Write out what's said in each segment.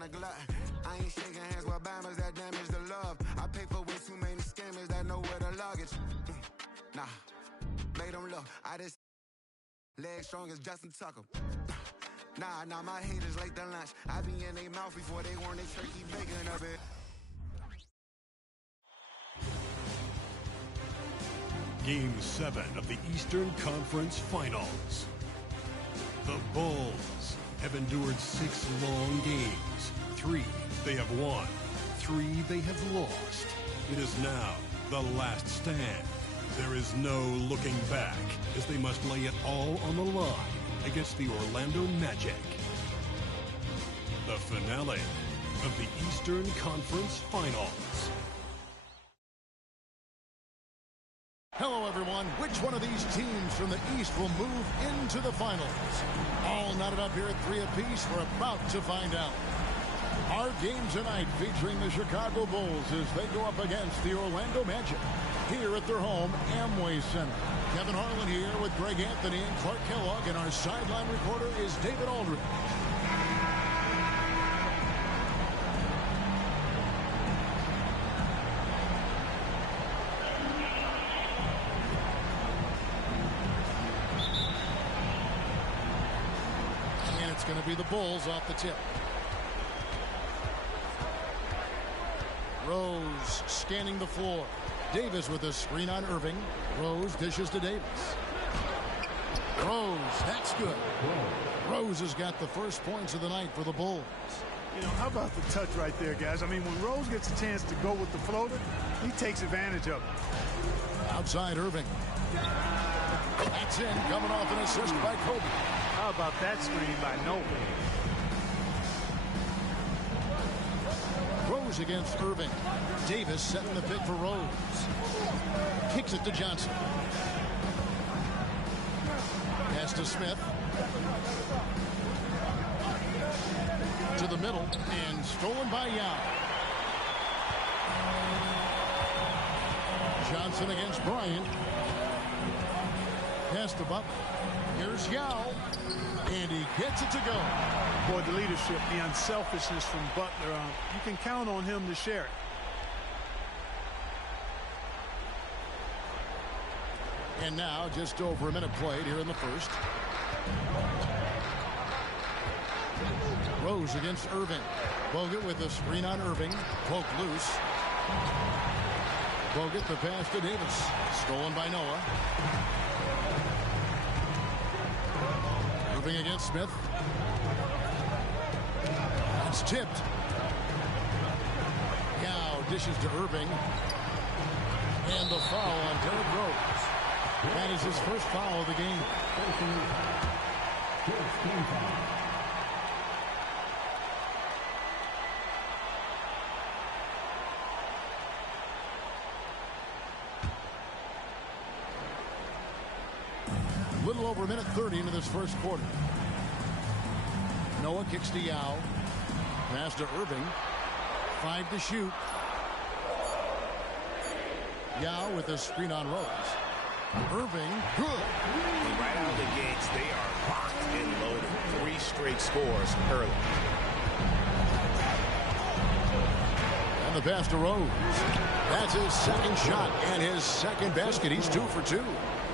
and the glut. I ain't shaking hands with bammers that damage the love. I pay for way too many scammers that know where the luggage. Nah, made them look. I just leg strong as Justin Tucker. Nah, my haters late to lunch. I be in their mouth before they want their turkey bacon up it. Game 7 of the Eastern Conference Finals. The Bulls have endured 6 long games. 3 they have won, 3 they have lost. It is now the last stand. There is no looking back as they must lay it all on the line against the Orlando Magic. The finale of the Eastern Conference Finals. Hello, everyone. Which one of these teams from the East will move into the finals? All knotted up here at 3 apiece. We're about to find out. Our game tonight featuring the Chicago Bulls as they go up against the Orlando Magic here at their home, Amway Center. Kevin Harlan here with Greg Anthony and Clark Kellogg, and our sideline reporter is David Aldridge. Going to be the Bulls off the tip. Rose scanning the floor. Davis with a screen on Irving. Rose dishes to Davis. Rose, that's good. Rose has got the first points of the night for the Bulls. You know, how about the touch right there, guys? I mean, when Rose gets a chance to go with the floater, he takes advantage of it. Outside Irving. That's in, coming off an assist by Kobe. How about that screen by Noah? Rose against Irving. Davis setting the pick for Rose. Kicks it to Johnson. Pass to Smith. To the middle and stolen by Yao. Johnson against Bryant. Pass to Butler. Here's Yao. And he gets it to go. Boy, the leadership, the unselfishness from Butler, you can count on him to share it. And now just over a minute played here in the first. Rose against Irving. Bogut with a screen on Irving. Poke loose. Bogut the pass to Davis. Stolen by Noah. Irving against Smith. It's tipped. Yao dishes to Irving. And the foul on Derrick Rose. That is his first foul of the game. A little over a minute 30 into this first quarter. Noah kicks to Yao. Pass to Irving. 5 to shoot. Yao with a screen on Rose. Irving, good. Right out of the gates, they are locked and loaded. 3 straight scores early. And the pass to Rose. That's his second shot and his second basket. He's 2 for 2.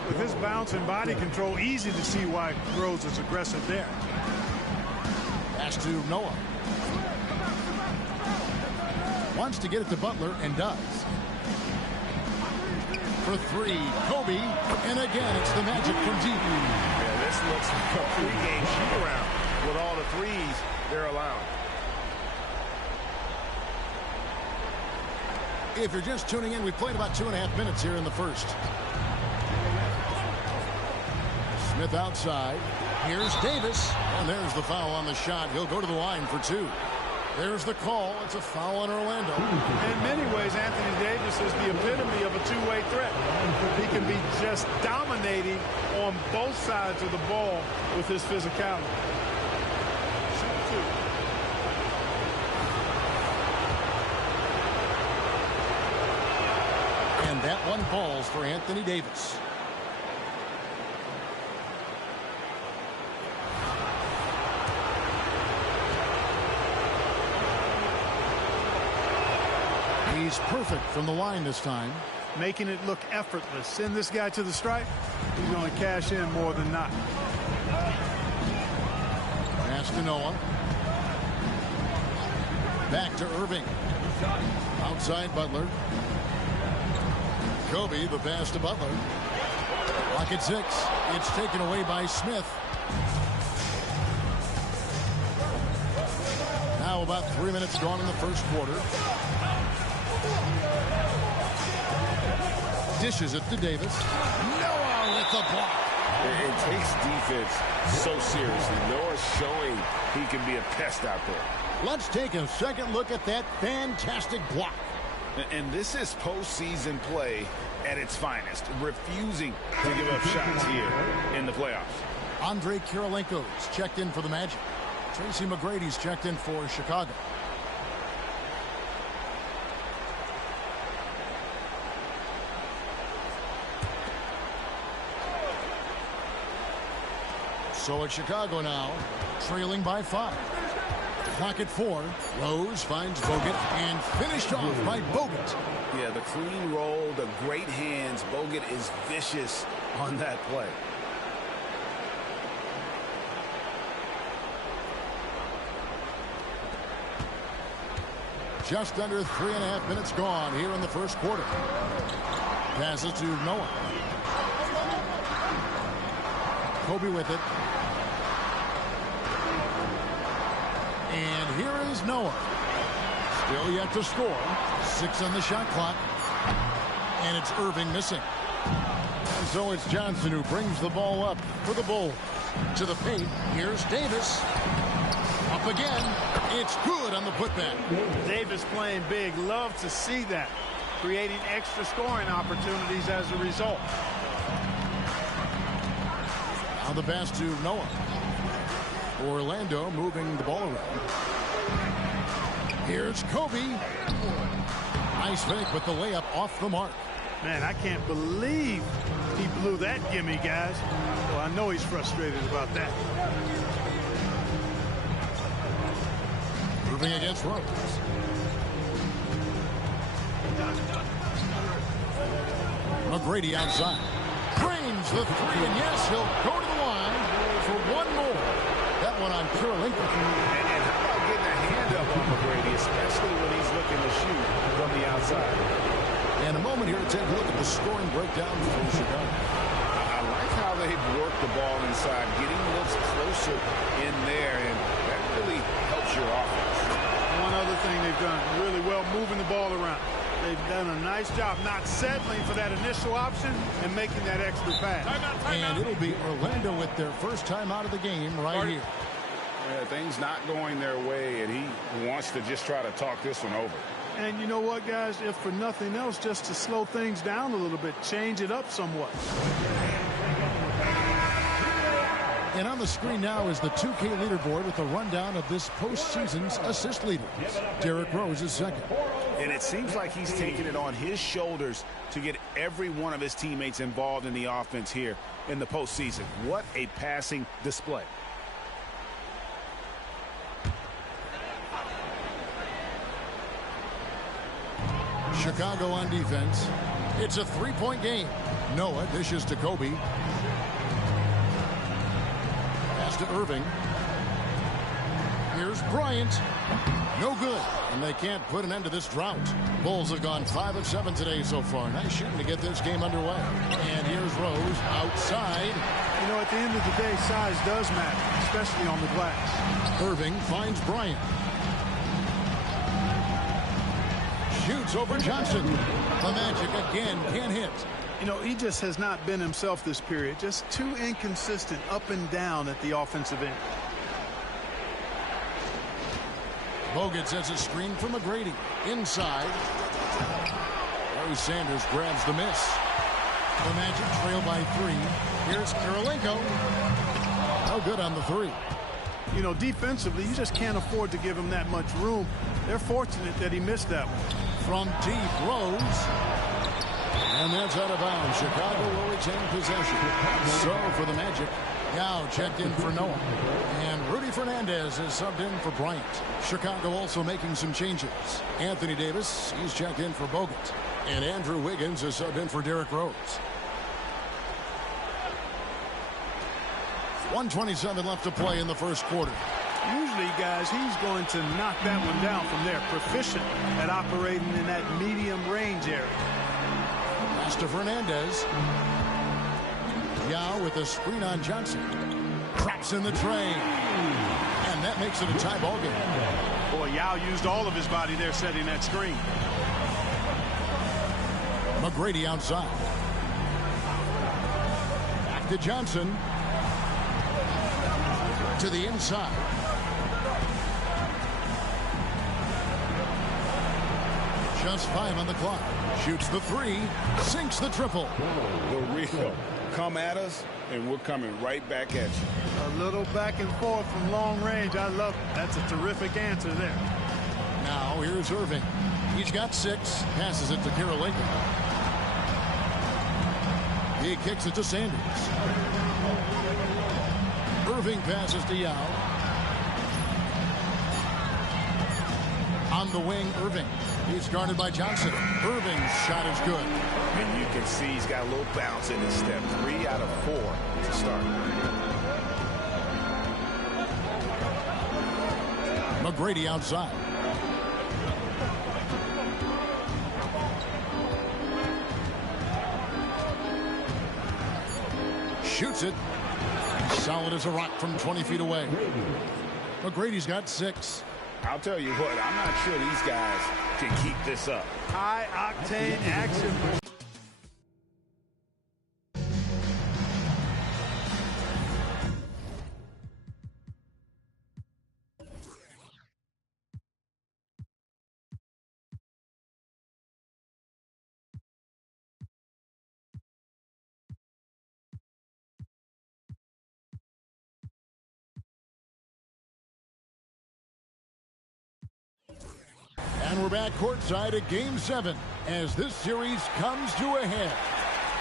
With his bounce and body control, easy to see why Rose is aggressive there. Pass to Noah. Wants to get it to Butler and does. For 3, Kobe, and again it's the Magic from deep. Yeah, this looks like a pregame shoot-around with all the threes they're allowing. If you're just tuning in, we played about 2.5 minutes here in the first. Smith outside. Here's Davis, and there's the foul on the shot. He'll go to the line for 2. There's the call. It's a foul on Orlando. In many ways, Anthony Davis is the epitome of a two-way threat. He can be just dominating on both sides of the ball with his physicality. Shoot 2. And that one falls for Anthony Davis. He's perfect from the line this time. Making it look effortless. Send this guy to the stripe. He's going to cash in more than not. Pass to Noah. Back to Irving. Outside Butler. Kobe, the pass to Butler. Clock at 6. It's taken away by Smith. Now about 3 minutes gone in the first quarter. Dishes it to Davis. Noah with the block. It takes defense so seriously. Noah's showing he can be a pest out there. Let's take a second look at that fantastic block. And this is postseason play at its finest, refusing to give up shots here in the playoffs. Andre Kirilenko's checked in for the Magic. Tracy McGrady's checked in for Chicago. So it's Chicago now, trailing by 5. Clock at 4. Rose finds Bogut and finished off by Bogut. Yeah, the clean roll, the great hands. Bogut is vicious on that play. Just under 3.5 minutes gone here in the first quarter. Passes to Noah. Kobe with it. And here is Noah. Still yet to score. 6 on the shot clock. And it's Irving missing. And so it's Johnson who brings the ball up for the Bulls. To the paint. Here's Davis. Up again. It's good on the putback. Davis playing big. Love to see that. Creating extra scoring opportunities as a result. Now the pass to Noah. Orlando moving the ball around. Here's Kobe. Nice fake with the layup off the mark. Man, I can't believe he blew that gimme, guys. Well, I know he's frustrated about that. Moving against Rose. McGrady outside. Drains the 3, and yes, he'll go to the line for one more. That one on Kirilenko. And how about getting a hand up on McGrady, especially when he's looking to shoot from the outside. And a moment here to take a look at the scoring breakdown for Chicago. I like how they've worked the ball inside, getting looks closer in there, and that really helps your offense. One other thing they've done really well, moving the ball around. They've done a nice job not settling for that initial option and making that extra pass. And it'll be Orlando with their first time out of the game right here. Yeah, things not going their way, and he wants to just try to talk this one over. And you know what, guys? If for nothing else, just to slow things down a little bit, change it up somewhat. And on the screen now is the 2K leaderboard with a rundown of this postseason's assist leaders. Derrick Rose is second. And it seems like he's taking it on his shoulders to get every one of his teammates involved in the offense here in the postseason. What a passing display. Chicago on defense. It's a 3-point game. Noah dishes to Kobe. Pass to Irving. Here's Bryant. No good. And they can't put an end to this drought. Bulls have gone 5 of 7 today so far. Nice shooting to get this game underway. And here's Rose outside. You know, at the end of the day, size does matter, especially on the glass. Irving finds Bryant. Shoots over Johnson. The Magic again can't hit. You know, he just has not been himself this period. Just too inconsistent up and down at the offensive end. Bogut sets a screen for McGrady. Inside. Larry Sanders grabs the miss. The Magic trail by 3. Here's Kirilenko. No good on the 3. You know, defensively, you just can't afford to give him that much room. They're fortunate that he missed that one. From deep, Rose. And that's out of bounds. Chicago will retain possession. So for the Magic, Yao checked in for Noah. And Rudy Fernandez is subbed in for Bryant. Chicago also making some changes. Anthony Davis, he's checked in for Bogut. And Andrew Wiggins is subbed in for Derrick Rose. 1:27 left to play in the first quarter. Usually, guys, he's going to knock that one down from there. Proficient at operating in that medium range area. Pass to Fernandez. Yao with a screen on Johnson. Traps in the train. And that makes it a tie ball game. Boy, Yao used all of his body there setting that screen. McGrady outside. Back to Johnson. To the inside. Just 5 on the clock. Shoots the 3. Sinks the triple. The real. Come at us, and we're coming right back at you. A little back and forth from long range. I love it. That's a terrific answer there. Now here's Irving. He's got 6. Passes it to Karolakis. He kicks it to Sanders. Irving passes to Yao. On the wing, Irving. He's guarded by Johnson. Irving's shot is good. And you can see he's got a little bounce in his step. 3 out of 4 to start. McGrady outside. Shoots it. Solid as a rock from 20 feet away. McGrady's got 6. I'll tell you what, I'm not sure these guys can keep this up. High-octane action. And we're back courtside at Game 7 as this series comes to a head.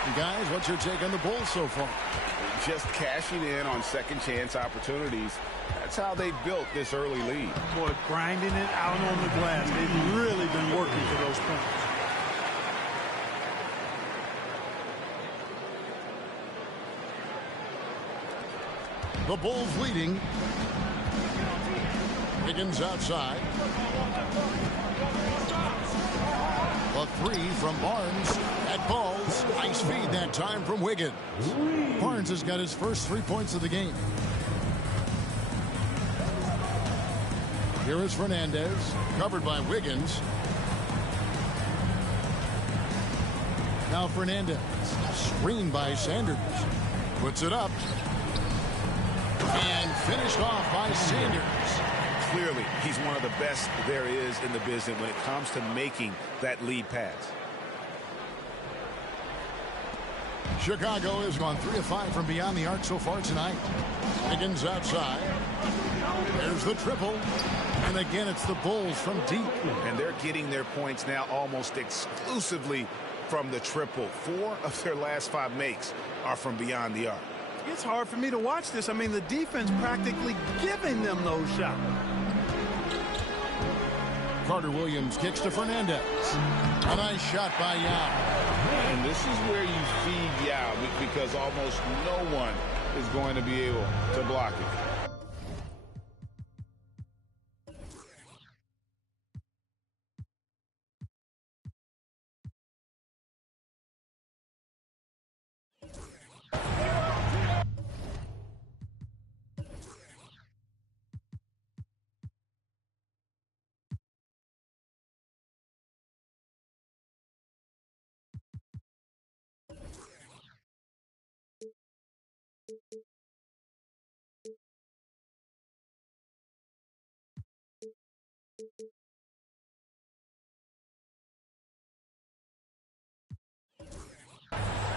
And guys, what's your take on the Bulls so far? Just cashing in on second chance opportunities. That's how they built this early lead. Boy, grinding it out on the glass. They've really been working for those points. The Bulls leading. Wiggins outside. A 3 from Barnes. That falls. Nice feed that time from Wiggins. Barnes has got his first 3 points of the game. Here is Fernandez. Covered by Wiggins. Now Fernandez. Screened by Sanders. Puts it up. And finished off by Sanders. Clearly, he's one of the best there is in the business when it comes to making that lead pass. Chicago has gone 3 of 5 from beyond the arc so far tonight. Wiggins outside. There's the triple. And again, it's the Bulls from deep. And they're getting their points now almost exclusively from the triple. 4 of their last 5 makes are from beyond the arc. It's hard for me to watch this. I mean, the defense practically giving them those shots. Carter Williams kicks to Fernandez. A nice shot by Yao. And this is where you feed Yao because almost no one is going to be able to block it.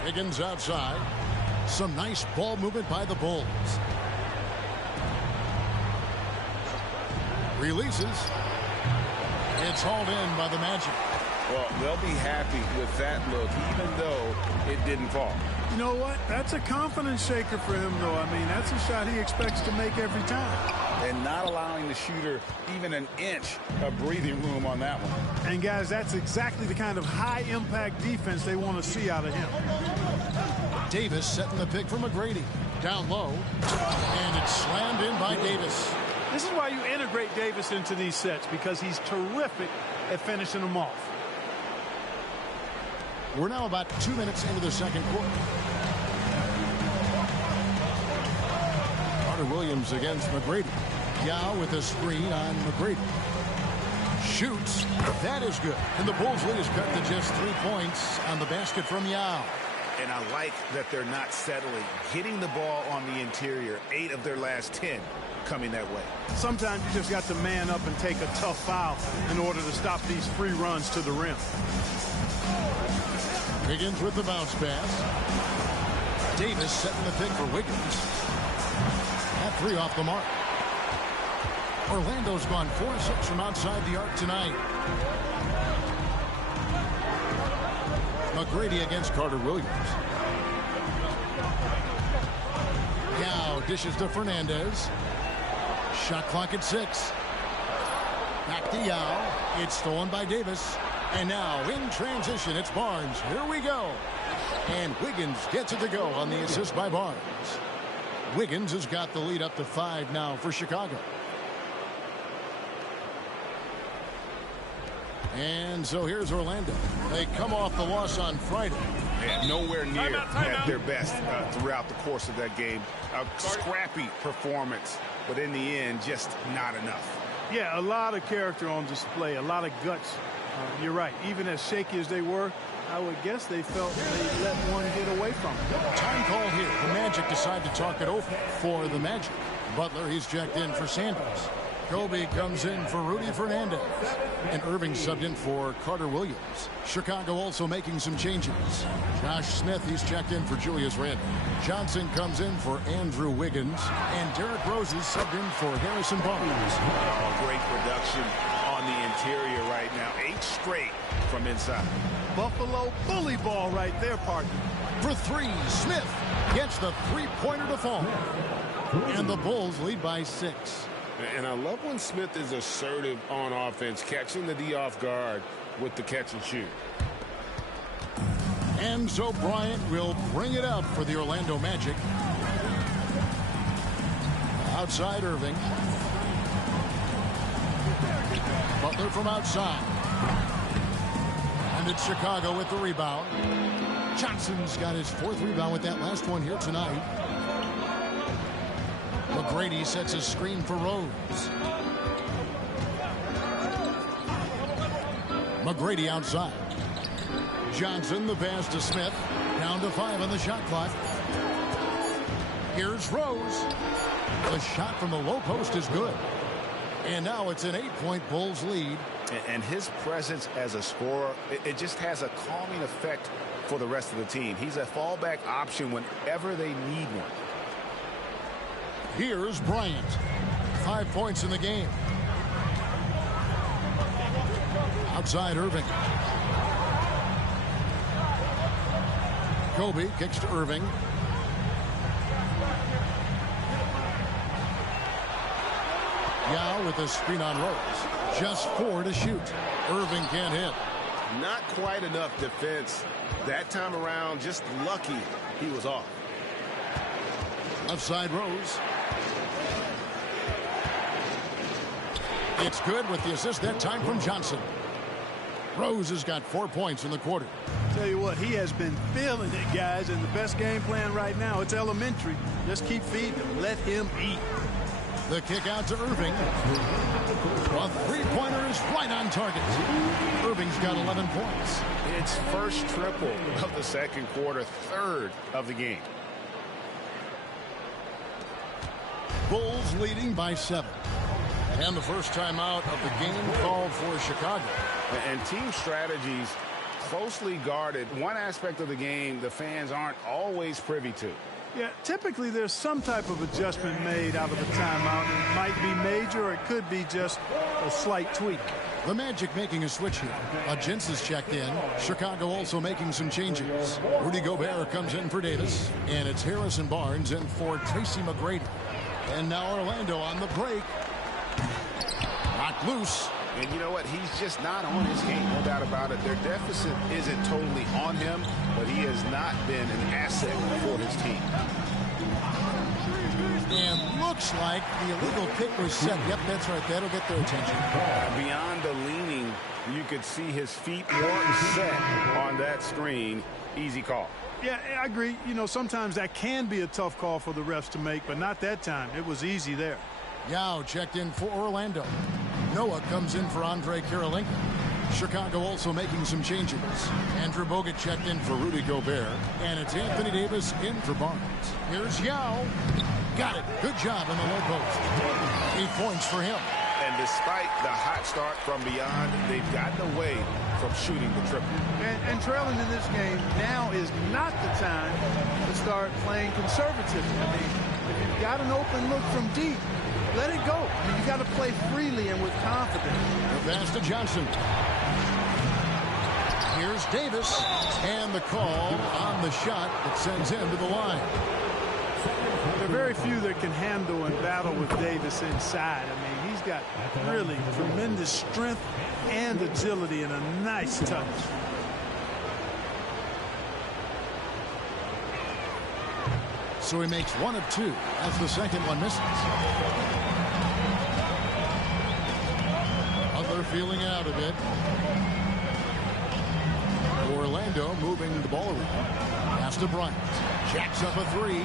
Wiggins outside. Some nice ball movement by the Bulls. Releases. It's hauled in by the Magic. Well, they'll be happy with that look, even though it didn't fall. You know what? That's a confidence shaker for him, though. I mean, that's a shot he expects to make every time. And not allowing the shooter even an inch of breathing room on that one. And, guys, that's exactly the kind of high-impact defense they want to see out of him. Davis setting the pick for McGrady. Down low. And it's slammed in by Davis. This is why you integrate Davis into these sets, because he's terrific at finishing them off. We're now about 2 minutes into the second quarter. Carter Williams against McGrady. Yao with a screen on McGrady. Shoots. That is good. And the Bulls lead is cut to just 3 points on the basket from Yao. And I like that they're not settling. Getting the ball on the interior, 8 of their last 10 coming that way. Sometimes you just got to man up and take a tough foul in order to stop these free runs to the rim. Wiggins with the bounce pass. Davis setting the pick for Wiggins. That 3 off the mark. Orlando's gone 4-6 from outside the arc tonight. McGrady against Carter Williams. Yao dishes to Fernandez. Shot clock at 6. Back to Yao. It's stolen by Davis. And now in transition, it's Barnes. Here we go. And Wiggins gets it to go on the assist by Barnes. Wiggins has got the lead up to 5 now for Chicago. And so here's Orlando. They come off the loss on Friday. And nowhere near at their best throughout the course of that game. A scrappy performance, but in the end, just not enough. Yeah, a lot of character on display, a lot of guts. You're right. Even as shaky as they were, I would guess they felt they let one get away from them. Time call here. The Magic decide to talk it over for the Magic. Butler, he's checked in for Sanders. Kobe comes in for Rudy Fernandez. And Irving subbed in for Carter Williams. Chicago also making some changes. Josh Smith, he's checked in for Julius Randle. Johnson comes in for Andrew Wiggins. And Derrick Rose is subbed in for Harrison Barnes. Oh, great production on the interior right now. 8 straight from inside. Buffalo bully ball right there, partner. For 3, Smith gets the three-pointer to fall. And the Bulls lead by 6. And I love when Smith is assertive on offense, catching the D off guard with the catch and shoot. And so Bryant will bring it up for the Orlando Magic. Outside Irving. Butler from outside. And it's Chicago with the rebound. Johnson's got his 4th rebound with that last one here tonight. McGrady sets a screen for Rose. McGrady outside. Johnson, the pass to Smith. Down to 5 on the shot clock. Here's Rose. The shot from the low post is good. And now it's an 8-point Bulls lead. And his presence as a scorer, it just has a calming effect for the rest of the team. He's a fallback option whenever they need one. Here's Bryant. 5 points in the game. Outside Irving. Kobe kicks to Irving. Yao with a screen on Rose. Just 4 to shoot. Irving can't hit. Not quite enough defense. That time around, just lucky he was off. Left side Rose. It's good with the assist that time from Johnson. Rose has got 4 points in the quarter. Tell you what, he has been feeling it, guys, and the best game plan right now, it's elementary. Just keep feeding him. Let him eat. The kick out to Irving. A three-pointer is right on target. Irving's got 11 points. It's first triple of the second quarter, 3rd of the game. Bulls leading by 7. And the first timeout of the game called for Chicago. And team strategies closely guarded. One aspect of the game the fans aren't always privy to. Yeah, typically there's some type of adjustment made out of a timeout. It might be major or it could be just a slight tweak. The Magic making a switch here. Gents is checked in. Chicago also making some changes. Rudy Gobert comes in for Davis. And it's Harrison Barnes in for Tracy McGrady. And now Orlando on the break. Knocked loose. And you know what? He's just not on his game, no doubt about it. Their deficit isn't totally on him, but he has not been an asset for his team. And looks like the illegal kick was set. Yep, that's right. That'll get their attention. Beyond the leaning, you could see his feet weren't set on that screen. Easy call. Yeah, I agree. You know, sometimes that can be a tough call for the refs to make, but not that time. It was easy there. Yao checked in for Orlando. Noah comes in for Andre Kirilenko. Chicago also making some changes. Andrew Bogut checked in for Rudy Gobert. And it's Anthony Davis in for Barnes. Here's Yao. Got it. Good job in the low post. 8 points for him. And despite the hot start from beyond, they've gotten away from shooting the triple. And trailing in this game now is not the time to start playing conservatively. I mean, if you've got an open look from deep, let it go. I mean, you got to play freely and with confidence. The pass to Johnson. Here's Davis. And the call on the shot that sends him to the line. There are very few that can handle and battle with Davis inside. I mean, he's got really tremendous strength and agility and a nice touch. So he makes 1 of 2 as the second one misses. Butler feeling it out a bit. Orlando moving the ball around. Pass to Bryant. Jacks up a 3.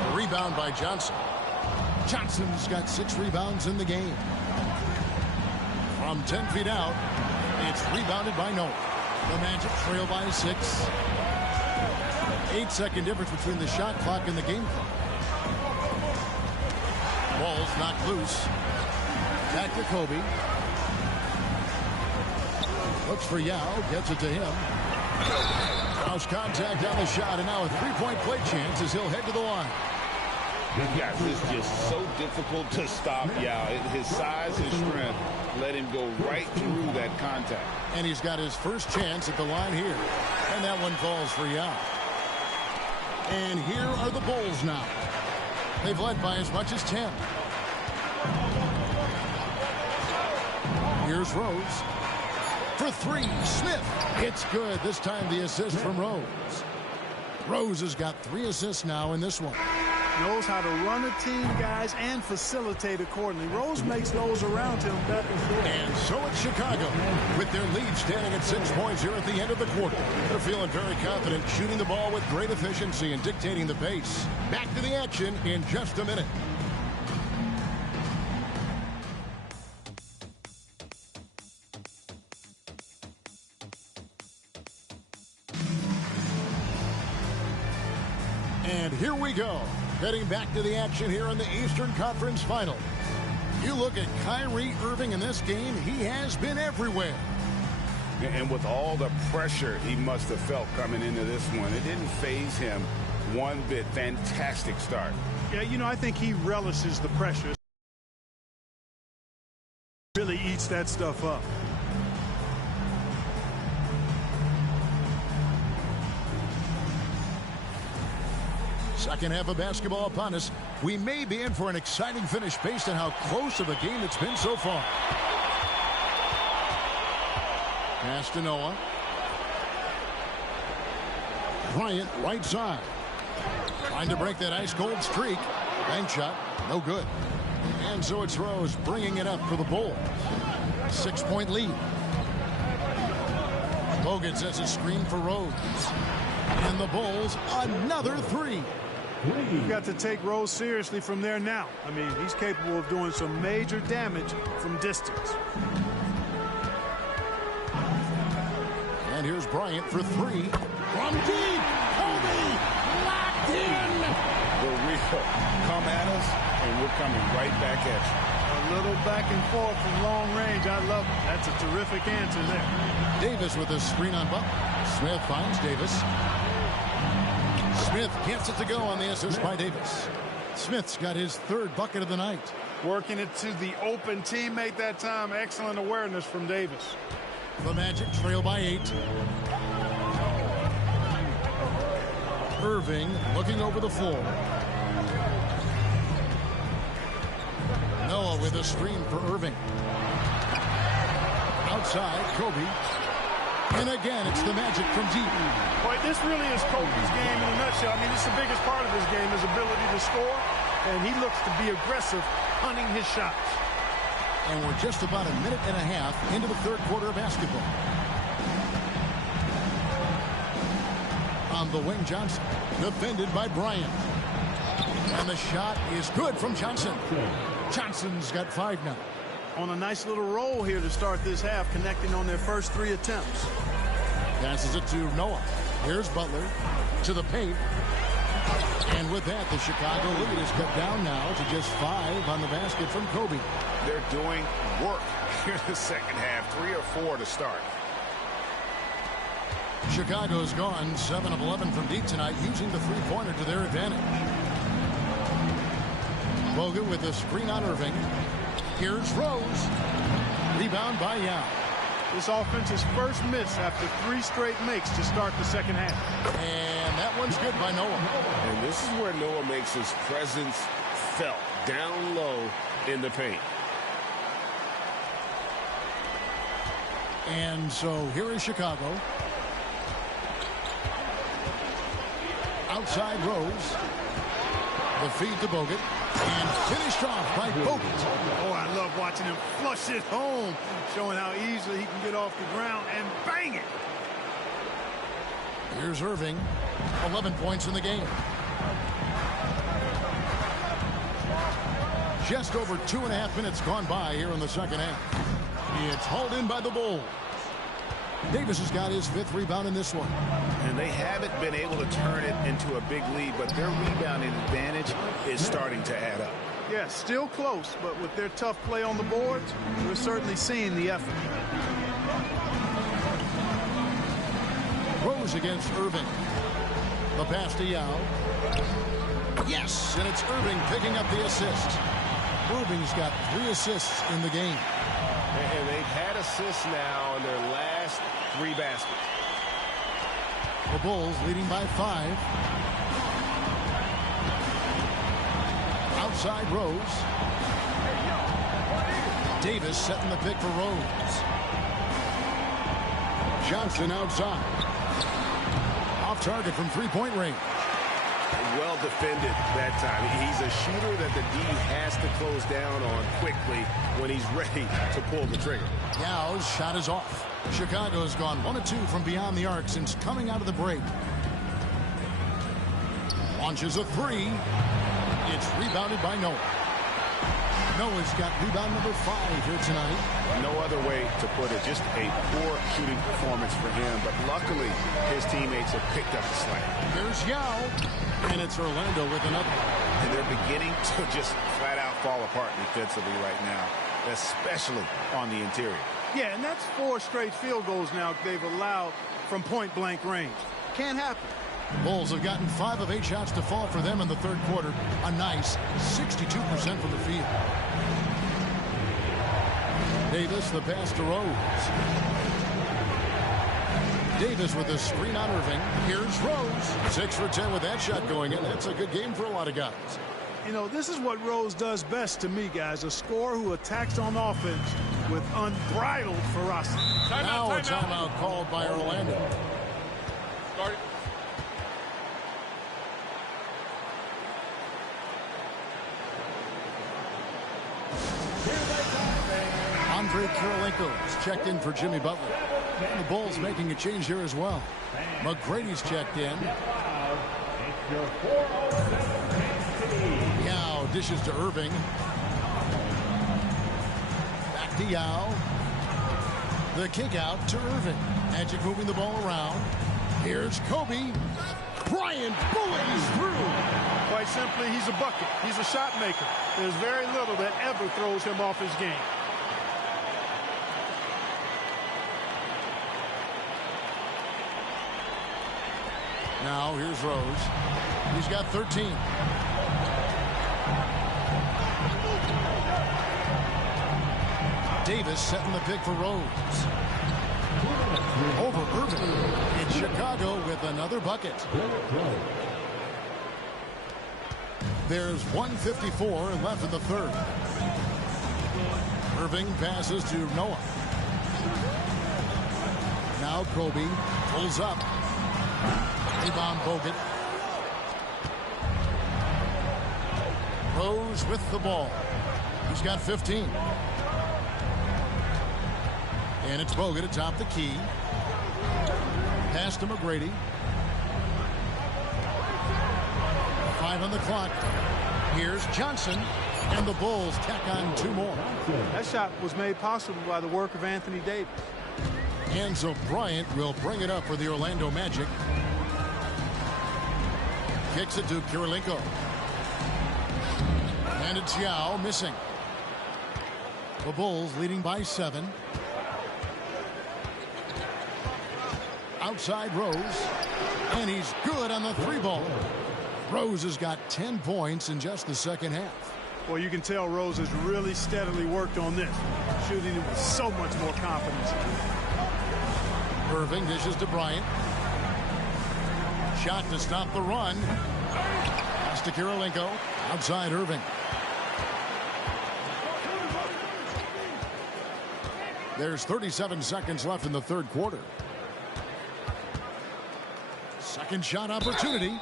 A rebound by Johnson. Johnson's got 6 rebounds in the game. From 10 feet out, it's rebounded by Noah. The Magic trail by 6. 8-second difference between the shot clock and the game clock. Ball's knocked loose. Back to Kobe. Looks for Yao. Gets it to him. Cross contact on the shot, and now a 3-point play chance as he'll head to the line. Guys, it's just so difficult to stop Yao. His size, his strength, let him go right through that contact. And he's got his first chance at the line here. And that one falls for Yao. And here are the Bulls now. They've led by as much as 10. Here's Rose. For 3, Smith. It's good. This time the assist from Rose. Rose has got 3 assists now in this one. Knows how to run a team, guys, and facilitate accordingly. Rose makes those around him better. And so it's Chicago, with their lead standing at 6 points here at the end of the quarter. They're feeling very confident, shooting the ball with great efficiency and dictating the pace. Back to the action in just a minute. And here we go. Heading back to the action here in the Eastern Conference Finals. You look at Kyrie Irving in this game, he has been everywhere. And with all the pressure he must have felt coming into this one, it didn't faze him one bit. Fantastic start. Yeah, you know, I think he relishes the pressure. Really eats that stuff up. Second half of basketball upon us. We may be in for an exciting finish based on how close of a game it's been so far. Pass to Noah. Bryant right side. Trying to break that ice-cold streak. Bank shot, no good. And so it's Rose bringing it up for the Bulls. 6-point lead. Bogut sets a screen for Rose. And the Bulls, another 3. You've got to take Rose seriously from there now. I mean, he's capable of doing some major damage from distance. And here's Bryant for 3. From deep, Kobe locked in. The real come at us, and we're coming right back at you. A little back and forth from long range. I love it. That's a terrific answer there. Davis with a screen on Butler. Smith finds Davis. Smith gets it to go on the assist by Davis. Smith's got his 3rd bucket of the night. Working it to the open teammate that time. Excellent awareness from Davis. The Magic trail by 8. Irving looking over the floor. Noah with a screen for Irving. Outside, Kobe. And again, it's the Magic from deep. Boy, this really is Kobe's game in a nutshell. I mean, it's the biggest part of his game, his ability to score. And he looks to be aggressive, hunting his shots. And we're just about a minute and a half into the third quarter of basketball. On the wing, Johnson. Defended by Bryant. And the shot is good from Johnson. Johnson's got 5 now. On a nice little roll here to start this half, connecting on their first 3 attempts. Passes it to Noah. Here's Butler to the paint. And with that, the Chicago lead is cut down now to just 5 on the basket from Kobe. They're doing work here in the second half. 3 or 4 to start. Chicago's gone 7 of 11 from deep tonight, using the three-pointer to their advantage. Bogut with a screen on Irving. Here's Rose. Rebound by Yao. This offense's first miss after 3 straight makes to start the second half. And that one's good by Noah. And this is where Noah makes his presence felt, down low in the paint. And so here is Chicago. Outside Rose. The feed to Bogut. And finished off by Bogut. Oh, I love watching him flush it home, showing how easily he can get off the ground and bang it. Here's Irving. 11 points in the game. Just over 2.5 minutes gone by here in the second half. It's hauled in by the Bulls. Davis has got his 5th rebound in this one. And they haven't been able to turn it into a big lead, but their rebounding advantage is starting to add up. Yeah, still close, but with their tough play on the boards, we're certainly seeing the effort. Rose against Irving. The pass to Yao. Yes, and it's Irving picking up the assist. Irving's got 3 assists in the game. And they've had assists now in their last 3 baskets. The Bulls leading by 5. Outside Rose. Davis setting the pick for Rose. Johnson outside. Off target from 3-point range. Well defended that time. He's a shooter that the D has to close down on quickly when he's ready to pull the trigger. Yao's shot is off. Chicago's gone 1 of 2 from beyond the arc since coming out of the break. Launches a 3. It's rebounded by Noah. Noah's got rebound number 5 here tonight. No other way to put it. Just a poor shooting performance for him. But luckily, his teammates have picked up the slack. There's Yao. And it's Orlando with another. And they're beginning to just flat out fall apart defensively right now, especially on the interior. Yeah, and that's 4 straight field goals now they've allowed from point-blank range. Can't happen. Bulls have gotten 5 of 8 shots to fall for them in the third quarter. A nice 62% from the field. Davis, the pass to Rose. Davis with a screen on Irving. Here's Rose. 6 for 10 with that shot going in. That's a good game for a lot of guys. You know, this is what Rose does best to me, guys. A scorer who attacks on offense with unbridled ferocity. Now a timeout called by Orlando. Start it. Andre Kirilenko is checked in for Jimmy Butler. And the Bulls making a change here as well. McGrady's checked in. Yao dishes to Irving. Back to Yao. The kick out to Irving. Magic moving the ball around. Here's Kobe. Bryant bullets through. Quite simply, he's a bucket. He's a shot maker. There's very little that ever throws him off his game. Now here's Rose. He's got 13. Davis setting the pick for Rose. Over Irving. It's Chicago with another bucket. There's 1:54 left in the third. Irving passes to Noah. Now Kobe pulls up. Rebound Bogut. Rose with the ball. He's got 15. And it's Bogut atop the key. Pass to McGrady. 5 on the clock. Here's Johnson. And the Bulls tack on 2 more. That shot was made possible by the work of Anthony Davis. And so Bryant will bring it up for the Orlando Magic. Kicks it to Kirilenko. And it's Yao missing. The Bulls leading by 7. Outside Rose. And he's good on the 3-ball. Rose has got 10 points in just the second half. Well, you can tell Rose has really steadily worked on this, shooting it with so much more confidence. Irving dishes to Bryant. Shot to stop the run. Pass to Kirilenko. Outside Irving. There's 37 seconds left in the third quarter. Second shot opportunity.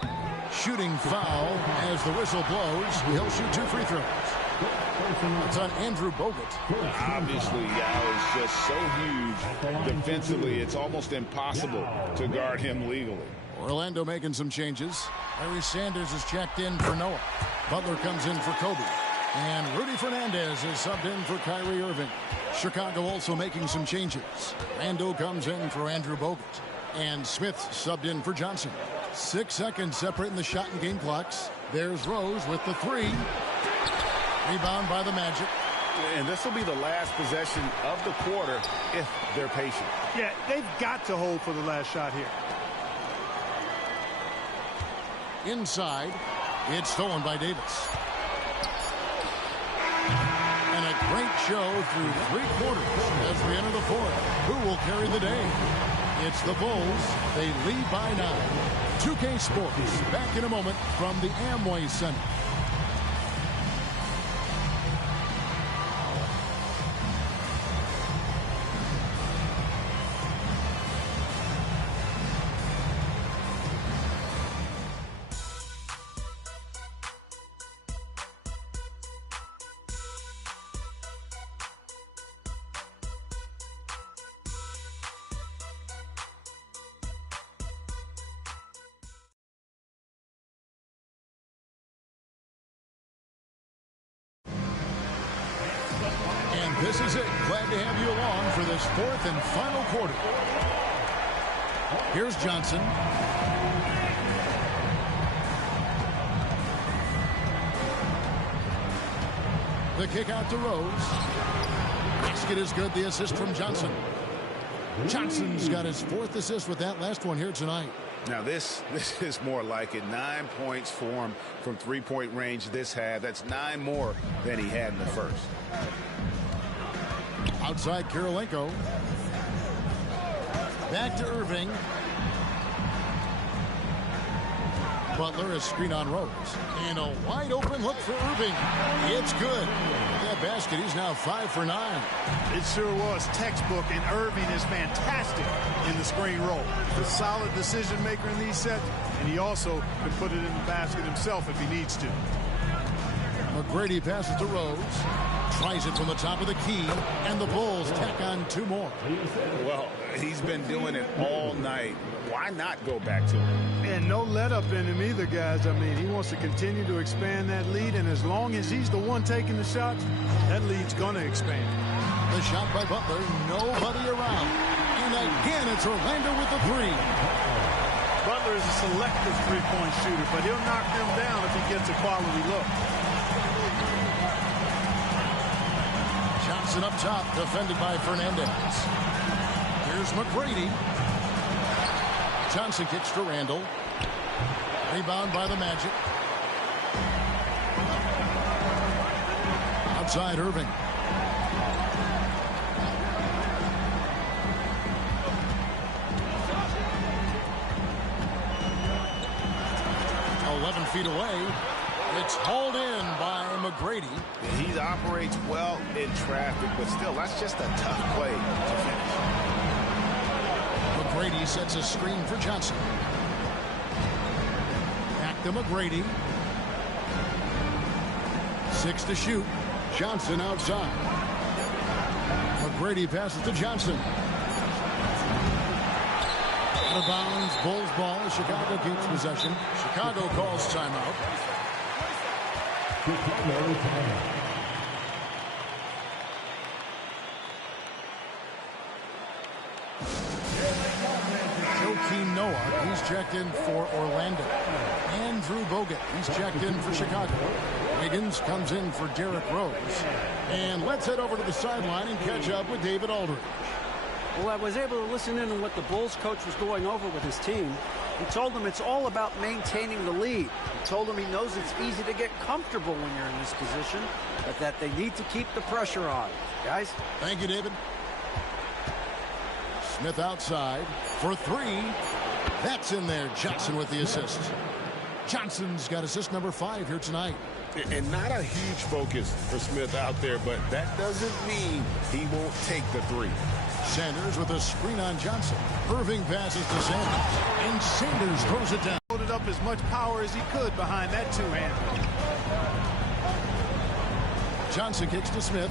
Shooting foul as the whistle blows. He'll shoot 2 free throws. It's on Andrew Bogut. Obviously, Yao is just so huge. Defensively, it's almost impossible to guard him legally. Orlando making some changes. Larry Sanders is checked in for Noah. Butler comes in for Kobe. And Rudy Fernandez is subbed in for Kyrie Irving. Chicago also making some changes. Randle comes in for Andrew Bogut. And Smith subbed in for Johnson. 6 seconds separating the shot and game clocks. There's Rose with the 3. Rebound by the Magic. And this will be the last possession of the quarter if they're patient. Yeah, they've got to hold for the last shot here. Inside, it's stolen by Davis. And a great show through 3 quarters as we enter the fourth. Who will carry the day? It's the Bulls. They lead by 9. 2K Sports back in a moment from the Amway Center. This is it. Glad to have you along for this fourth and final quarter. Here's Johnson. The kick out to Rose. Basket is good. The assist from Johnson. Johnson's got his 4th assist with that last one here tonight. Now this is more like it. 9 points for him from 3-point range this half. That's 9 more than he had in the first. Outside Kirilenko. Back to Irving. Butler is screen on Rose. And a wide open look for Irving. It's good. That basket, he's now 5 for 9. It sure was textbook, and Irving is fantastic in the screen roll. He's a solid decision maker in these sets, and he also can put it in the basket himself if he needs to. McGrady passes to Rose. Tries it from the top of the key, and the Bulls tack on 2 more. Well, he's been doing it all night. Why not go back to him? And no let up in him either, guys. I mean, he wants to continue to expand that lead, and as long as he's the one taking the shots, that lead's going to expand. The shot by Butler, nobody around. And again, it's Orlando with the 3. Butler is a selective three-point shooter, but he'll knock them down if he gets a quality look. Johnson up top, defended by Fernandez. Here's McGrady. Johnson kicks to Randle. Rebound by the Magic. Outside Irving. 11 feet away. It's hauled in by McGrady. He operates well in traffic, but still, that's just a tough play to finish. McGrady sets a screen for Johnson. Back to McGrady. 6 to shoot. Johnson outside. McGrady passes to Johnson. Out of bounds, Bulls ball. Chicago keeps possession. Chicago calls timeout. Joakim Noah, he's checked in for Orlando. Andrew Bogut, he's checked in for Chicago. Wiggins comes in for Derrick Rose. And let's head over to the sideline and catch up with David Aldridge. Well, I was able to listen in on what the Bulls coach was going over with his team. He told them it's all about maintaining the lead. He told them he knows it's easy to get comfortable when you're in this position, but that they need to keep the pressure on. Guys? Thank you, David. Smith outside for 3. That's in there. Johnson with the assist. Johnson's got assist number 5 here tonight. And not a huge focus for Smith out there, but that doesn't mean he won't take the 3. Sanders with a screen on Johnson. Irving passes to Sanders. And Sanders throws it down. Loaded up as much power as he could behind that two-hand. Johnson kicks to Smith.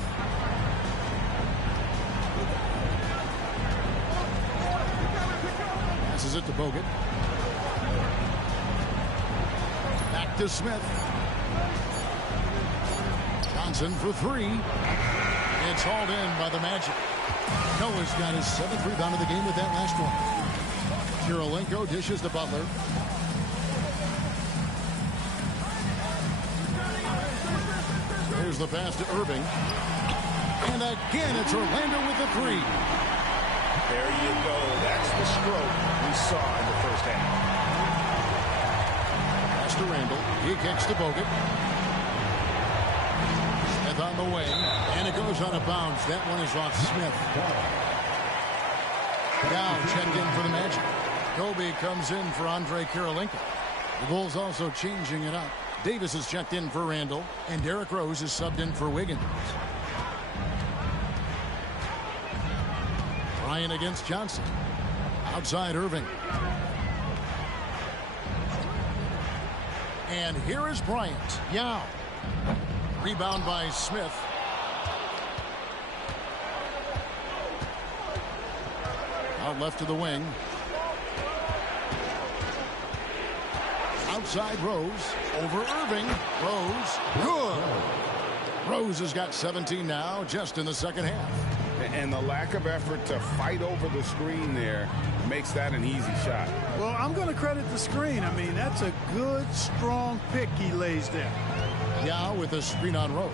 Passes it to Bogut. Back to Smith. Johnson for 3. It's hauled in by the Magic. Noah's got his 7th rebound of the game with that last one. Kirilenko dishes to Butler. Here's the pass to Irving. And again, it's Orlando with the 3. There you go. That's the stroke we saw in the first half. Pass to Randall. He kicks to Bogut. Smith on the wing. And it goes out of bounds. That one is off Smith. Now checked in for the Magic. Kobe comes in for Andre Kirilenko. The Bulls also changing it up. Davis is checked in for Randall. And Derrick Rose is subbed in for Wiggins. Bryant against Johnson. Outside Irving. And here is Bryant. Yao. Rebound by Smith. Out left to the wing. Outside Rose. Over Irving. Rose. Good. Rose has got 17 now, just in the second half. And the lack of effort to fight over the screen there makes that an easy shot. Well, I'm going to credit the screen. I mean, that's a good, strong pick he lays there. Yao with a screen on Rose.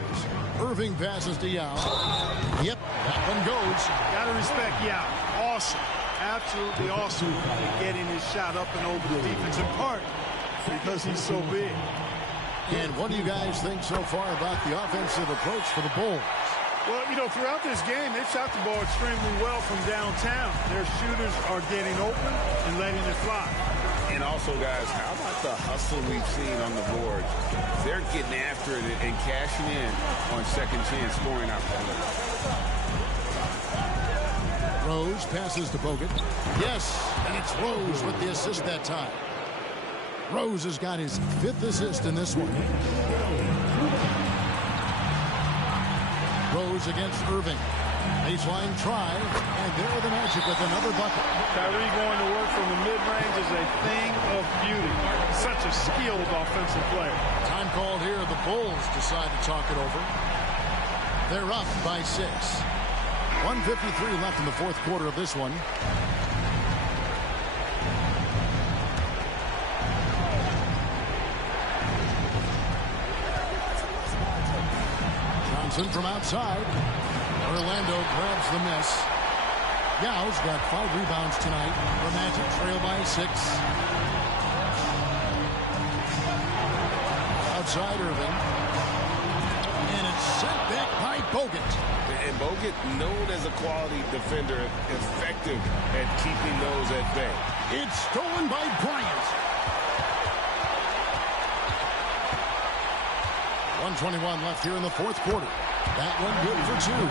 Irving passes to Yao. Yep, that one goes. Got to respect Yao. Awesome. Absolutely awesome at getting his shot up and over the defense, in part because he's so big. And what do you guys think so far about the offensive approach for the Bulls? Well, you know, throughout this game, they've shot the ball extremely well from downtown. Their shooters are getting open and letting it fly. And also, guys, how about the hustle we've seen on the board? They're getting after it and cashing in on second chance scoring opportunities. Rose passes to Bogut. Yes, and it's Rose with the assist that time. Rose has got his 5th assist in this one. Rose against Irving. Baseline try, and there are the Magic with another bucket. Kyrie going to work from the mid-range is a thing of beauty. Such a skilled offensive player. Time called here. The Bulls decide to talk it over. They're up by 6. 1:53 left in the 4th quarter of this one. Johnson from outside. Orlando grabs the miss. Yao's got 5 rebounds tonight. The Magic trail by 6. Outside Irving. And it's sent back by Bogut. And Bogut, known as a quality defender, effective at keeping those at bay. It's stolen by Bryant. 1:21 left here in the fourth quarter. That one good for two.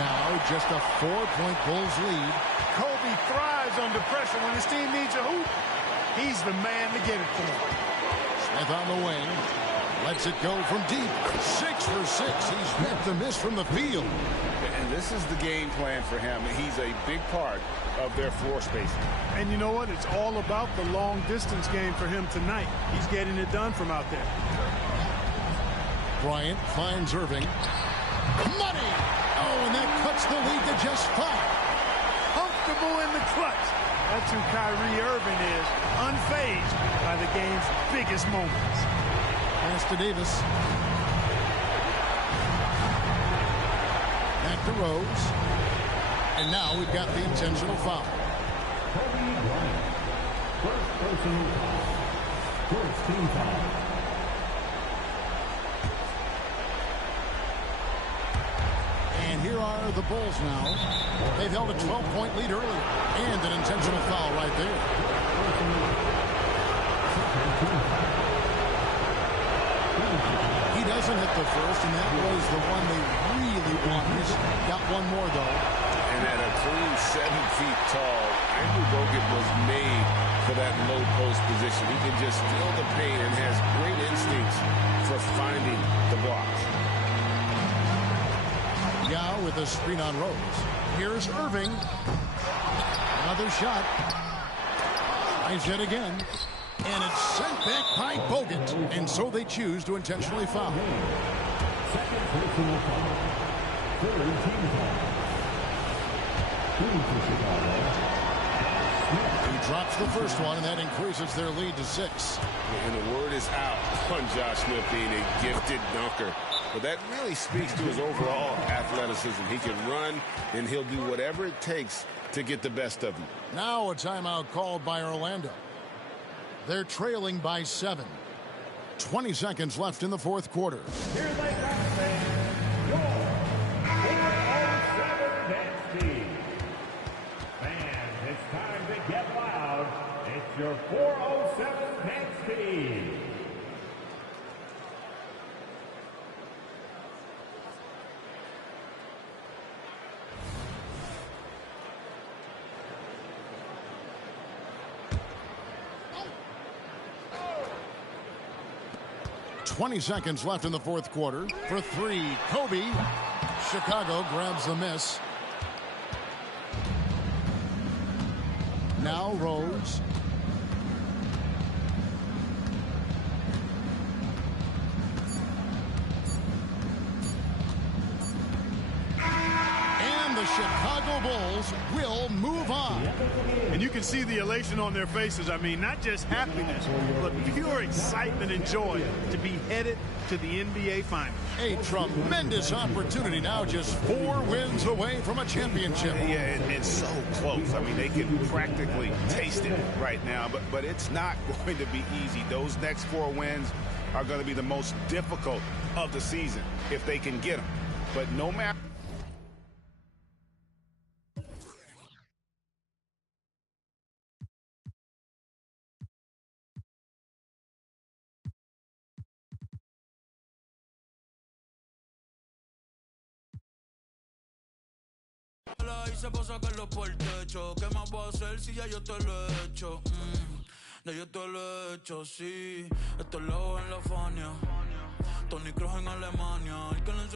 Now just a 4-point Bulls lead. Kobe thrives under pressure. When his team needs a hoop, he's the man to get it for him. Smith on the wing. Lets it go from deep. 6 for 6. He's met the miss from the field. And this is the game plan for him. He's a big part of their floor spacing. And you know what? It's all about the long distance game for him tonight. He's getting it done from out there. Bryant finds Irving. Money! Oh, and that cuts the lead to just 5. Comfortable in the clutch. That's who Kyrie Irving is, unfazed by the game's biggest moments. Pass to Davis. Back to Rose. And now we've got the intentional foul. First team foul. And here are the Bulls now. They've held a 12-point lead earlier. And an intentional foul right there. He doesn't hit the first, and that was the one they really wanted. Got one more, though. And at a clean 7 feet tall, Andrew Bogut was made for that low post position. He can just feel the pain and has great instincts for finding the blocks. Yao with a screen on Rose. Here's Irving. Another shot. Tries yet again. And it's sent back by Bogut. And so they choose to intentionally foul. Second personal foul. Third team foul. He drops the first one, and that increases their lead to 6. And the word is out on Josh Smith being a gifted dunker. But that really speaks to his overall athleticism. He can run, and he'll do whatever it takes to get the best of him. Now a timeout called by Orlando. They're trailing by 7. 20 seconds left in the fourth quarter. Here they come, fans. Your 407 dance team. Fans, it's time to get loud. It's your 407 dance team. Oh. 20 seconds left in the fourth quarter. For 3, Kobe. Chicago grabs the miss. Now Rose. And the Chicago Bulls will move on. And you can see the elation on their faces. I mean, not just happiness, but pure excitement and joy to be headed to the NBA Finals. A tremendous opportunity now, just 4 wins away from a championship. Yeah, it's so close. I mean, they can practically taste it right now, but it's not going to be easy. Those next 4 wins are going to be the most difficult of the season if they can get them. But no matter... Hice pa' sacarlo por el techo. ¿Qué más voy a hacer si ya yo te lo he hecho? Ya yo te lo he hecho, sí. Esto es lo en la Fania. Tony Kroos en Alemania. El que le enseñó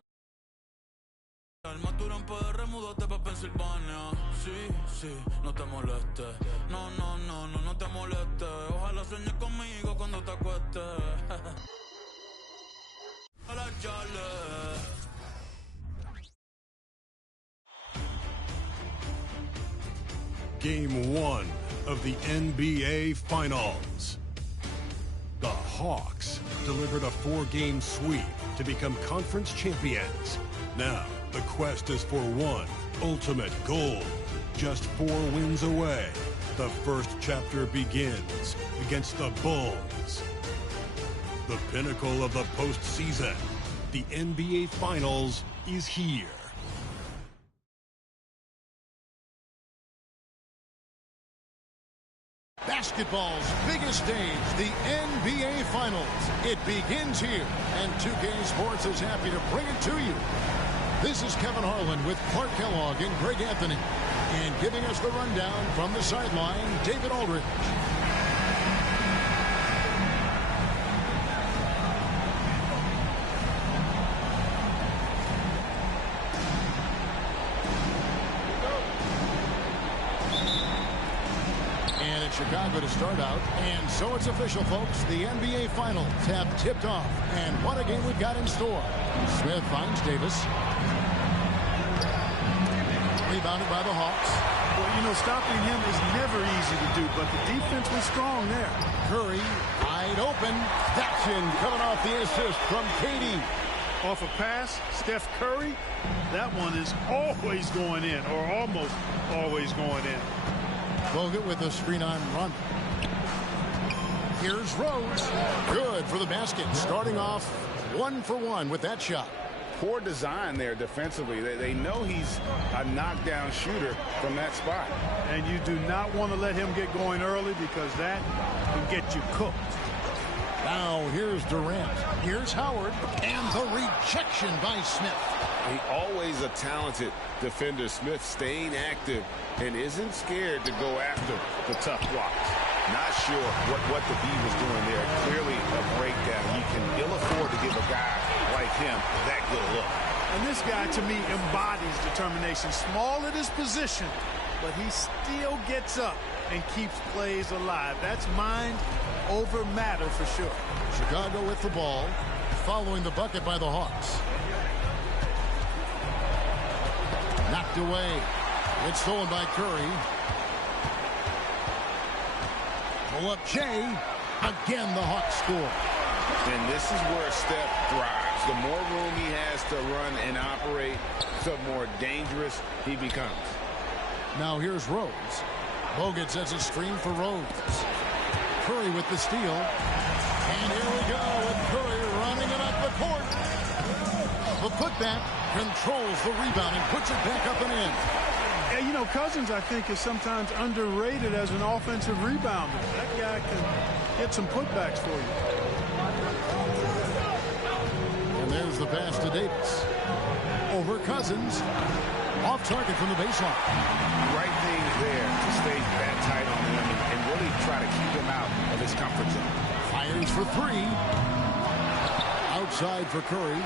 el maturo en PR, múdate pa' Pensilvania. Sí, sí, no te molestes. No, no, no, no, no te molestes. Ojalá sueñes conmigo cuando te acuestes. A la Charlie. Game 1 of the NBA Finals. The Hawks delivered a 4-game sweep to become conference champions. Now, the quest is for one ultimate goal. Just 4 wins away. The first chapter begins against the Bulls. The pinnacle of the postseason. The NBA Finals is here. Basketball's biggest stage, the NBA Finals. It begins here, and 2K Sports is happy to bring it to you. This is Kevin Harlan with Clark Kellogg and Greg Anthony. And giving us the rundown from the sideline, David Aldridge. Chicago to start out, and so it's official, folks. The NBA Finals have tipped off, and what a game we've got in store. Smith finds Davis. Rebounded by the Hawks. Well, you know, stopping him is never easy to do, but the defense was strong there. Curry, wide open. Action coming off the assist from KD. Off a pass, Steph Curry, that one is always going in, or almost always going in. Bogut with a screen on run. Here's Rose. Good for the basket. Starting off 1 for 1 with that shot. Poor design there defensively. They know he's a knockdown shooter from that spot. And you do not want to let him get going early because that can get you cooked. Now here's Durant. Here's Howard. And the rejection by Smith. Always a talented defender. Smith staying active and isn't scared to go after the tough blocks. Not sure what the D was doing there. Clearly a breakdown. You can ill afford to give a guy like him that good a look. And this guy, to me, embodies determination. Small at his position, but he still gets up and keeps plays alive. That's mind over matter for sure. Chicago with the ball, following the bucket by the Hawks. Knocked away. It's stolen by Curry. Pull up Jay. Again, the Hawks score. And this is where Steph thrives. The more room he has to run and operate, the more dangerous he becomes. Now here's Rose. Bogut sets a screen for Rose. Curry with the steal. And here we go with Curry running it up the court. The putback controls the rebound and puts it back up and in. Yeah, you know, Cousins, I think, is sometimes underrated as an offensive rebounder. That guy can get some putbacks for you. And there's the pass to Davis. Over Cousins. Off target from the baseline. Right thing there to stay that tight on him and really try to keep him out of his comfort zone. Fires for 3. Outside for Curry.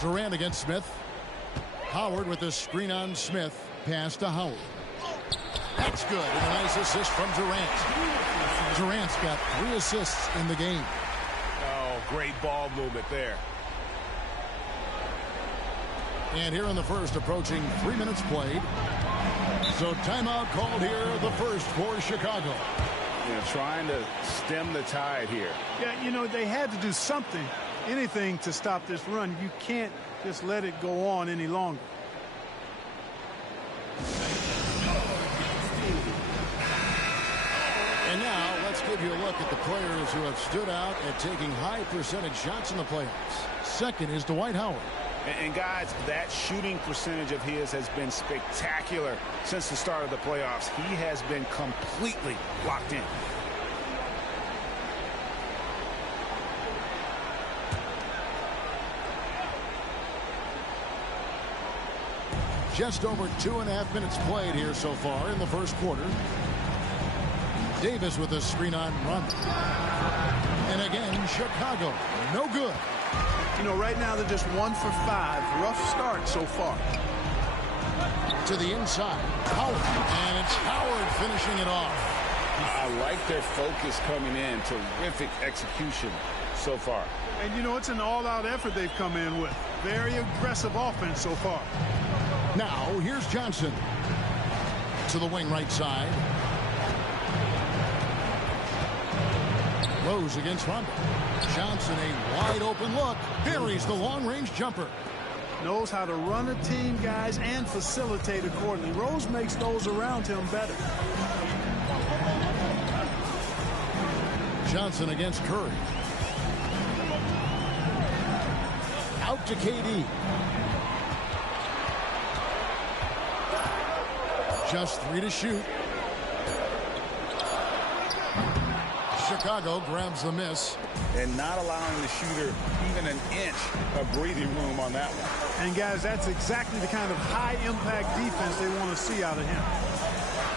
Durant against Smith. Howard with the screen on Smith. Pass to Howard. That's good. And a nice assist from Durant. Durant's got 3 assists in the game. Oh, great ball movement there. And here in the first, approaching 3 minutes played. So timeout called here, the first for Chicago. You know, trying to stem the tide here. Yeah, you know, they had to do something, anything to stop this run. You can't just let it go on any longer. And now let's give you a look at the players who have stood out at taking high percentage shots in the playoffs. Second is Dwight Howard. And guys, that shooting percentage of his has been spectacular since the start of the playoffs. He has been completely locked in. Just over 2.5 minutes played here so far in the first quarter. Davis with a screen on run. And again, Chicago, no good. You know, right now they're just 1 for 5. Rough start so far. To the inside, Howard. And it's Howard finishing it off. I like their focus coming in. Terrific execution so far. And, you know, it's an all-out effort they've come in with. Very aggressive offense so far. Now, here's Johnson. To the wing right side. Rose against Rondo. Johnson, a wide open look. Buries the long-range jumper. Knows how to run a team, guys, and facilitate accordingly. Rose makes those around him better. Johnson against Curry. Out to KD. Just 3 to shoot. Chicago grabs the miss. And not allowing the shooter even an inch of breathing room on that one. And, guys, that's exactly the kind of high-impact defense they want to see out of him.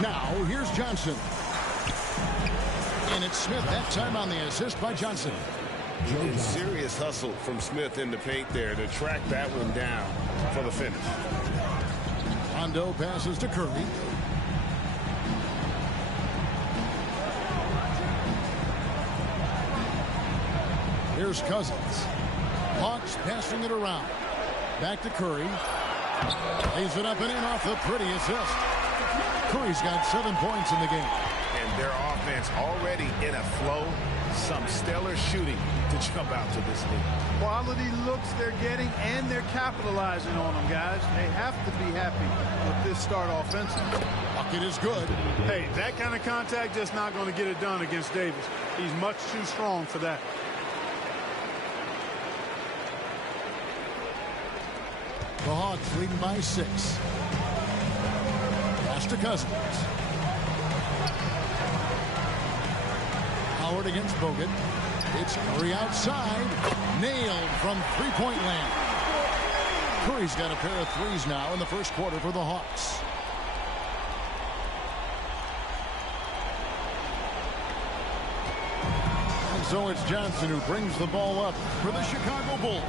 Now, here's Johnson. And it's Smith that time on the assist by Johnson. And serious hustle from Smith in the paint there to track that one down for the finish. Rondo passes to Curry. Here's Cousins. Hawks passing it around. Back to Curry. Lays it up and in off the pretty assist. Curry's got 7 points in the game. And their offense already in a flow. Some stellar shooting to jump out to this lead. Quality looks they're getting, and they're capitalizing on them, guys. They have to be happy with this start offensively. Bucket is good. Hey, that kind of contact just not going to get it done against Davis. He's much too strong for that. The Hawks leading by 6. Pass to Cousins. Howard against Bogut. It's Curry outside. Nailed from three-point land. Curry's got a pair of threes now in the first quarter for the Hawks. And so it's Johnson who brings the ball up for the Chicago Bulls.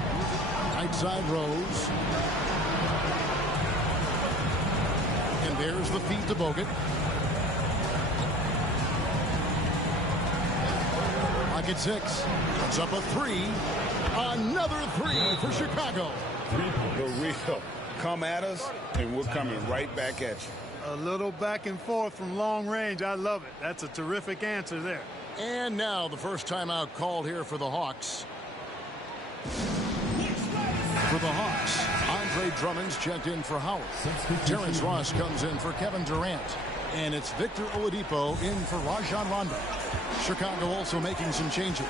Right side Rose. And there's the feed to Bogut. Pocket 6. Puts up a 3. Another 3 for Chicago. The real come at us, and we're coming right back at you. A little back and forth from long range. I love it. That's a terrific answer there. And now the first timeout called here for the Hawks. For the Hawks, Andre Drummond's checked in for Howard. Terrence Ross comes in for Kevin Durant. And it's Victor Oladipo in for Rajon Rondo. Chicago also making some changes.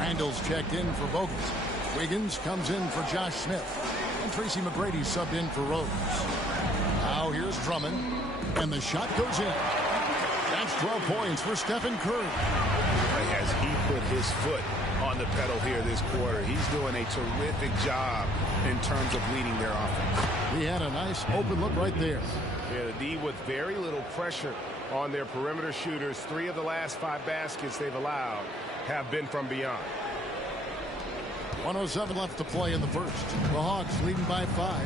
Randall's checked in for Bogut. Wiggins comes in for Josh Smith. And Tracy McGrady subbed in for Rose. Now here's Drummond. And the shot goes in. That's 12 points for Stephen Curry. As he put his foot on the pedal here this quarter, he's doing a terrific job in terms of leading their offense. He had a nice open look right there. Yeah, the D with very little pressure on their perimeter shooters. 3 of the last 5 baskets they've allowed have been from beyond. 1:07 left to play in the first. The Hawks leading by 5.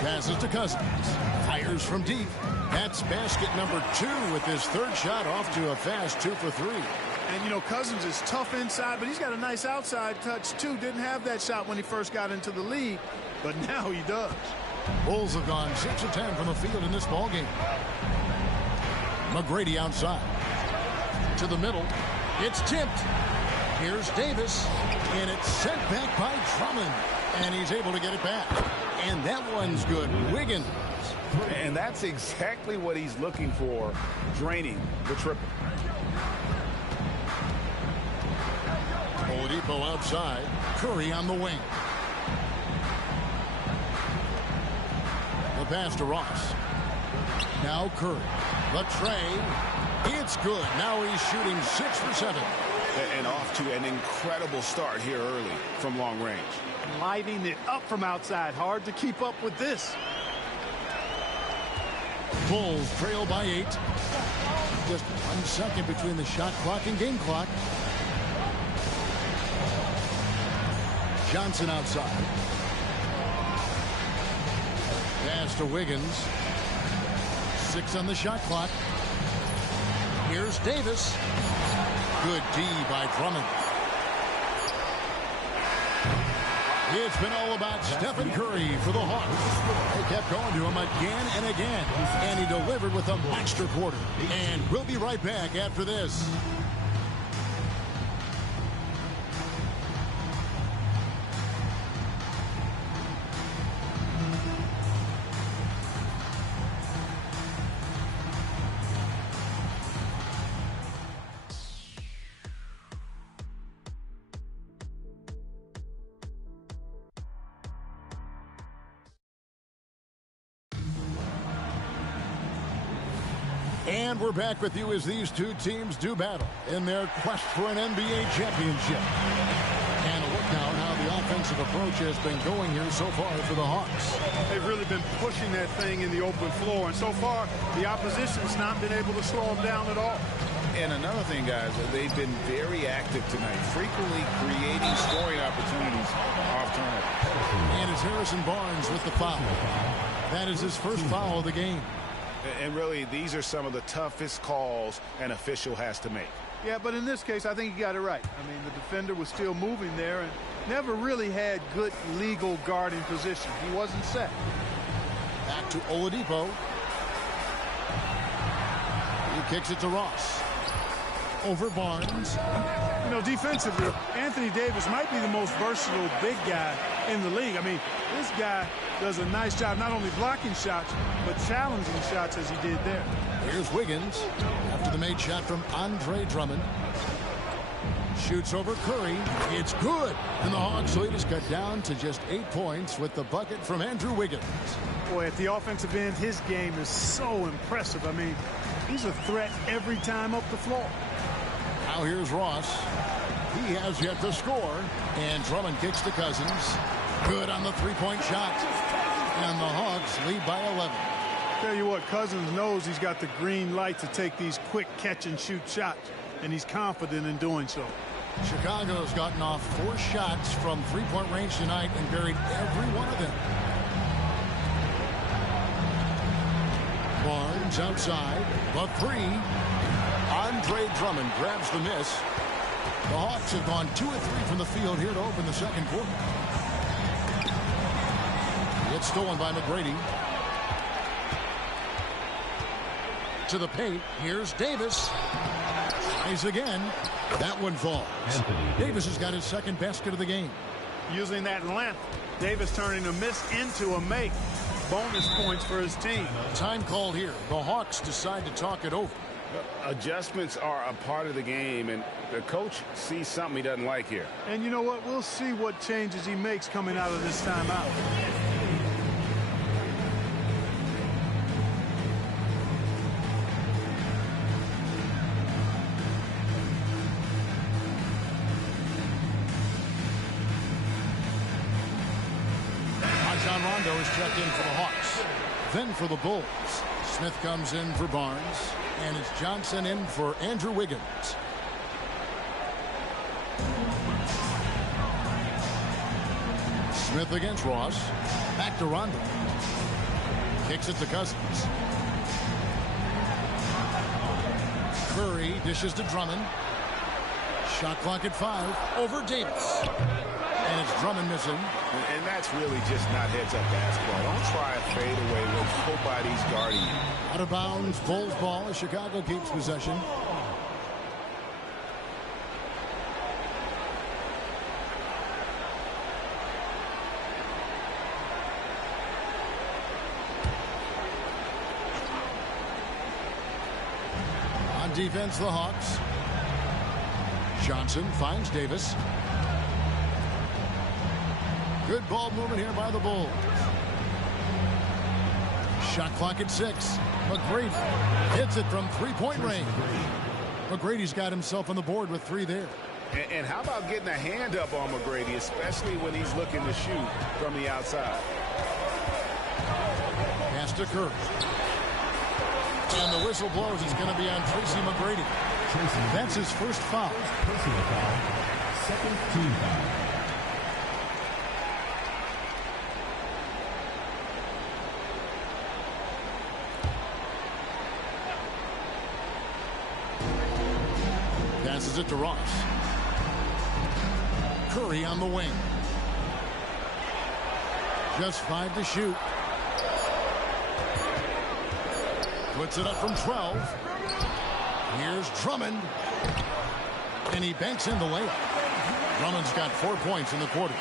Passes to Cousins. Fires from deep. That's basket number 2 with his third shot off to a fast 2 for 3. And, you know, Cousins is tough inside, but he's got a nice outside touch, too. Didn't have that shot when he first got into the league, but now he does. Bulls have gone 6 of 10 from the field in this ballgame. McGrady outside. To the middle. It's tipped. Here's Davis. And it's sent back by Drummond. And he's able to get it back. And that one's good. Wiggins. And that's exactly what he's looking for, draining the triple. Oladipo outside. Curry on the wing. The pass to Ross. Now Curry. The tray. It's good. Now he's shooting 6 for 7. And off to an incredible start here early from long range. Lighting it up from outside. Hard to keep up with this. Bulls trail by 8. Just 1 second between the shot clock and game clock. Johnson outside. Pass to Wiggins. 6 on the shot clock. Here's Davis. Good D by Drummond. It's been all about Stephen Curry for the Hawks. They kept going to him again and again. And he delivered with a monster quarter. And we'll be right back after this. And we're back with you as these two teams do battle in their quest for an NBA championship. And a look now at how the offensive approach has been going here so far for the Hawks. They've really been pushing that thing in the open floor, and so far the opposition's not been able to slow them down at all. And another thing, guys, they've been very active tonight, frequently creating scoring opportunities off turnover. And it's Harrison Barnes with the foul. That is his first foul of the game. And really, these are some of the toughest calls an official has to make. Yeah, but in this case, I think he got it right. I mean, the defender was still moving there and never really had good legal guarding position. He wasn't set. Back to Oladipo. He kicks it to Ross. Over Barnes. You know, defensively, Anthony Davis might be the most versatile big guy in the league. I mean, this guy does a nice job not only blocking shots, but challenging shots as he did there. Here's Wiggins after the made shot from Andre Drummond. Shoots over Curry. It's good. And the Hawks lead is cut down to just 8 points with the bucket from Andrew Wiggins. Boy, at the offensive end, his game is so impressive. I mean, he's a threat every time up the floor. Now here's Ross. He has yet to score. And Drummond kicks to Cousins. Good on the three-point shot. And the Hawks lead by 11. Tell you what, Cousins knows he's got the green light to take these quick catch-and-shoot shots, and he's confident in doing so. Chicago's gotten off 4 shots from three-point range tonight and buried every one of them. Barnes outside. The three. Andre Drummond grabs the miss. The Hawks have gone 2 of 3 from the field here to open the second quarter. It's stolen by McGrady. To the paint. Here's Davis. Tries again. That one falls. Davis has got his second basket of the game. Using that length, Davis turning a miss into a make. Bonus points for his team. Time called here. The Hawks decide to talk it over. Adjustments are a part of the game, and the coach sees something he doesn't like here. And you know what? We'll see what changes he makes coming out of this timeout. Rondo is checked in for the Hawks. Then for the Bulls. Smith comes in for Barnes. And it's Johnson in for Andrew Wiggins. Smith against Ross. Back to Rondo. Kicks it to Cousins. Curry dishes to Drummond. Shot clock at 5. Over Davis. And it's Drummond missing. And that's really just not heads-up basketball. Don't try a fadeaway when nobody's guarding you. Out of bounds, Bulls ball as Chicago keeps possession. On defense, the Hawks. Johnson finds Davis. Good ball movement here by the Bulls. Shot clock at 6. McGrady hits it from three-point range. McGrady's got himself on the board with 3 there. And how about getting a hand up on McGrady, especially when he's looking to shoot from the outside? Pass to Curry. And the whistle blows. It's going to be on Tracy McGrady. That's his first foul. Personal foul. Second team foul. Passes it to Ross. Curry on the wing. Just 5 to shoot. Puts it up from 12. Here's Drummond. And he banks in the layup. Drummond's got 4 points in the quarter.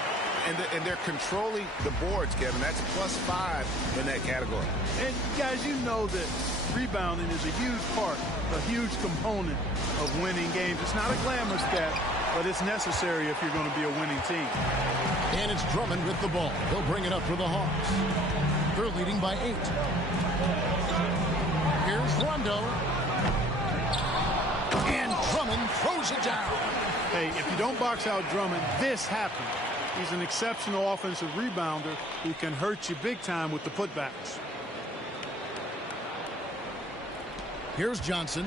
And they're controlling the boards, Kevin. That's +5 in that category. And guys, you know that rebounding is a huge part, a huge component of winning games. It's not a glamour stat, but it's necessary if you're going to be a winning team. And it's Drummond with the ball. He'll bring it up for the Hawks. They're leading by 8. Here's Rondo. And Drummond throws it down. Hey, if you don't box out Drummond, this happens. He's an exceptional offensive rebounder who can hurt you big time with the putbacks. Here's Johnson.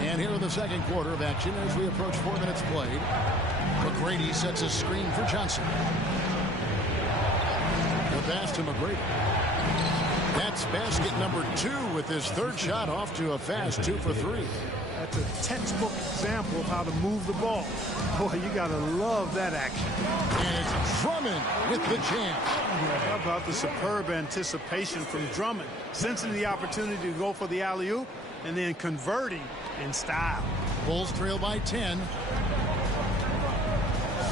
And here in the second quarter of action as we approach 4 minutes played. McGrady sets a screen for Johnson. The pass to McGrady. That's basket number 2 with his third shot off to a fast 2 for 3. That's a textbook example of how to move the ball. Boy, you got to love that action. And it's Drummond with the jam. How about the superb anticipation from Drummond, sensing the opportunity to go for the alley-oop and then converting in style. Bulls trail by 10.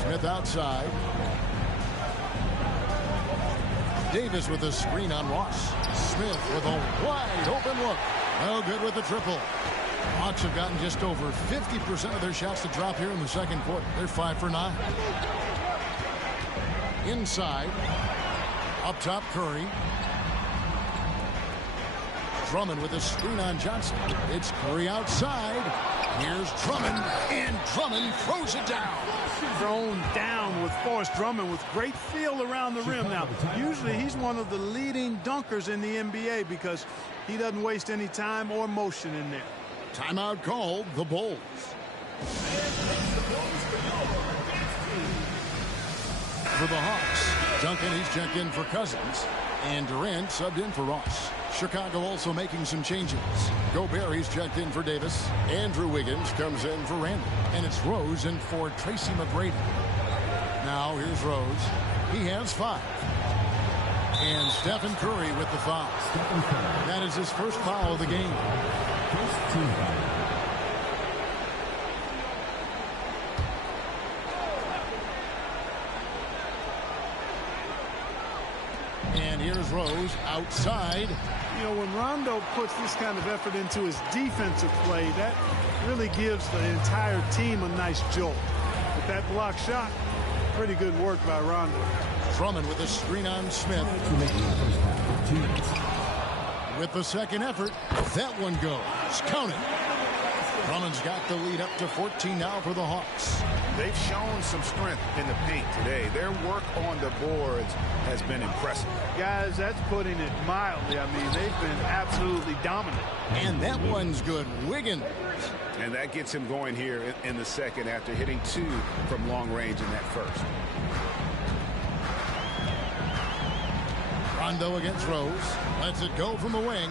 Smith outside. Davis with a screen on Ross. Smith with a wide open look. No good with the triple. Hawks have gotten just over 50% of their shots to drop here in the second quarter. They're 5 for 9. Inside. Up top, Curry. Drummond with a screen on Johnson. It's Curry outside. Here's Drummond, and Drummond throws it down. Thrown down with force. Drummond with great feel around the rim. Now, usually he's one of the leading dunkers in the NBA because he doesn't waste any time or motion in there. Timeout called, the Bulls. For the Hawks, Duncan, he's checked in for Cousins, and Durant subbed in for Ross. Chicago also making some changes. Gobert, he's checked in for Davis. Andrew Wiggins comes in for Randall. And it's Rose in for Tracy McGrady. Now here's Rose. He has 5. And Stephen Curry with the foul. That is his first foul of the game. And here's Rose outside. You know, when Rondo puts this kind of effort into his defensive play, that really gives the entire team a nice jolt. With that block shot, pretty good work by Rondo. Drummond with a screen on Smith. With the second effort, that one goes. Count it. Drummond's got the lead up to 14 now for the Hawks. They've shown some strength in the paint today. Their work on the boards has been impressive. Guys, that's putting it mildly. I mean, they've been absolutely dominant. And that one's good. Wiggins. And that gets him going here in the second after hitting 2 from long range in that first. Rondo against Rose. Lets it go from the wing.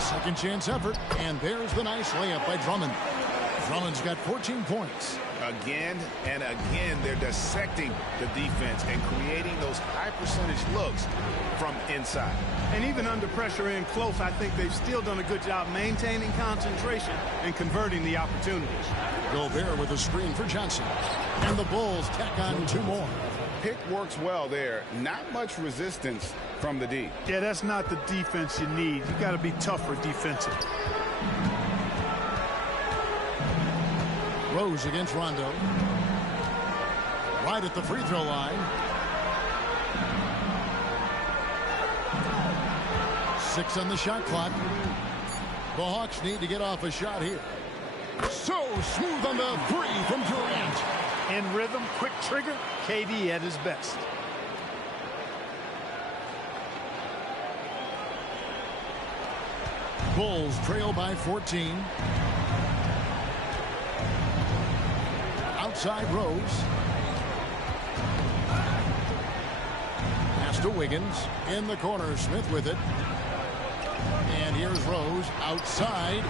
Second chance effort. And there's the nice layup by Drummond. Drummond's got 14 points. Again and again, they're dissecting the defense and creating those high percentage looks from inside. And even under pressure in close, I think they've still done a good job maintaining concentration and converting the opportunities. Gobert with a screen for Johnson. And the Bulls tack on 2 more. Pick works well there. Not much resistance from the D. Yeah, that's not the defense you need. You got to be tougher defensively. Rose against Rondo. Right at the free throw line. 6 on the shot clock. The Hawks need to get off a shot here. So smooth on the 3 from Durant. In rhythm, quick trigger, KD at his best. Bulls trail by 14. Outside Rose. Pass to Wiggins. In the corner, Smith with it. And here's Rose outside.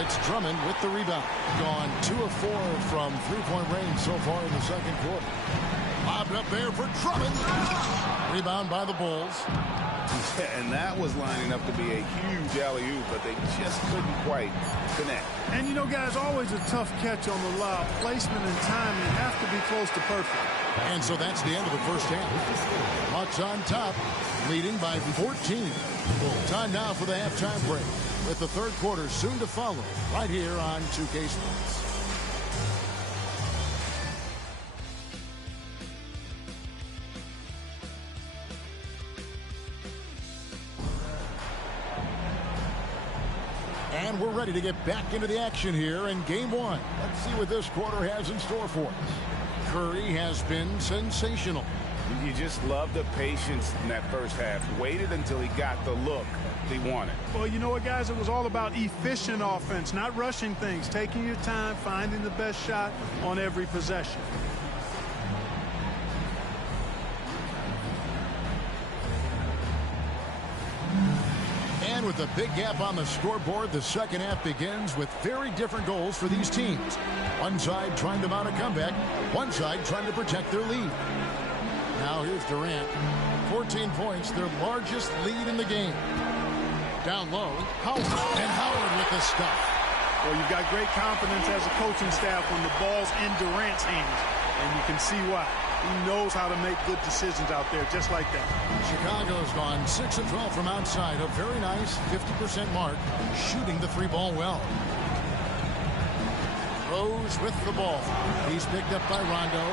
It's Drummond with the rebound. Gone 2 of 4 from three-point range so far in the second quarter. Lobbed up there for Drummond. Rebound by the Bulls. And that was lining up to be a huge alley-oop, but they just couldn't quite connect. And you know, guys, always a tough catch on the lob. Placement and timing have to be close to perfect. And so that's the end of the first half. Hawks on top, leading by 14. Time now for the halftime break, with the third quarter soon to follow, right here on 2K Sports. And we're ready to get back into the action here in game one. Let's see what this quarter has in store for us. Curry has been sensational. You just love the patience in that first half. Waited until he got the look he wanted. Well, you know what, guys? It was all about efficient offense, not rushing things, taking your time, finding the best shot on every possession. And with a big gap on the scoreboard, the second half begins with very different goals for these teams. One side trying to mount a comeback, one side trying to protect their lead. Now here's Durant. 14 points, their largest lead in the game. Down low, Howard. And Howard with the stuff. Well, you've got great confidence as a coaching staff when the ball's in Durant's hands. And you can see why. He knows how to make good decisions out there, just like that. Chicago's gone 6 of 12 from outside. A very nice 50% mark, shooting the three ball well. Rose with the ball. He's picked up by Rondo.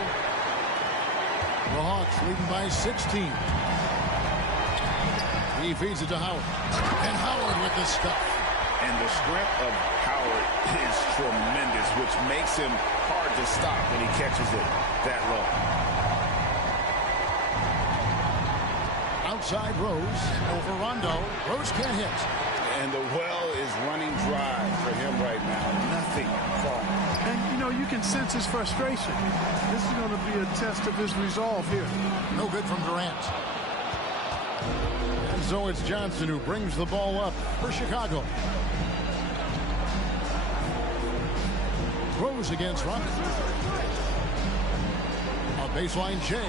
The Hawks leading by 16. He feeds it to Howard. And Howard with the stuff. And the strength of Howard is tremendous, which makes him hard to stop when he catches it that low. Outside Rose over Rondo. Rose can't hit. And the well is running dry for him right now. Nothing falling. And, you know, you can sense his frustration. This is going to be a test of his resolve here. No good from Durant. And so it's Johnson who brings the ball up for Chicago. Rose against Rondo. A baseline J.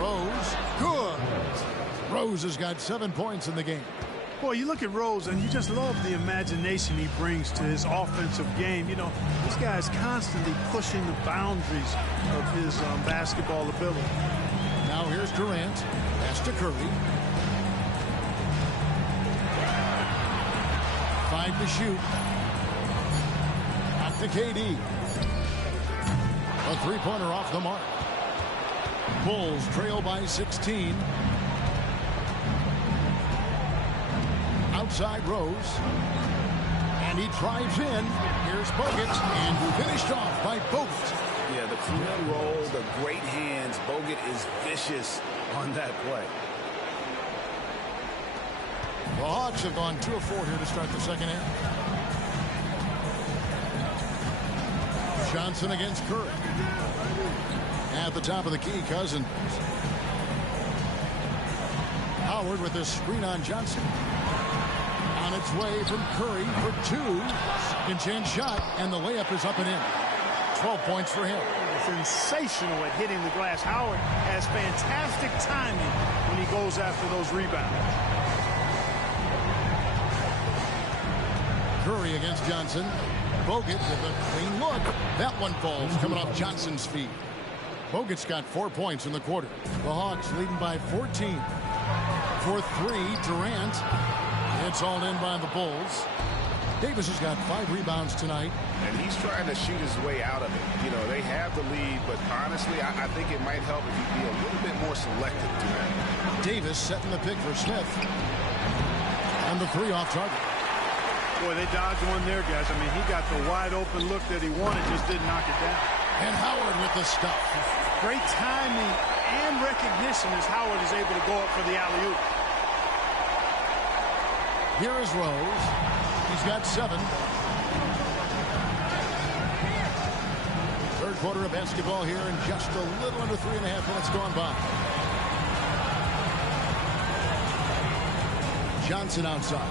Rose. Good. Rose has got 7 points in the game. Boy, you look at Rose, and you just love the imagination he brings to his offensive game. You know, this guy is constantly pushing the boundaries of his basketball ability. Now here's Durant. Pass to Curry. 5 to shoot. Back to KD. A three-pointer off the mark. Bulls trail by 16. Outside Rose. And he drives in. Here's Bogut. And finished off by Bogut. Yeah, the clean roll, the great hands. Bogut is vicious on that play. The Hawks have gone 2 of 4 here to start the second half. Johnson against Curry. At the top of the key, Cousins. Howard with a screen on Johnson. On its way from Curry for 2. Second chance shot, and the layup is up and in. 12 points for him. Sensational at hitting the glass. Howard has fantastic timing when he goes after those rebounds. Curry against Johnson. Bogut with a clean look. That one falls coming off Johnson's feet. Bogut's got 4 points in the quarter. The Hawks leading by 14. For 3, Durant. It's all in by the Bulls. Davis has got 5 rebounds tonight. And he's trying to shoot his way out of it. You know, they have the lead, but honestly, I think it might help if you be a little bit more selective tonight. Davis setting the pick for Smith. And the 3 off target. Boy, they dodged one there, guys. I mean, he got the wide open look that he wanted, just didn't knock it down. And Howard with the stuff. Great timing and recognition as Howard is able to go up for the alley-oop. Here is Rose. He's got 7. Third quarter of basketball here, and just a little under 3.5 minutes gone by. Johnson outside.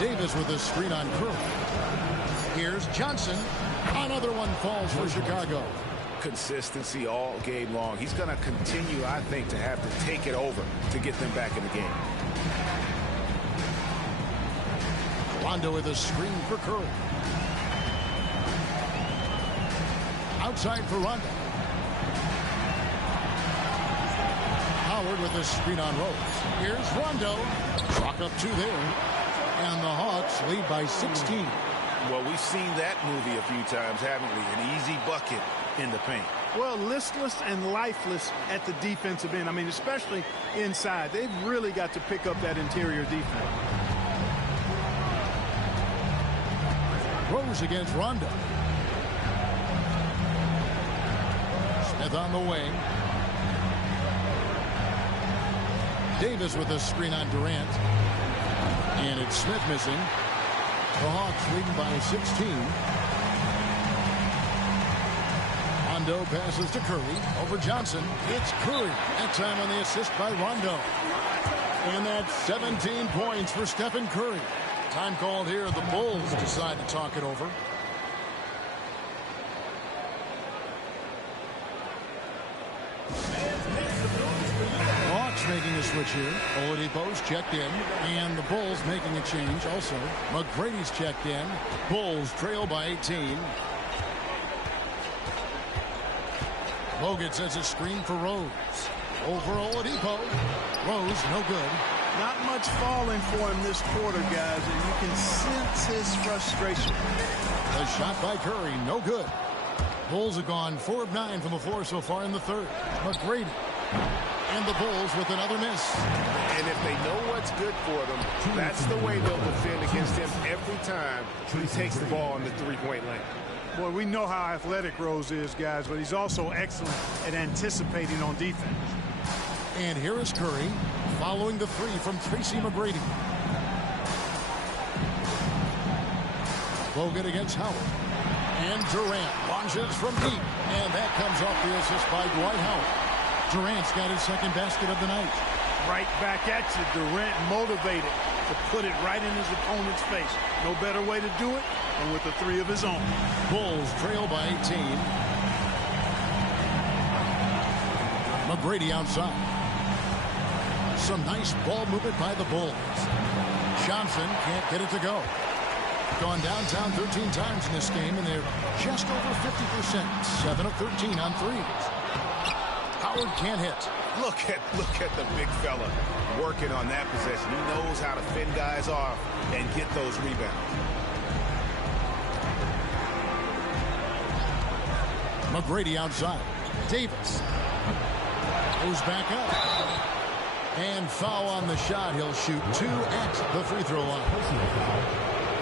Davis with a screen on Curry. Here's Johnson. Another one falls for Chicago. Consistency all game long. He's going to continue, I think, to have to take it over to get them back in the game. Rondo with a screen for Curry. Outside for Rondo. Howard with a screen on Rose. Here's Rondo. Chalk up 2 there. And the Hawks lead by 16. Well, we've seen that movie a few times, haven't we? An easy bucket in the paint. Well, listless and lifeless at the defensive end. I mean, especially inside. They've really got to pick up that interior defense. Rose against Rondo. Smith on the wing. Davis with a screen on Durant. And it's Smith missing. The Hawks leading by 16. Rondo passes to Curry. Over Johnson. It's Curry. That time on the assist by Rondo. And that's 17 points for Stephen Curry. Time called here. The Bulls decide to talk it over. Hawks making a switch here. Oladipo's checked in. And the Bulls making a change also. McGrady's checked in. Bulls trail by 18. Bogut sets a screen for Rose. Over Oladipo. Rose, no good. Not much falling for him this quarter, guys, and you can sense his frustration. A shot by Curry, no good. Bulls have gone 4 of 9 from the floor so far in the third. McGrady. And the Bulls with another miss. And if they know what's good for them, that's the way they'll defend against him every time he takes the ball in the three-point lane. Boy, we know how athletic Rose is, guys, but he's also excellent at anticipating on defense. And here is Curry following the three from Tracy McGrady. Bogut against Howard. And Durant launches from deep. And that comes off the assist by Dwight Howard. Durant's got his second basket of the night. Right back at you. Durant motivated to put it right in his opponent's face. No better way to do it than with the three of his own. Bulls trail by 18. McGrady outside. Some nice ball movement by the Bulls. Johnson can't get it to go. Gone downtown 13 times in this game, and they're just over 50%. 7 of 13 on threes. Howard can't hit. Look at the big fella working on that possession. He knows how to fend guys off and get those rebounds. McGrady outside. Davis goes back up. And foul on the shot. He'll shoot 2 at the free throw line.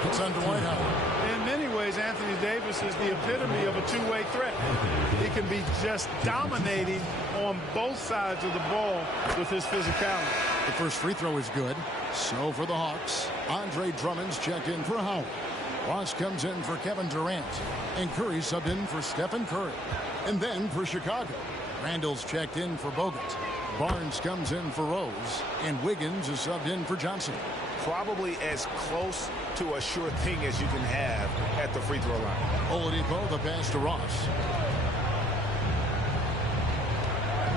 It's on Dwight Howard. In many ways, Anthony Davis is the epitome of a two-way threat. He can be just dominating on both sides of the ball with his physicality. The first free throw is good. So for the Hawks, Andre Drummond's checked in for Howard. Ross comes in for Kevin Durant. And Curry subbed in for Stephen Curry. And then for Chicago, Randall's checked in for Bogut. Barnes comes in for Rose. And Wiggins is subbed in for Johnson. Probably as close to a sure thing as you can have at the free throw line. Oladipo, the pass to Ross.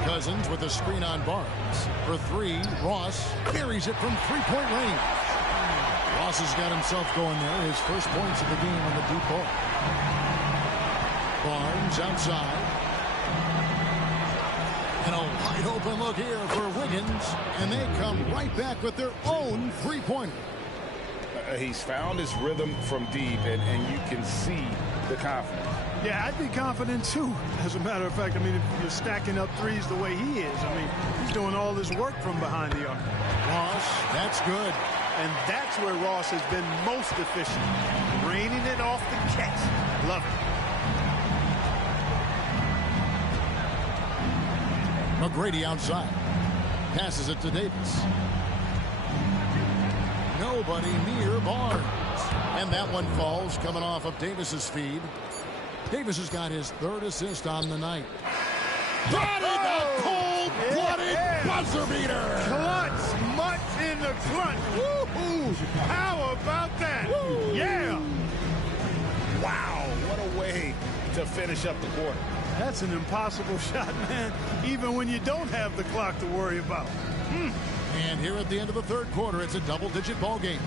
Cousins with a screen on Barnes. For 3, Ross carries it from three-point range. Ross has got himself going there. His first points of the game on the deep ball. Barnes outside. And a wide open look here for Wiggins. And they come right back with their own three-pointer. He's found his rhythm from deep, and you can see the confidence. Yeah, I'd be confident too. As a matter of fact, I mean, if you're stacking up threes the way he is, I mean, he's doing all this work from behind the arc. Ross, that's good. And that's where Ross has been most efficient. Raining it off the catch. Love it. McGrady outside. Passes it to Davis. Nobody near Barnes. And that one falls coming off of Davis's feed. Davis has got his third assist on the night. Got it! A cold-blooded buzzer beater! Clutch! Much in the clutch! Woo-hoo! How about that? Woo. Yeah! Wow, what a way to finish up the quarter. That's an impossible shot, man, even when you don't have the clock to worry about. And here at the end of the third quarter, it's a double-digit ball game.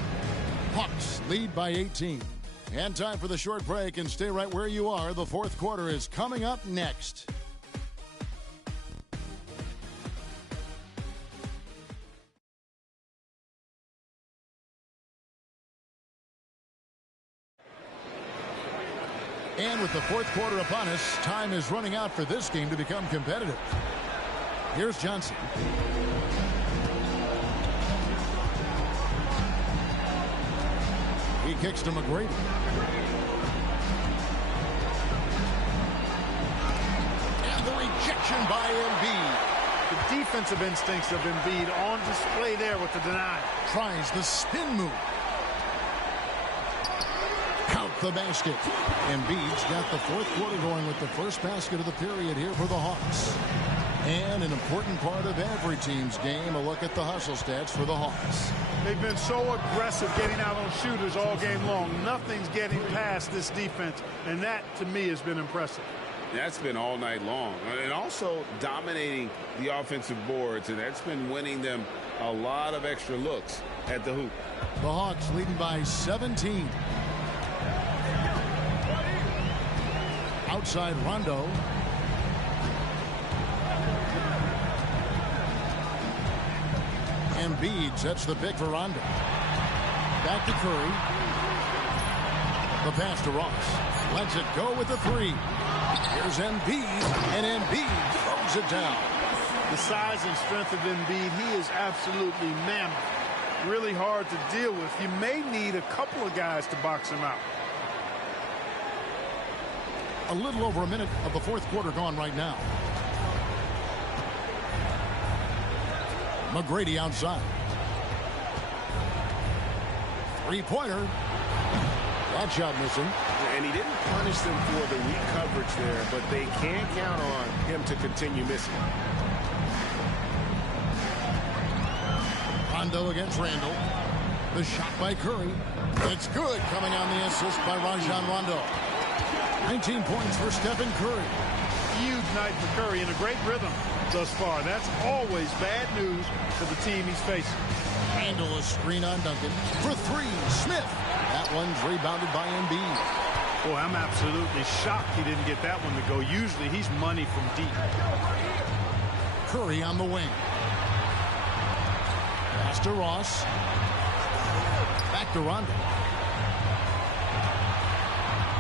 Hawks lead by 18. And time for the short break, and stay right where you are. The fourth quarter is coming up next. And with the fourth quarter upon us, time is running out for this game to become competitive. Here's Johnson. He kicks to McGrady. Rejection by Embiid. The defensive instincts of Embiid on display there with the deny. Tries the spin move. Count the basket. Embiid's got the fourth quarter going with the first basket of the period here for the Hawks. And an important part of every team's game, a look at the hustle stats for the Hawks. They've been so aggressive getting out on shooters all game long. Nothing's getting past this defense, and that, to me, has been impressive. That's been all night long. And also dominating the offensive boards, and that's been winning them a lot of extra looks at the hoop. The Hawks leading by 17. Outside Rondo. Embiid sets the pick for Rondo. Back to Curry. The pass to Ross. Lets it go with the three. Here's Embiid, and Embiid throws it down. The size and strength of Embiid, he is absolutely mammoth. Really hard to deal with. You may need a couple of guys to box him out. A little over a minute of the fourth quarter gone right now. McGrady outside. Three-pointer. That shot missing. And he didn't punish them for the weak coverage there, but they can't count on him to continue missing. Rondo against Randall. The shot by Curry. It's good, coming on the assist by Rajon Rondo. 19 points for Stephen Curry. Huge night for Curry in a great rhythm thus far. That's always bad news for the team he's facing. Randall a screen on Duncan. For three, Smith. That one's rebounded by Embiid. Boy, I'm absolutely shocked he didn't get that one to go. Usually he's money from deep. Curry on the wing. Pass to Ross. Back to Rondo.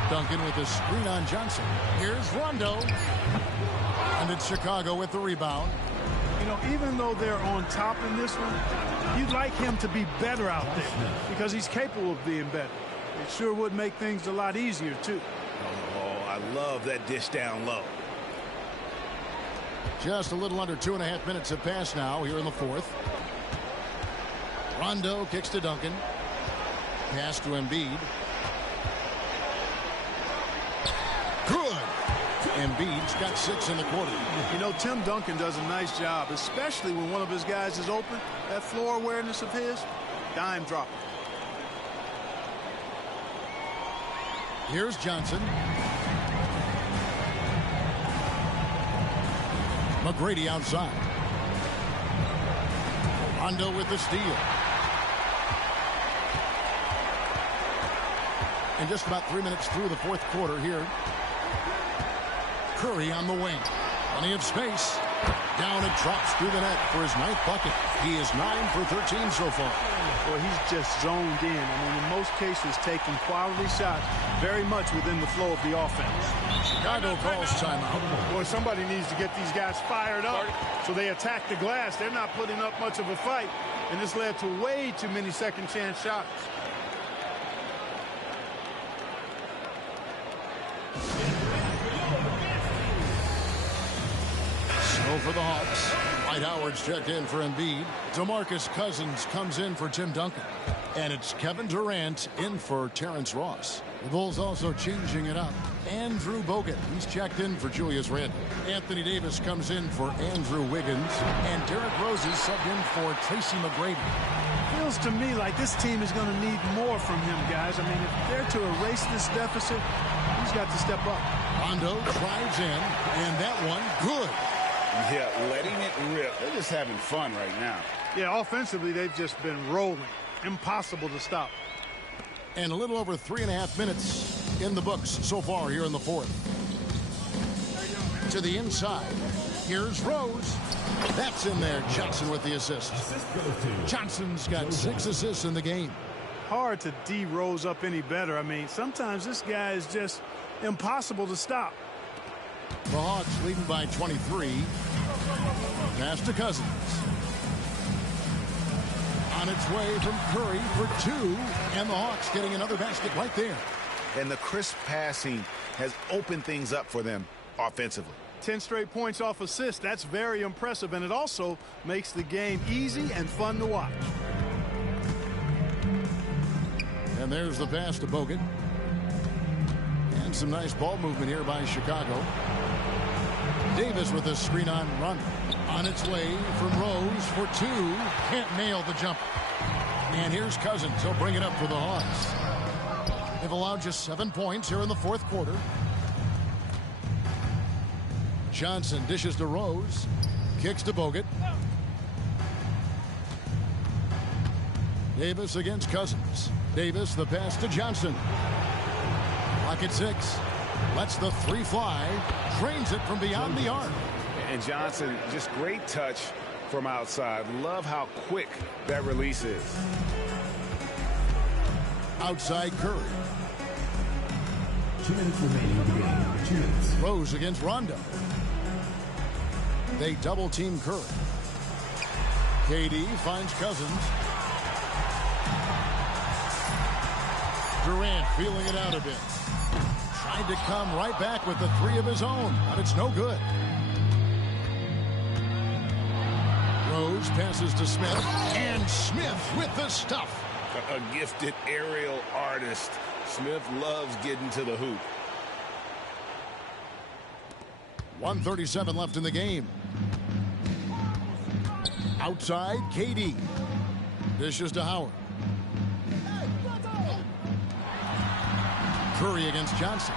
Duncan with a screen on Johnson. Here's Rondo. And it's Chicago with the rebound. You know, even though they're on top in this one, you'd like him to be better out there because he's capable of being better. It sure would make things a lot easier, too. Oh, I love that dish down low. Just a little under 2.5 minutes have passed now here in the fourth. Rondo kicks to Duncan. Pass to Embiid. Good. Embiid's got 6 in the quarter. You know, Tim Duncan does a nice job, especially when one of his guys is open. That floor awareness of his, dime drop. Here's Johnson. McGrady outside. Rondo with the steal. And just about 3 minutes through the fourth quarter here. Curry on the wing. Plenty of space. Down and drops through the net for his 9th bucket. He is 9 for 13 so far. Well, he's just zoned in. I mean, in most cases, taking quality shots very much within the flow of the offense. Chicago calls timeout. Boy, somebody needs to get these guys fired up so they attack the glass. They're not putting up much of a fight, and this led to way too many second-chance shots. So for the Hawks, Dwight Howard's checked in for Embiid. DeMarcus Cousins comes in for Tim Duncan. And it's Kevin Durant in for Terrence Ross. The Bulls also changing it up. Andrew Bogut, he's checked in for Julius Randle. Anthony Davis comes in for Andrew Wiggins. And Derrick Rose is subbed in for Tracy McGrady. Feels to me like this team is going to need more from him, guys. I mean, if they're to erase this deficit, he's got to step up. Rondo drives in, and that one good. Yeah, letting it rip. They're just having fun right now. Yeah, offensively, they've just been rolling. Impossible to stop. And a little over 3.5 minutes in the books so far here in the fourth. To the inside. Here's Rose. That's in there. Johnson with the assist. Johnson's got 6 assists in the game. Hard to D Rose up any better. I mean, sometimes this guy is just impossible to stop. The Hawks leading by 23. Pass to Cousins. On its way from Curry for 2. And the Hawks getting another basket right there. And the crisp passing has opened things up for them offensively. 10 straight points off assists. That's very impressive, and it also makes the game easy and fun to watch. And there's the pass to Bogut. And some nice ball movement here by Chicago. Davis with a screen on run. On its way from Rose for two. Can't nail the jumper. And here's Cousins. He'll bring it up for the Hawks. They've allowed just 7 points here in the fourth quarter. Johnson dishes to Rose. Kicks to Bogut. Davis against Cousins. Davis, the pass to Johnson. Pocket 6. Lets the three fly. Drains it from beyond the arc. And Johnson, just great touch from outside. Love how quick that release is. Outside Curry. 2 minutes remaining in the game. 2 minutes. Rose against Rondo. They double team Curry. KD finds Cousins. Durant feeling it out a bit. Tried to come right back with the three of his own, but it's no good. Rose passes to Smith, and Smith with the stuff. A gifted aerial artist. Smith loves getting to the hoop. 1:37 left in the game. Outside, KD. Dishes to Howard. Curry against Johnson.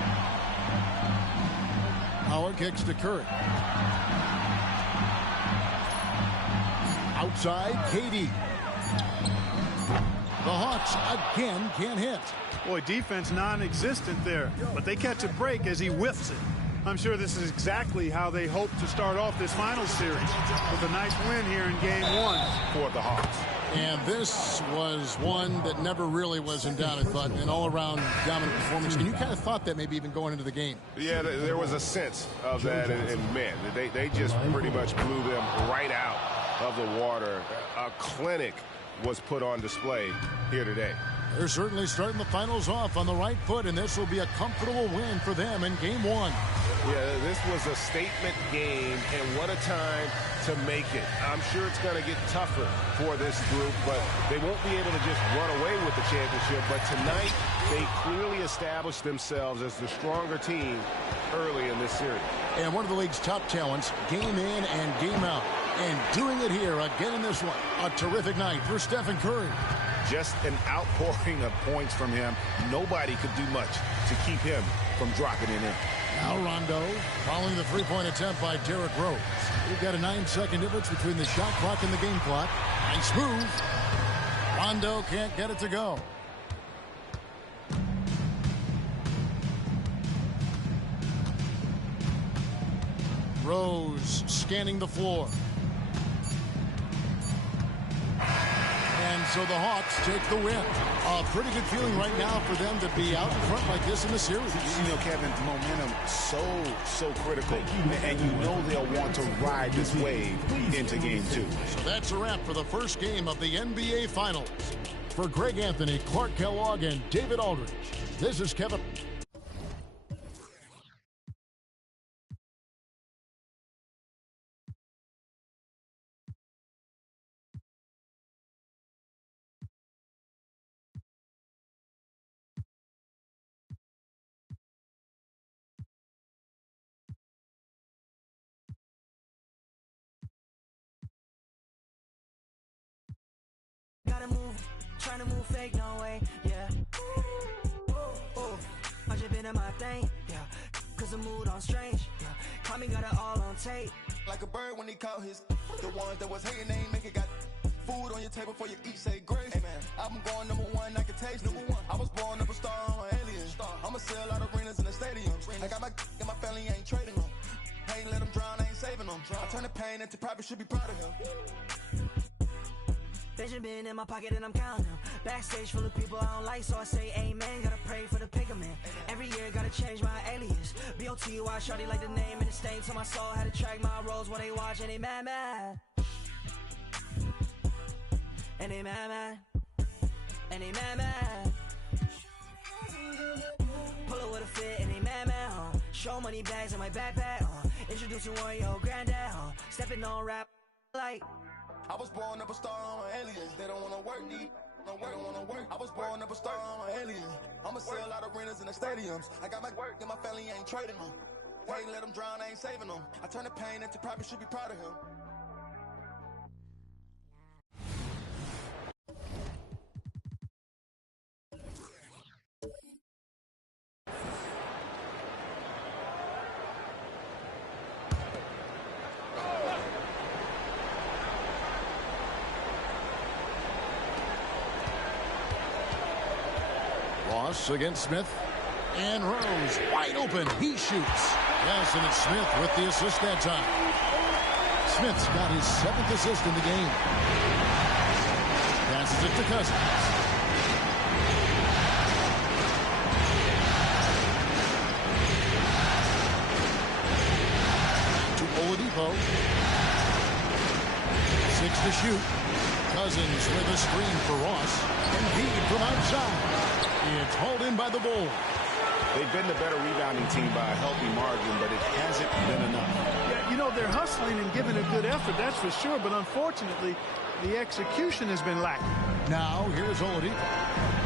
Howard kicks to Curry. Outside, KD. The Hawks again can't hit. Boy, defense non-existent there, but they catch a break as he whiffs it. I'm sure this is exactly how they hope to start off this final series with a nice win here in game 1 for the Hawks. And this was one that never really was in doubt, but an all-around dominant performance. And you kind of thought that maybe even going into the game. Yeah, there was a sense of that, and man, they just pretty much blew them right out of the water. A clinic was put on display here today. They're certainly starting the finals off on the right foot, and this will be a comfortable win for them in game 1. Yeah, this was a statement game, and what a time to make it. I'm sure it's going to get tougher for this group, but they won't be able to just run away with the championship. But tonight, they clearly established themselves as the stronger team early in this series. And one of the league's top talents, game in and game out. And doing it here again in this one. A terrific night for Stephen Curry. Just an outpouring of points from him. Nobody could do much to keep him from dropping it in. Now Rondo following the three-point attempt by Derrick Rose. We've got a 9-second difference between the shot clock and the game clock. Nice move. Rondo can't get it to go. Rose scanning the floor. And so the Hawks take the win. A pretty good feeling right now for them to be out in front like this in the series. You know, Kevin, momentum so critical. And you know they'll want to ride this wave into game 2. So that's a wrap for the first game of the NBA Finals. For Greg Anthony, Clark Kellogg, and David Aldridge, this is Kevin. Gotta move, trying to move fake, no way, yeah. Ooh, I just been in my thing, yeah. Cause the mood on strange, yeah. Call me, got it all on tape. Like a bird when he caught his. The ones that was hating, they ain't make it. Got food on your table for you eat, say grace. Hey man, I'm going #1, I can taste #1. I was born up a star, I'm an alien. I'ma sell out arenas in the stadiums. I got my and my family ain't trading them. I ain't let them drown, I ain't saving them. I turn the pain into profit, should be proud of him. Benjamin in my pocket and I'm counting them. Backstage full of people I don't like, so I say amen. Gotta pray for the picker man. Every year gotta change my alias. B-O-T-Y, shawty like the name and the stain to my soul. Had to track my roles while they watch and they mad. And they mad. And they mad. Pull up with a fit and they mad. show money bags in my backpack. Introducing one, yo, granddad. Stepping on rap like. I was born up a star on aliens. They don't wanna work deep. They don't wanna work. I was born up a star on aliens. I'ma sell out arenas in the stadiums. I got my work and my family ain't trading them. I ain't let them drown, I ain't saving them. I turn the pain into profit, should be proud of him. Ross against Smith. And Rose wide open. He shoots. Yes, and it's Smith with the assist that time. Smith's got his 7th assist in the game. Passes it to Cousins. To Oladipo. 6 to shoot. Cousins with a screen for Ross. Embiid from outside. It's hauled in by the Bulls. They've been the better rebounding team by a healthy margin, but it hasn't been enough. Yeah, you know, they're hustling and giving a good effort, that's for sure, but unfortunately, the execution has been lacking. Now, here's Oladipo,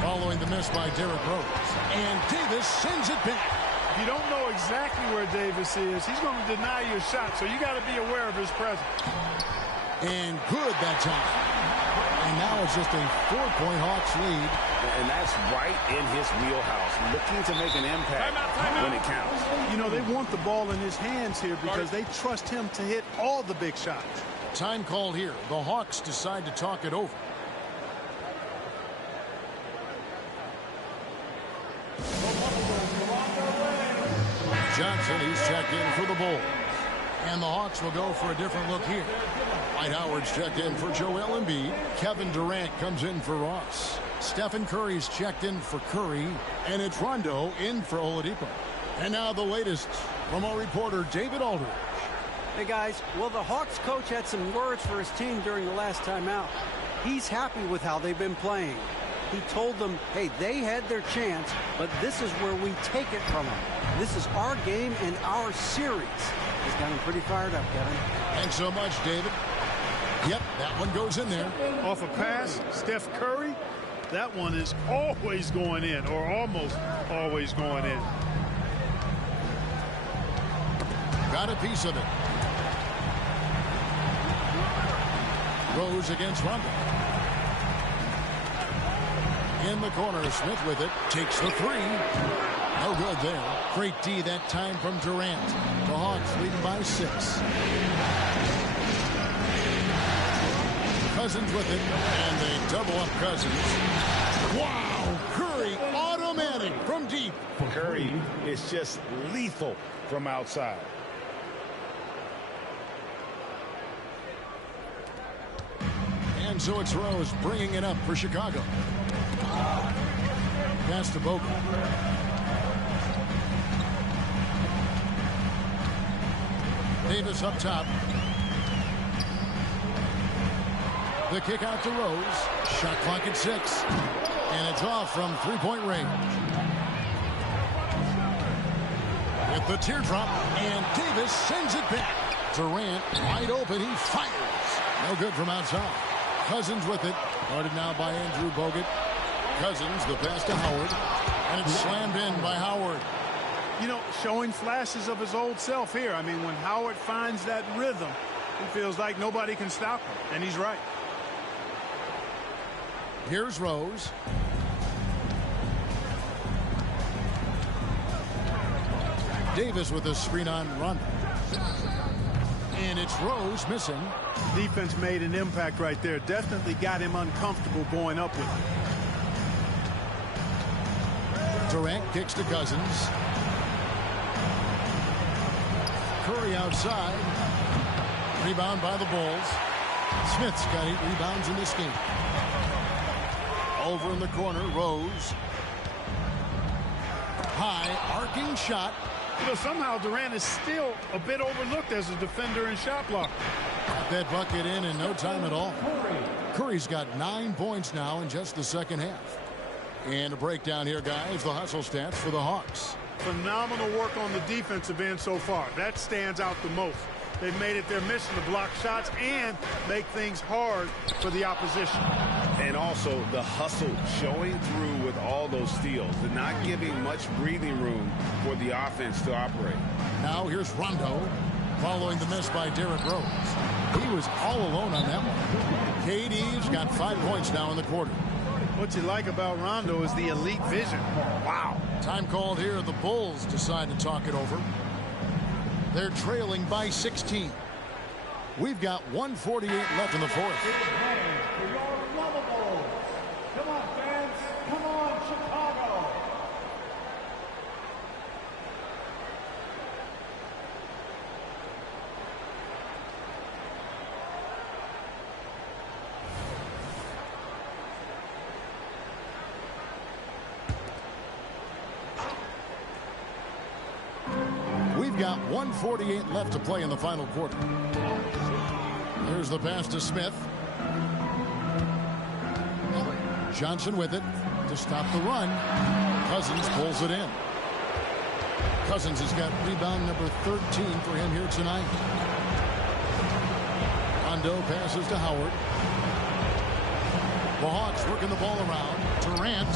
following the miss by Derrick Rose. And Davis sends it back. If you don't know exactly where Davis is, he's going to deny your shot, so you got to be aware of his presence. And good that time. And now it's just a 4-point Hawks lead. And that's right in his wheelhouse, looking to make an impact when it counts. You know, they want the ball in his hands here because they trust him to hit all the big shots. Time called here. The Hawks decide to talk it over. Johnson, he's checked in for the Bulls. And the Hawks will go for a different look here. Dwight Howard's checked in for Joel Embiid. Kevin Durant comes in for Ross. Stephen Curry's checked in for Curry. And it's Rondo in for Oladipo. And now the latest from our reporter, David Aldridge. Hey, guys. Well, the Hawks coach had some words for his team during the last timeout. He's happy with how they've been playing. He told them, hey, they had their chance, but this is where we take it from them. This is our game and our series. He's got him pretty fired up, Kevin. Thanks so much, David. Yep, that one goes in there. Off a pass, Steph Curry. That one is always going in, or almost always going in. Got a piece of it. Rose against Rondo. In the corner, Smith with it. Takes the three. No good there. Great D that time from Durant. The Hawks leading by 6. Cousins with it. And they double up Cousins. Wow! Curry automatic from deep. Curry is just lethal from outside. And so it's Rose bringing it up for Chicago. Pass to Bogut. Davis up top. The kick out to Rose. Shot clock at 6. And it's off from three-point range. With the teardrop. And Davis sends it back. Durant wide open. He fires. No good from outside. Cousins with it. Guarded now by Andrew Bogut. Cousins, the pass to Howard. And it's slammed in by Howard. You know, showing flashes of his old self here. I mean, when Howard finds that rhythm, he feels like nobody can stop him. And he's right. Here's Rose. Davis with a screen on Rondo. And it's Rose missing. Defense made an impact right there. Definitely got him uncomfortable going up with it. Durant kicks to Cousins. Curry outside. Rebound by the Bulls. Smith's got 8 rebounds in this game. Over in the corner, Rose. High, arcing shot. You know, somehow Durant is still a bit overlooked as a defender and shot blocker. Got that bucket in no time at all. Curry's got 9 points now in just the second half. And a breakdown here, guys. The hustle stats for the Hawks. Phenomenal work on the defensive end so far. That stands out the most. They've made it their mission to block shots and make things hard for the opposition. And also the hustle showing through with all those steals and not giving much breathing room for the offense to operate. Now here's Rondo following the miss by Derrick Rose. He was all alone on that one. KD's got 5 points now in the quarter. What you like about Rondo is the elite vision. Wow. Time called here. The Bulls decide to talk it over. They're trailing by 16. We've got 1:48 left in the fourth. Come on, fans. Come on, Chicago. We've got 1:48 left to play in the final quarter. Here's the pass to Smith. Johnson with it to stop the run. Cousins pulls it in. Cousins has got rebound number 13 for him here tonight. Rondo passes to Howard. The Hawks working the ball around. Durant.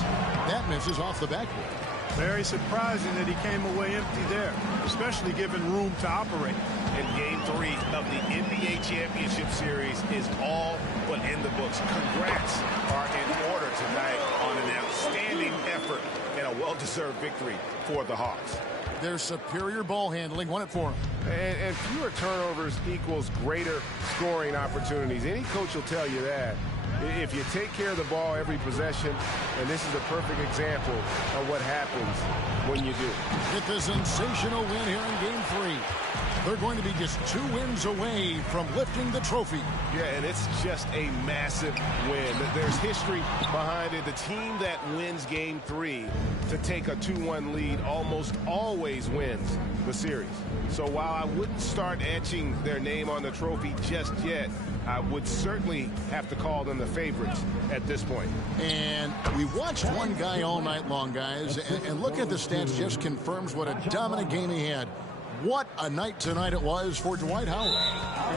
That misses off the backboard. Very surprising that he came away empty there, especially given room to operate. And Game 3 of the NBA Championship Series is all but in the books. Congrats are in order tonight on an outstanding effort and a well-deserved victory for the Hawks. Their superior ball handling won it for them. And fewer turnovers equals greater scoring opportunities. Any coach will tell you that. If you take care of the ball every possession, and this is a perfect example of what happens when you do. Get the sensational win here in Game 3. They're going to be just 2 wins away from lifting the trophy. Yeah, and it's just a massive win. There's history behind it. The team that wins Game 3 to take a 2-1 lead almost always wins the series. So while I wouldn't start etching their name on the trophy just yet, I would certainly have to call them the favorites at this point. And we watched one guy all night long, guys, and look at the stats, just confirms what a dominant game he had. What a night tonight it was for Dwight Howard.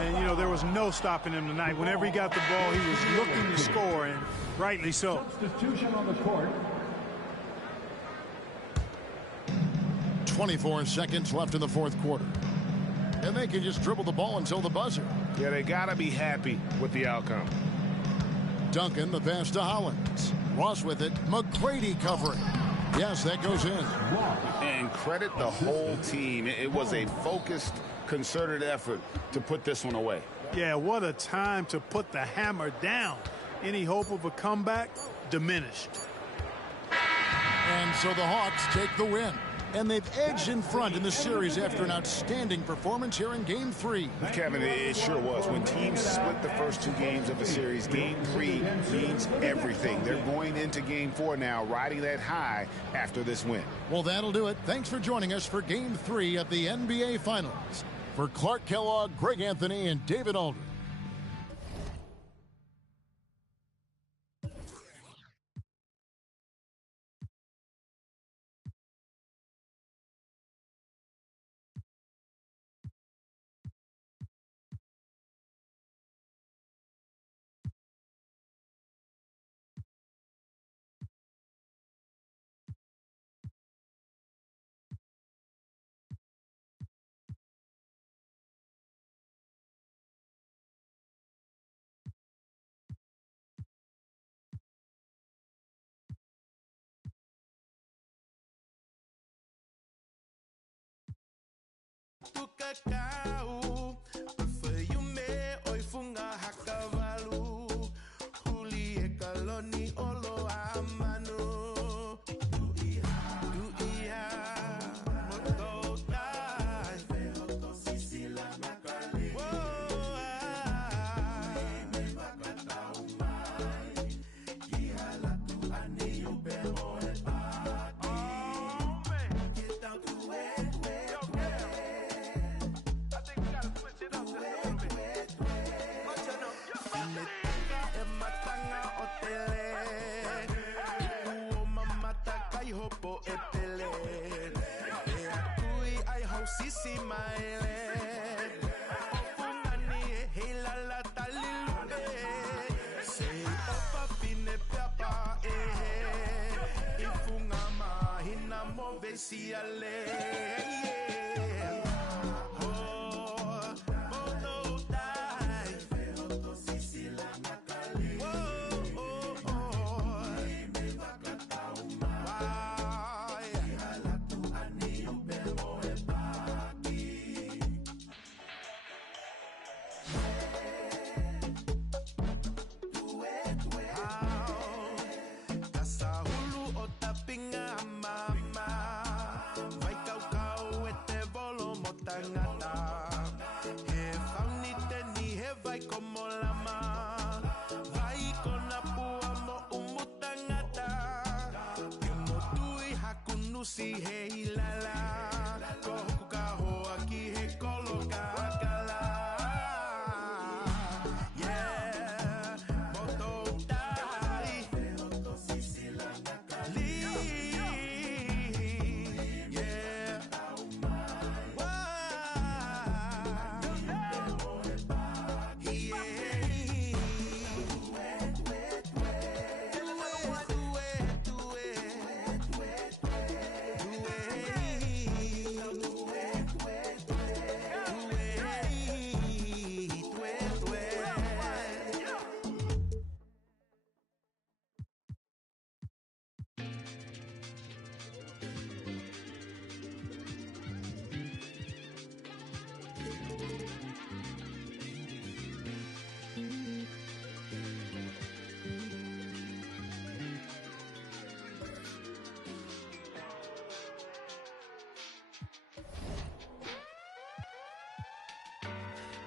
And, you know, there was no stopping him tonight. Whenever he got the ball, he was looking to score, and rightly so. Substitution on the court. 24 seconds left in the fourth quarter. And they can just dribble the ball until the buzzer. Yeah, they got to be happy with the outcome. Duncan, the pass to Hollins. Ross with it. McGrady covering. Yes, that goes in. And credit the whole team. It was a focused, concerted effort to put this one away. Yeah, what a time to put the hammer down. Any hope of a comeback diminished. And so the Hawks take the win. And they've edged in front in the series after an outstanding performance here in Game 3. Kevin, it sure was. When teams split the first 2 games of a series, Game 3 means everything. They're going into Game 4 now, riding that high after this win. Well, that'll do it. Thanks for joining us for Game 3 of the NBA Finals. For Clark Kellogg, Greg Anthony, and David Aldridge. do cacau. Feuillume, oi funga hakavalu. Huli e kaloni olo amano. Do ia, moto tai. Feoto sisila nakali. Me bakata umai. Kihala tu ani ubero e pati. Get down to it. Matanga otele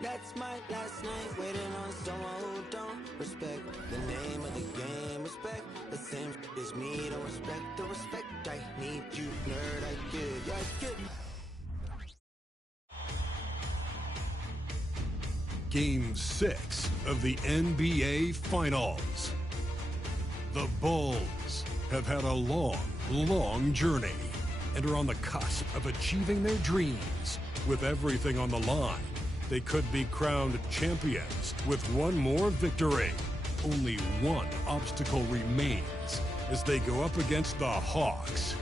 That's my last night waiting on someone who don't respect the name of the game. Respect the same as me. Don't respect the respect I need. You nerd, I get. Game 6 of the NBA Finals. The Bulls have had a long journey and are on the cusp of achieving their dreams. With everything on the line, they could be crowned champions with one more victory. Only one obstacle remains as they go up against the Hawks.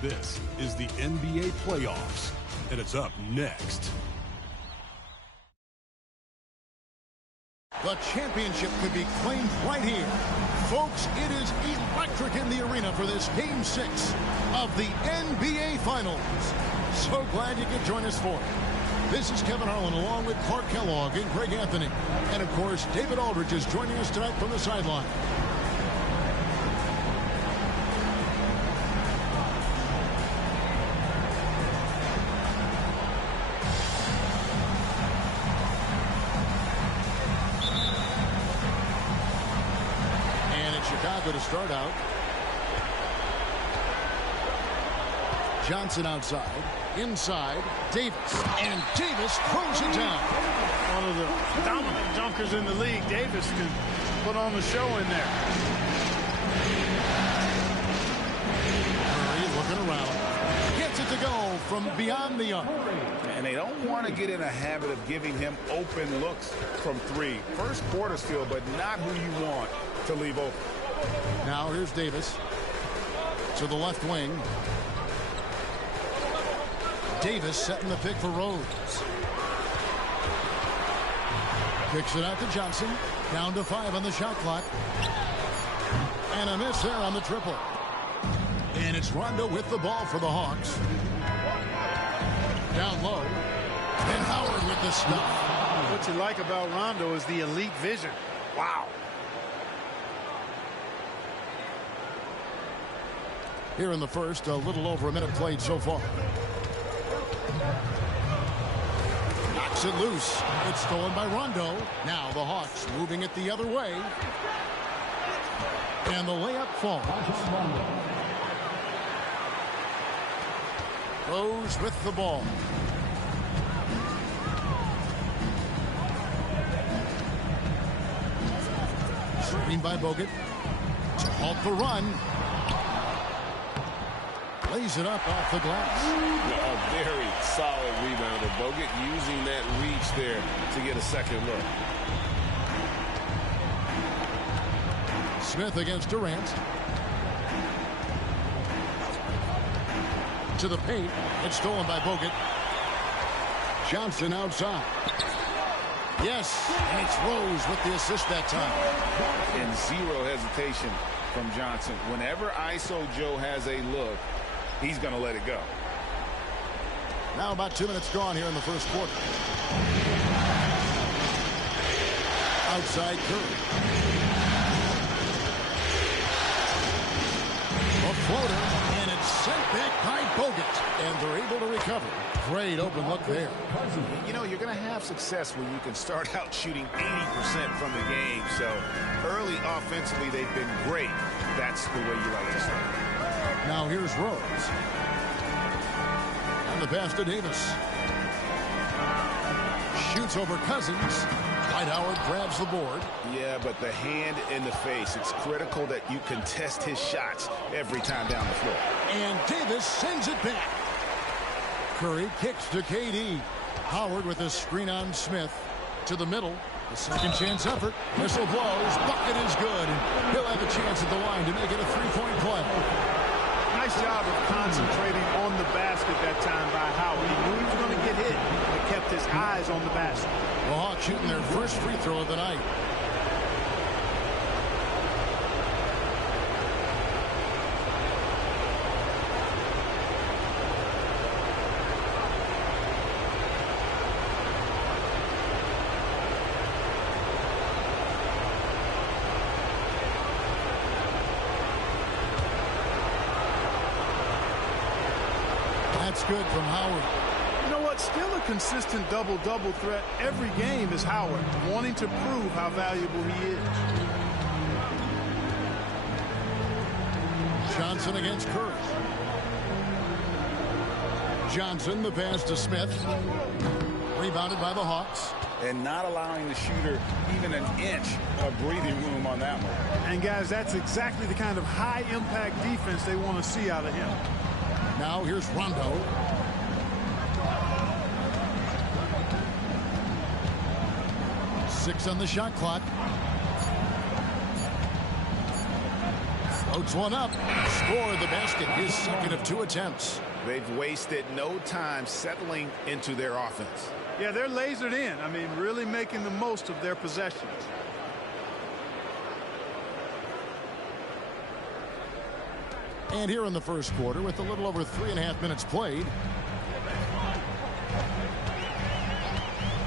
This is the NBA playoffs, and it's up next. The championship could be claimed right here. Folks, it is electric in the arena for this Game 6 of the NBA Finals. So glad you could join us for it. This is Kevin Harlan along with Clark Kellogg and Greg Anthony. And, of course, David Aldridge is joining us tonight from the sideline. Chicago to start out. Johnson outside. Inside. Davis. And Davis throws it down. One of the dominant dunkers in the league. Davis can put on the show in there. Murray looking around. Gets it to go from beyond the arc. And they don't want to get in a habit of giving him open looks from three. First quarter still, but not who you want to leave open. Now here's Davis to the left wing. Davis setting the pick for Rose. Kicks it out to Johnson. Down to 5 on the shot clock. And a miss there on the triple. And it's Rondo with the ball for the Hawks. Down low. And Howard with the stuff. What you like about Rondo is the elite vision. Wow. Here in the first, a little over a minute played so far. Knocks it loose. It's stolen by Rondo. Now the Hawks moving it the other way. And the layup falls. Rose with the ball. Screen by Bogut. To halt the run. Lays it up off the glass. A very solid rebounder. Bogut using that reach there to get a second look. Smith against Durant. To the paint. It's stolen by Bogut. Johnson outside. Yes, and it's Rose with the assist that time. And zero hesitation from Johnson. Whenever ISO Joe has a look, he's going to let it go. Now about 2 minutes gone here in the first quarter. Outside Curry. A floater, and it's sent back by Bogut. And they're able to recover. Great open look there. You know, you're going to have success when you can start out shooting 80% from the game. So early offensively, they've been great. That's the way you like to start. Now here's Rose. And the pass to Davis. Shoots over Cousins. Dwight Howard grabs the board. Yeah, but the hand in the face. It's critical that you contest his shots every time down the floor. And Davis sends it back. Curry kicks to KD. Howard with a screen on Smith. To the middle. The second chance effort. Whistle blows. Bucket is good. And he'll have a chance at the line to make it a three-point play. Nice job of concentrating on the basket that time by Howard. He knew he was going to get hit, but kept his eyes on the basket. The Hawks shooting their first free throw of the night. That's good from Howard. You know what? Still a consistent double-double threat every game is Howard, wanting to prove how valuable he is. Johnson against Curry. Johnson, the pass to Smith. Rebounded by the Hawks. And not allowing the shooter even an inch of breathing room on that one. And, guys, that's exactly the kind of high-impact defense they want to see out of him. Now here's Rondo. Six on the shot clock. Floats one up. Scored the basket. His second of 2 attempts. They've wasted no time settling into their offense. Yeah, they're lasered in. I mean, really making the most of their possessions. And here in the first quarter, with a little over 3.5 minutes played.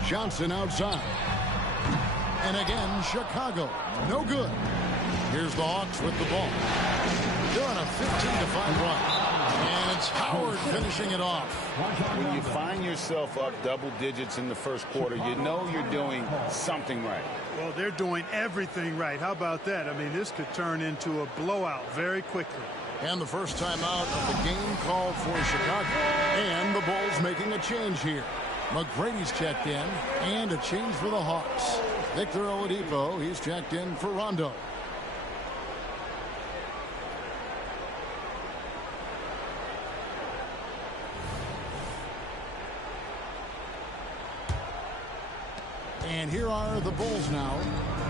Johnson outside. And again, Chicago. No good. Here's the Hawks with the ball. They're on a 15-5 run. And it's Howard finishing it off. When you find yourself up double digits in the first quarter, you know you're doing something right. Well, they're doing everything right. How about that? I mean, this could turn into a blowout very quickly. And the first time out of the game called for Chicago. And the Bulls making a change here. McGrady's checked in, and a change for the Hawks. Victor Oladipo, he's checked in for Rondo. And here are the Bulls now.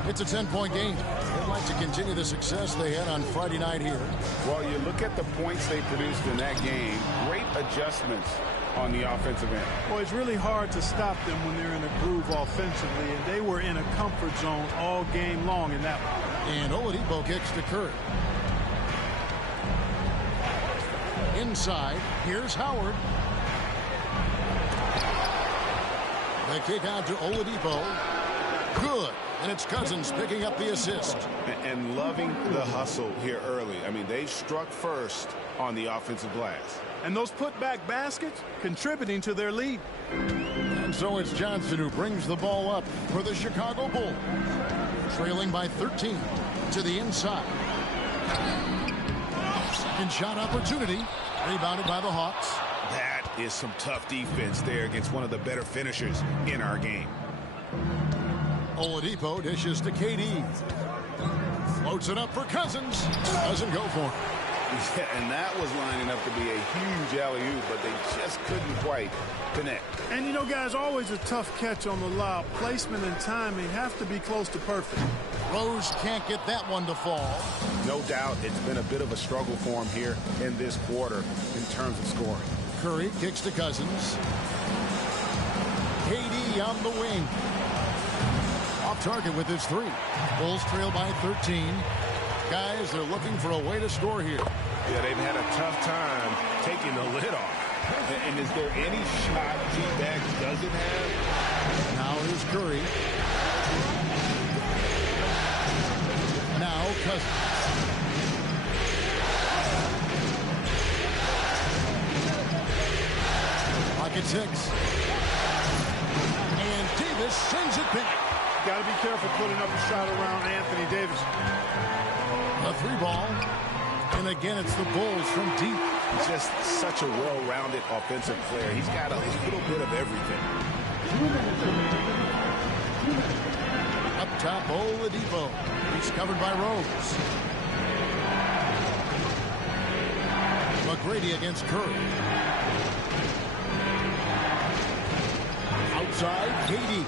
It's a 10-point game. They'd like to continue the success they had on Friday night here. Well, you look at the points they produced in that game. Great adjustments on the offensive end. Well, it's really hard to stop them when they're in a groove offensively, and they were in a comfort zone all game long in that one. And Oladipo kicks to Curry. Inside, here's Howard. The kick out to Oladipo. Good. And it's Cousins picking up the assist. And loving the hustle here early. I mean, they struck first on the offensive glass. And those putback baskets contributing to their lead. And so it's Johnson who brings the ball up for the Chicago Bulls. Trailing by 13 to the inside. Second shot opportunity. Rebounded by the Hawks. That is some tough defense there against one of the better finishers in our game. Oladipo dishes to KD. Floats it up for Cousins. Doesn't go for it. Yeah, and that was lining up to be a huge alley-oop, but they just couldn't quite connect. And, you know, guys, always a tough catch on the lob. Placement and timing have to be close to perfect. Rose can't get that one to fall. No doubt it's been a bit of a struggle for him here in this quarter in terms of scoring. Curry kicks to Cousins. KD on the wing. Off target with his three. Bulls trail by 13. Guys, they're looking for a way to score here. Yeah, they've had a tough time taking the lid off. And is there any shot T-Bags doesn't have? Now here's Curry. Now Cousins. Pocket 6. And Davis sends it back. Got to be careful putting up a shot around Anthony Davis. A 3-ball. And again, it's the Bulls from deep. He's just such a well-rounded offensive player. He's got a little bit of everything. Up top, Oladipo. He's covered by Rose. McGrady against Curry. Outside, KD.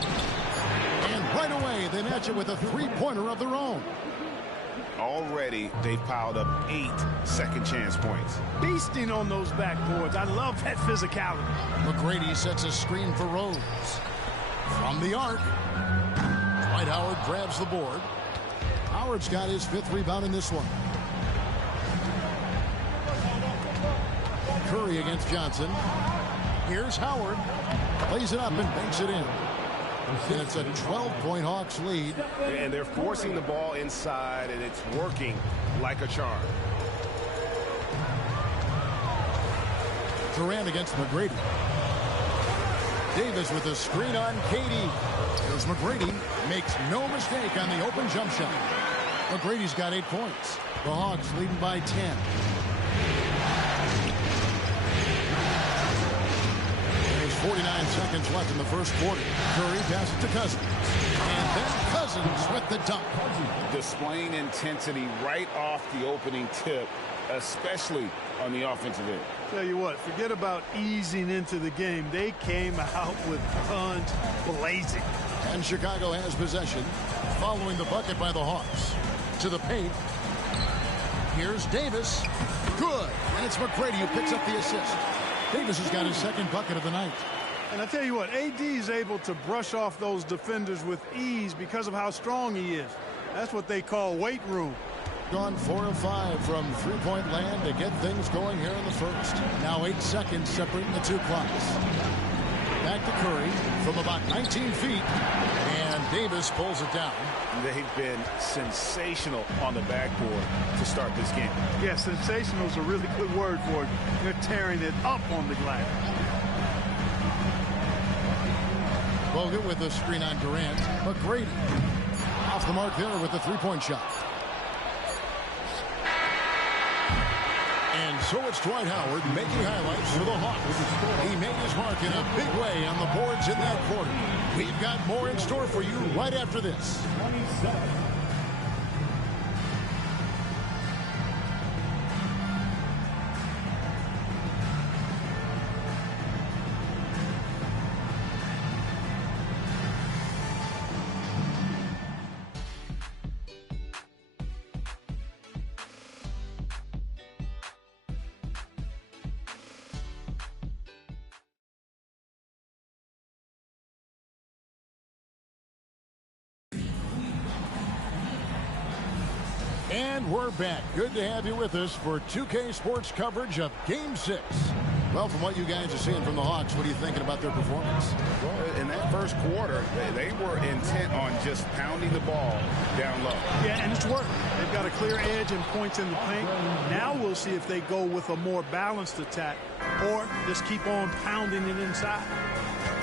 And right away, they match it with a three-pointer of their own. Already, they've piled up 8 second chance points. Beasting on those backboards. I love that physicality. McGrady sets a screen for Rose. From the arc. Dwight Howard grabs the board. Howard's got his 5th rebound in this one. Curry against Johnson. Here's Howard. Plays it up and banks it in. And it's a 12-point Hawks lead. And they're forcing the ball inside, and it's working like a charm. Durant against McGrady. Davis with a screen on KD. Here's McGrady. Makes no mistake on the open jump shot. McGrady's got 8 points. The Hawks leading by 10. There's 49 seconds left in the first quarter. Curry passes to Cousins. And then Cousins with the dunk. Displaying intensity right off the opening tip, especially on the offensive end. Tell you what, forget about easing into the game. They came out with guns blazing. And Chicago has possession, following the bucket by the Hawks. To the paint. Here's Davis. Good. And it's McGrady who picks up the assist. Davis has got his 2nd bucket of the night. And I tell you what, AD is able to brush off those defenders with ease because of how strong he is. That's what they call weight room. Gone 4 of 5 from three-point land to get things going here in the first. Now 8 seconds separating the 2 clocks. Back to Curry from about 19 feet. And Davis pulls it down. They've been sensational on the backboard to start this game. Yeah, sensational is a really good word for it. They're tearing it up on the glass. Bogut with a screen on Durant. McGrady off the mark there with the 3-point shot. And so it's Dwight Howard making highlights for the Hawks. He made his mark in a big way on the boards in that quarter. We've got more in store for you right after this. And we're back. Good to have you with us for 2K Sports coverage of Game 6. Well, from what you guys are seeing from the Hawks, what are you thinking about their performance? Well, in that first quarter, they were intent on just pounding the ball down low. Yeah, and it's worked. They've got a clear edge and points in the paint. Now we'll see if they go with a more balanced attack or just keep on pounding it inside.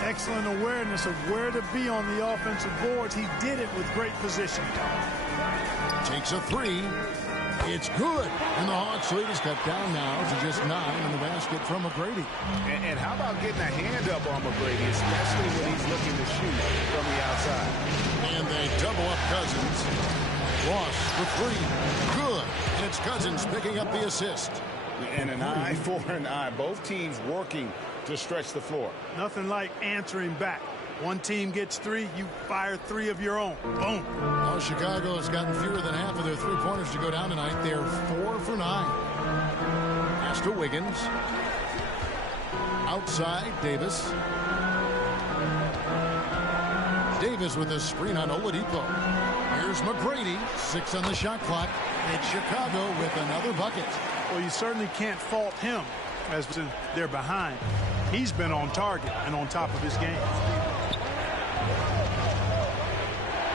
Excellent awareness of where to be on the offensive boards. He did it with great position. Takes a 3. It's good. And the Hawks lead is cut down now to just 9 in the basket from McGrady. And how about getting a hand up on McGrady, especially when he's looking to shoot from the outside. And they double up Cousins. Ross for 3. Good. And it's Cousins picking up the assist. And an eye for an eye. Both teams working to stretch the floor. Nothing like answering back. One team gets 3, you fire 3 of your own. Boom. Well, Chicago has gotten fewer than half of their three-pointers to go down tonight. They're 4 for 9. Pass to Wiggins. Outside, Davis. Davis with a screen on Oladipo. Here's McGrady. 6 on the shot clock. It's Chicago with another bucket. Well, you certainly can't fault him as they're behind. He's been on target and on top of his game.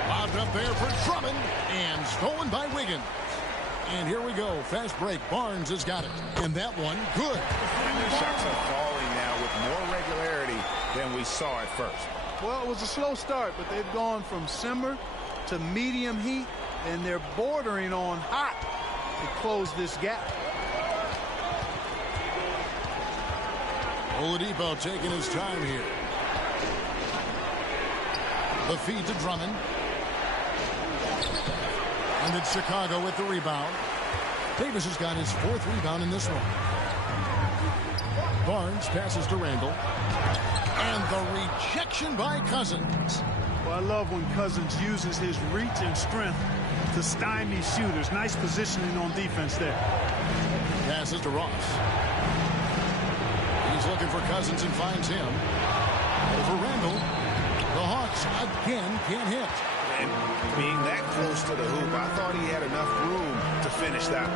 Lobbed up there for Drummond and stolen by Wiggins. And here we go. Fast break. Barnes has got it. And that one, good. And their shots are falling now with more regularity than we saw at first. Well, it was a slow start, but they've gone from simmer to medium heat, and they're bordering on hot to close this gap. Oladipo taking his time here. The feed to Drummond. And it's Chicago with the rebound. Davis has got his 4th rebound in this one. Barnes passes to Randall. And the rejection by Cousins. Well, I love when Cousins uses his reach and strength to stymie shooters. Nice positioning on defense there. Passes to Ross. He's looking for Cousins and finds him. Over Randall. The Hawks again can't hit. And being that close to the hoop, I thought he had enough room to finish that.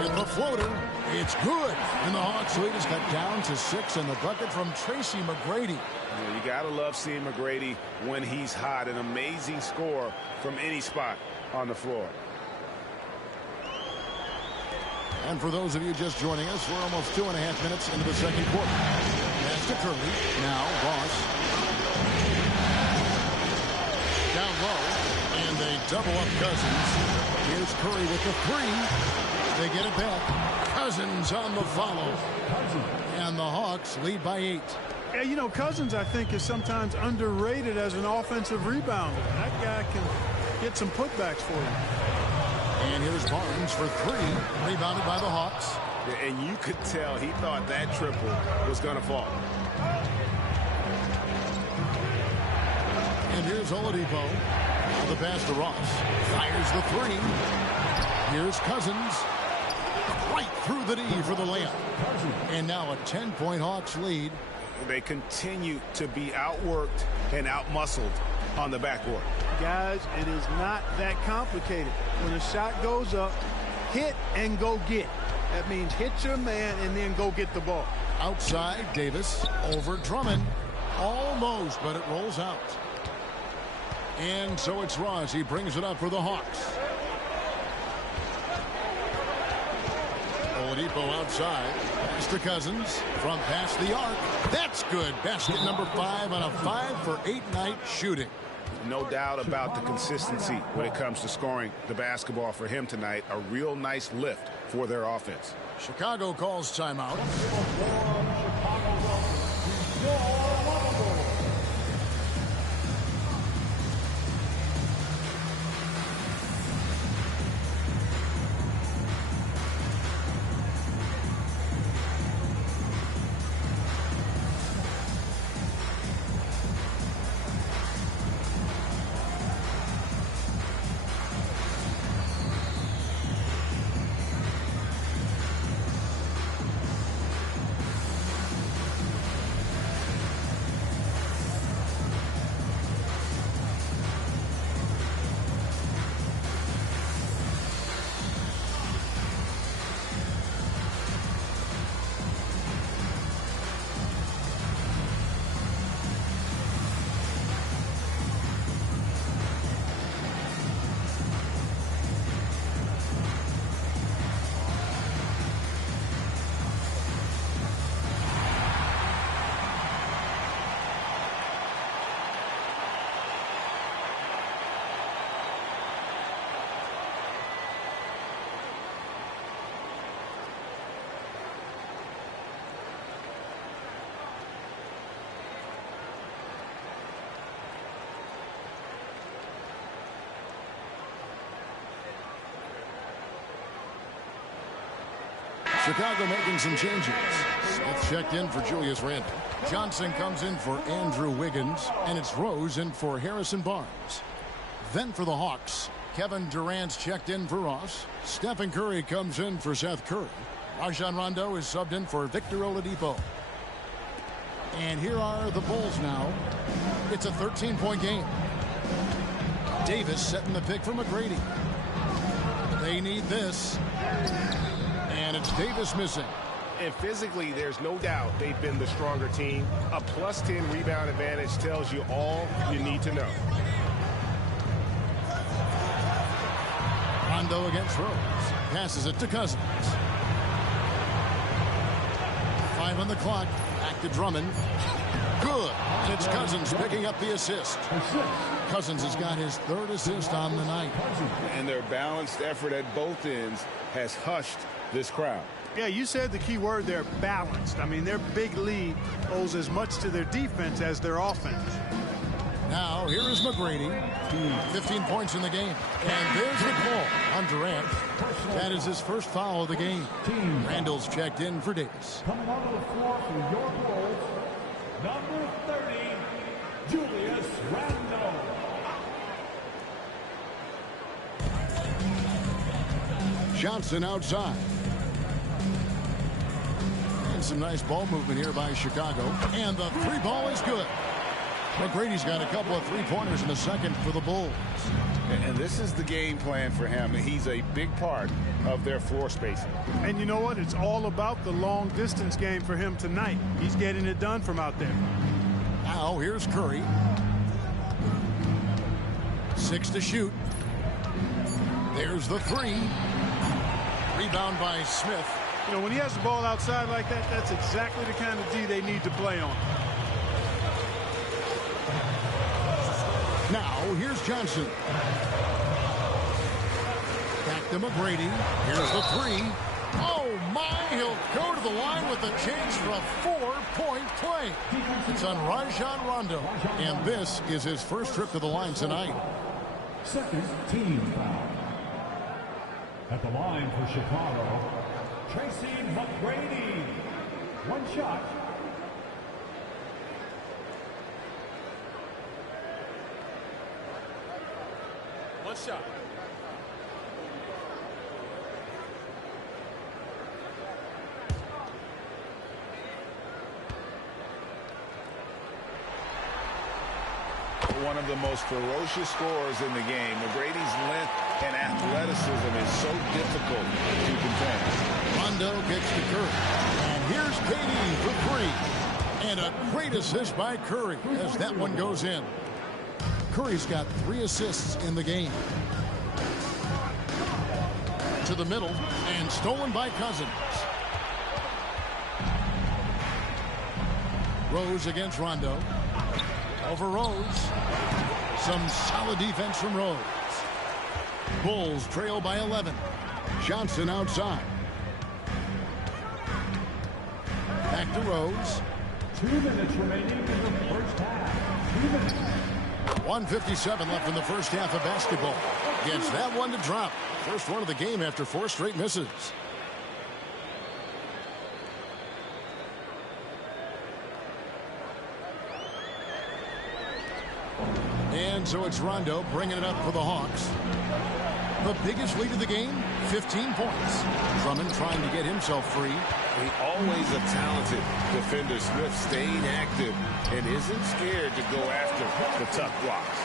With the floater, it's good. And the Hawks lead is cut down to 6 in the bucket from Tracy McGrady. Yeah, you got to love seeing McGrady when he's hot. An amazing score from any spot on the floor. And for those of you just joining us, we're almost 2.5 minutes into the second quarter. Pass to Curry. Now Ross. Down low. And they double up Cousins. Here's Curry with the 3. They get it back. Cousins on the follow. And the Hawks lead by 8. Yeah, you know, Cousins, I think, is sometimes underrated as an offensive rebounder. That guy can get some putbacks for you. And here's Barnes for 3. Rebounded by the Hawks. Yeah, and you could tell he thought that triple was going to fall. And here's Oladipo. Now the pass to Ross. Fires the 3. Here's Cousins. Right through the D for the layup. And now a 10-point Hawks lead. They continue to be outworked and outmuscled on the backcourt. Guys, it is not that complicated. When a shot goes up, hit and go get. That means hit your man and then go get the ball. Outside, Davis over Drummond. Almost, but it rolls out. And so it's Ross. He brings it up for the Hawks. Oladipo outside. Pass to Cousins from past the arc. That's good. Basket number 5 on a 5-for-8 night shooting. No doubt about the consistency when it comes to scoring the basketball for him tonight. A real nice lift for their offense. Chicago calls timeout. Chicago making some changes. Smith checked in for Julius Randle. Johnson comes in for Andrew Wiggins, and it's Rose in for Harrison Barnes. Then for the Hawks, Kevin Durant's checked in for Ross. Stephen Curry comes in for Seth Curry. Rajon Rondo is subbed in for Victor Oladipo. And here are the Bulls now. It's a 13-point game. Davis setting the pick for McGrady. They need this. And it's Davis missing. And physically, there's no doubt they've been the stronger team. A plus 10 rebound advantage tells you all you need to know. Rondo against Rose. Passes it to Cousins. 5 on the clock. Back to Drummond. Good. It's Cousins picking up the assist. Cousins has got his 3rd assist on the night. And their balanced effort at both ends has hushed this crowd. Yeah, you said the key word there, balanced. I mean, their big lead owes as much to their defense as their offense. Now, here is McGrady. 15 points in the game. And there's the call on Durant. That is his first foul of the game. Randall's checked in for Davis. Coming onto the floor for your Bulls, number 30, Julius Randle. Johnson outside. And some nice ball movement here by Chicago. And the 3 ball is good. McGrady's got a couple of 3-pointers in the second for the Bulls. And this is the game plan for him. He's a big part of their floor spacing. And you know what? It's all about the long distance game for him tonight. He's getting it done from out there. Now here's Curry. 6 to shoot. There's the 3. Rebound by Smith. You know, when he has the ball outside like that, that's exactly the kind of D they need to play on. Now, here's Johnson. Back to McGrady. Here's the 3. Oh, my. He'll go to the line with a chance for a 4-point play. It's on Rajon Rondo. And this is his first trip to the line tonight. Second team foul. At the line for Chicago, Tracy McGrady. 1 shot. Shot. One of the most ferocious scorers in the game. McGrady's length and athleticism is so difficult to contain. Rondo gets to Curry. And here's KD for 3. And a great assist by Curry as that one goes in. Curry's got 3 assists in the game. To the middle and stolen by Cousins. Rose against Rondo. Over Rose. Some solid defense from Rose. Bulls trail by 11. Johnson outside. Back to Rose. 2 minutes remaining in the first half. 2 minutes. 1:57 left in the first half of basketball. Gets that one to drop. First one of the game after 4 straight misses. And so it's Rondo bringing it up for the Hawks. The biggest lead of the game, 15 points. Drummond trying to get himself free. Always a talented defender. Smith staying active and isn't scared to go after the tough blocks.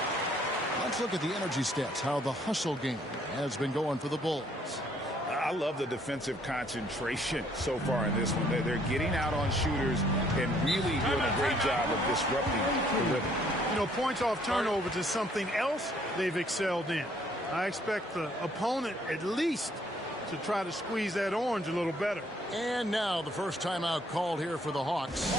Let's look at the energy stats, how the hustle game has been going for the Bulls. I love the defensive concentration so far in this one. They're getting out on shooters and really doing a great job of disrupting the rhythm. You know, points off turnovers is something else they've excelled in. I expect the opponent at least to try to squeeze that orange a little better. And now the first timeout called here for the Hawks.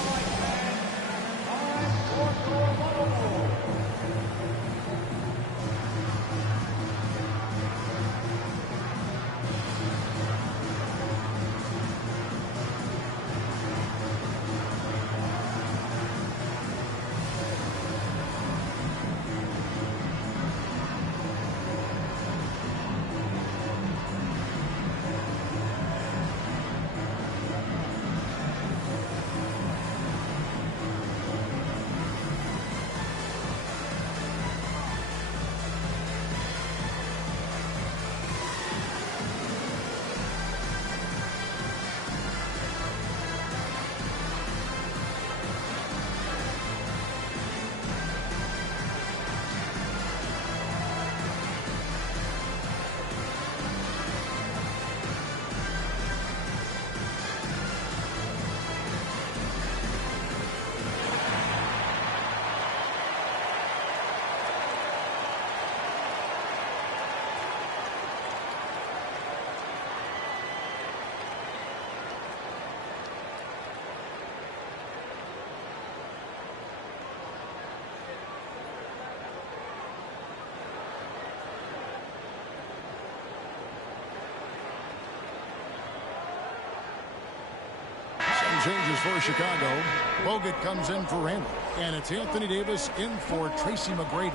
changes for Chicago. Bogut comes in for Randall. And it's Anthony Davis in for Tracy McGrady.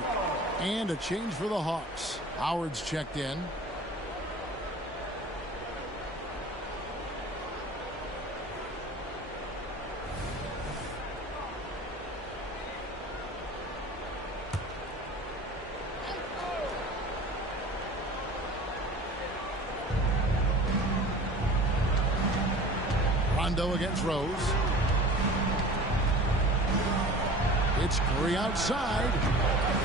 And a change for the Hawks. Howard's checked in. Rondo against Rose. It's Curry outside.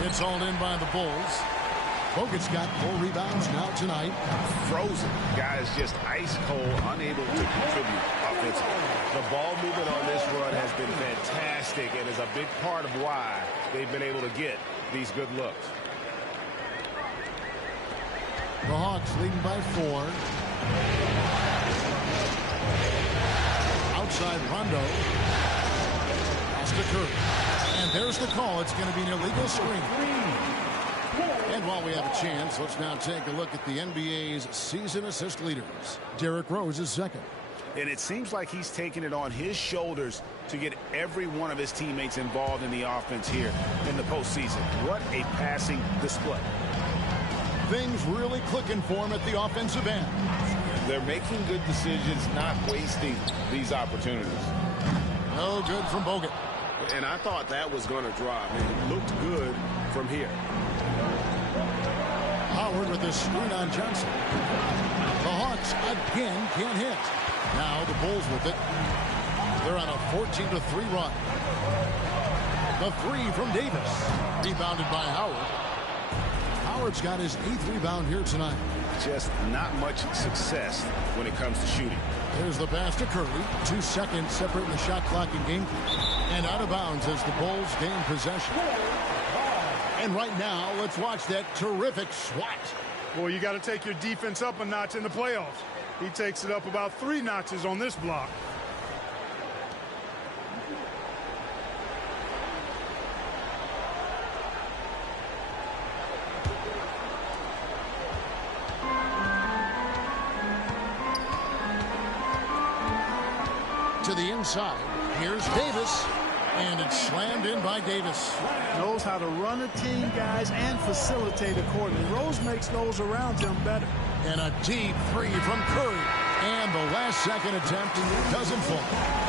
It's all in by the Bulls. Bogut's got 4 rebounds now tonight. Frozen. Guys just ice cold, unable to contribute offensively. The ball movement on this run has been fantastic and is a big part of why they've been able to get these good looks. The Hawks leading by 4. Outside Rondo. Pass to Curry. And there's the call. It's going to be an illegal screen. And while we have a chance, let's now take a look at the NBA's season assist leaders. Derrick Rose is second. And it seems like he's taking it on his shoulders to get every one of his teammates involved in the offense here in the postseason. What a passing display. Things really clicking for him at the offensive end. They're making good decisions, not wasting these opportunities. No good from Bogut. And I thought that was going to drop. It looked good from here. Howard with a screen on Johnson. The Hawks again can't hit. Now the Bulls with it. They're on a 14-3 run. The 3 from Davis. Rebounded by Howard. Howard's got his 8th rebound here tonight. Just not much success when it comes to shooting. There's the pass to Curry. 2 seconds separating the shot clock and game. And out of bounds as the Bulls gain possession. And right now, let's watch that terrific swat. Boy, you got to take your defense up a notch in the playoffs. He takes it up about 3 notches on this block. To the inside. Here's Davis. And it's slammed in by Davis. Knows how to run a team, guys, and facilitate accordingly. Rose makes those around him better. And a deep 3 from Curry. And the last second attempt doesn't fall.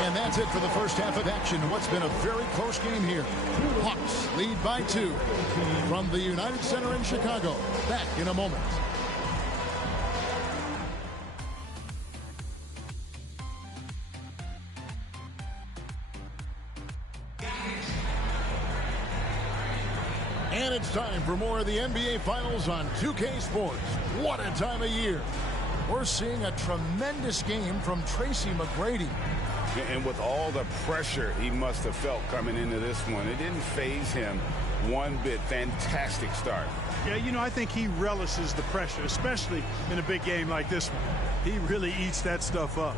And that's it for the first half of action. What's been a very close game here. Hawks lead by 2 from the United Center in Chicago. Back in a moment. And it's time for more of the NBA Finals on 2K Sports. What a time of year. We're seeing a tremendous game from Tracy McGrady. And with all the pressure he must have felt coming into this one, it didn't faze him one bit. Fantastic start. Yeah, you know, I think he relishes the pressure, especially in a big game like this one. He really eats that stuff up.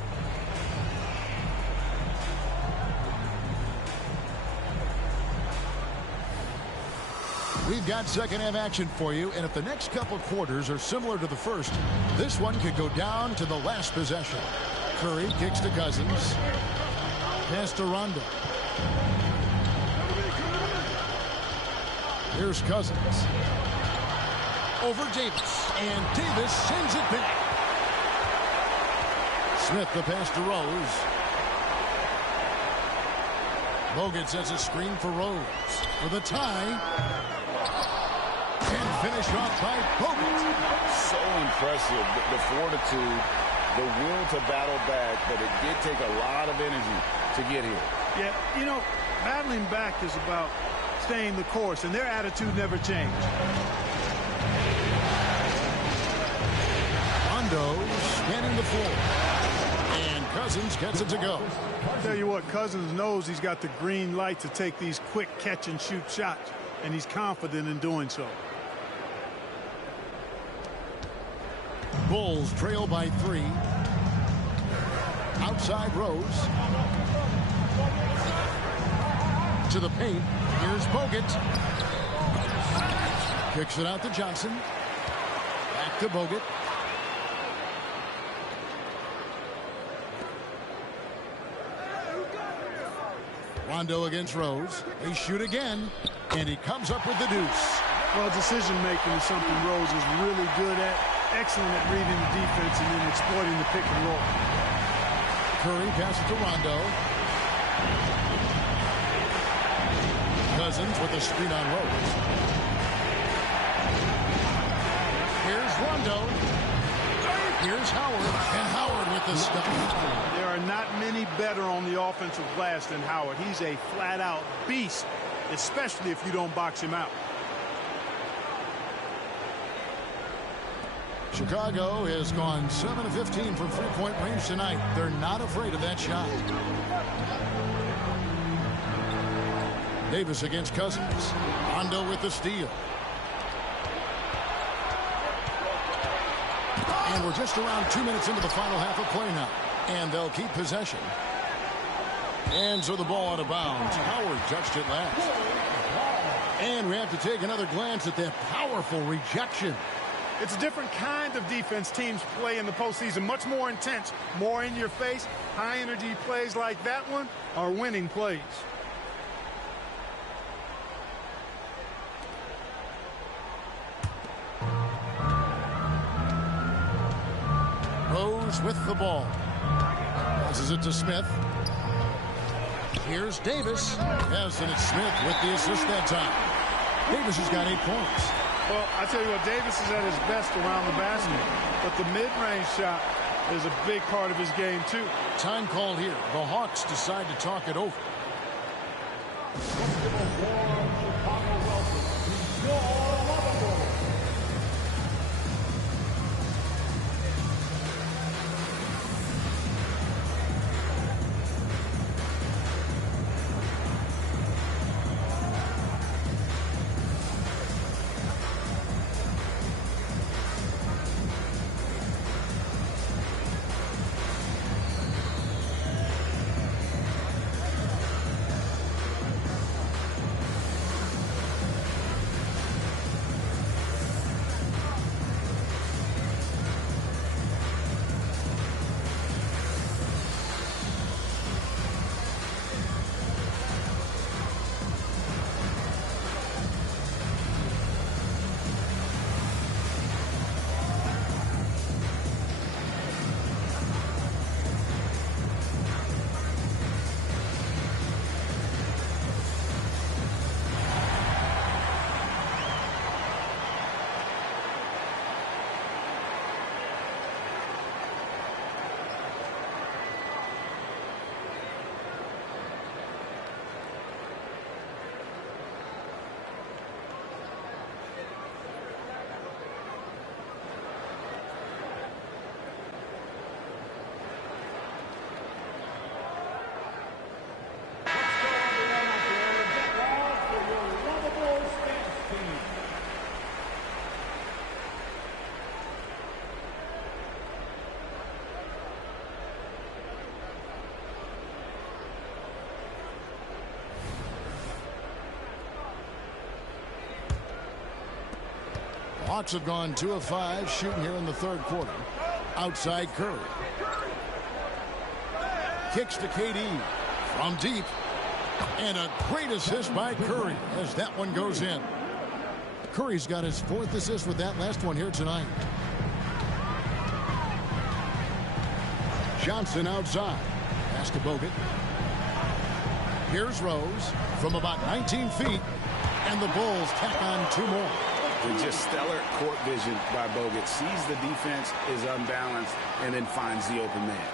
We've got second half action for you, and if the next couple quarters are similar to the first, this one could go down to the last possession. Curry kicks to Cousins. Pass to Rondo. Here's Cousins. Over Davis, and Davis sends it back. Smith the pass to Rose. Bogut sets a screen for Rose for the tie. And finished off by Bogut. So impressive, the fortitude, the will to battle back, but it did take a lot of energy to get here. Yeah, you know, battling back is about staying the course, and their attitude never changed. Rondo scanning the floor. And Cousins gets it to go. I'll tell you what, Cousins knows he's got the green light to take these quick catch-and-shoot shots, and he's confident in doing so. Bulls trail by 3. Outside Rose. To the paint. Here's Bogut. Kicks it out to Johnson. Back to Bogut. Rondo against Rose. They shoot again, and he comes up with the deuce. Well, decision-making is something Rose is really good at. Excellent at reading the defense and then exploiting the pick and roll. Curry passes to Rondo. Cousins with a screen on Rose. Here's Rondo. Here's Howard. And Howard with the stop. There are not many better on the offensive glass than Howard. He's a flat-out beast, especially if you don't box him out. Chicago has gone 7 of 15 from three-point range tonight. They're not afraid of that shot. Davis against Cousins. Rondo with the steal. And we're just around 2 minutes into the final half of play now. And they'll keep possession. And so the ball out of bounds. Howard touched it last. And we have to take another glance at that powerful rejection. It's a different kind of defense teams play in the postseason. Much more intense, more in your face. High energy plays like that one are winning plays. Rose with the ball. Passes it to Smith. Here's Davis. Yes, and it's Smith with the assist that time. Davis has got 8 points. Well, I tell you what, Davis is at his best around the basket, but the mid-range shot is a big part of his game, too. Time called here. The Hawks decide to talk it over. Hawks have gone 2 of 5 shooting here in the third quarter. Outside Curry. Kicks to KD from deep. And a great assist by Curry as that one goes in. Curry's got his 4th assist with that last one here tonight. Johnson outside. Pass to Bogut. Here's Rose from about 19 feet. And the Bulls tack on 2 more. With just stellar court vision by Bogut. Sees the defense is unbalanced and then finds the open man.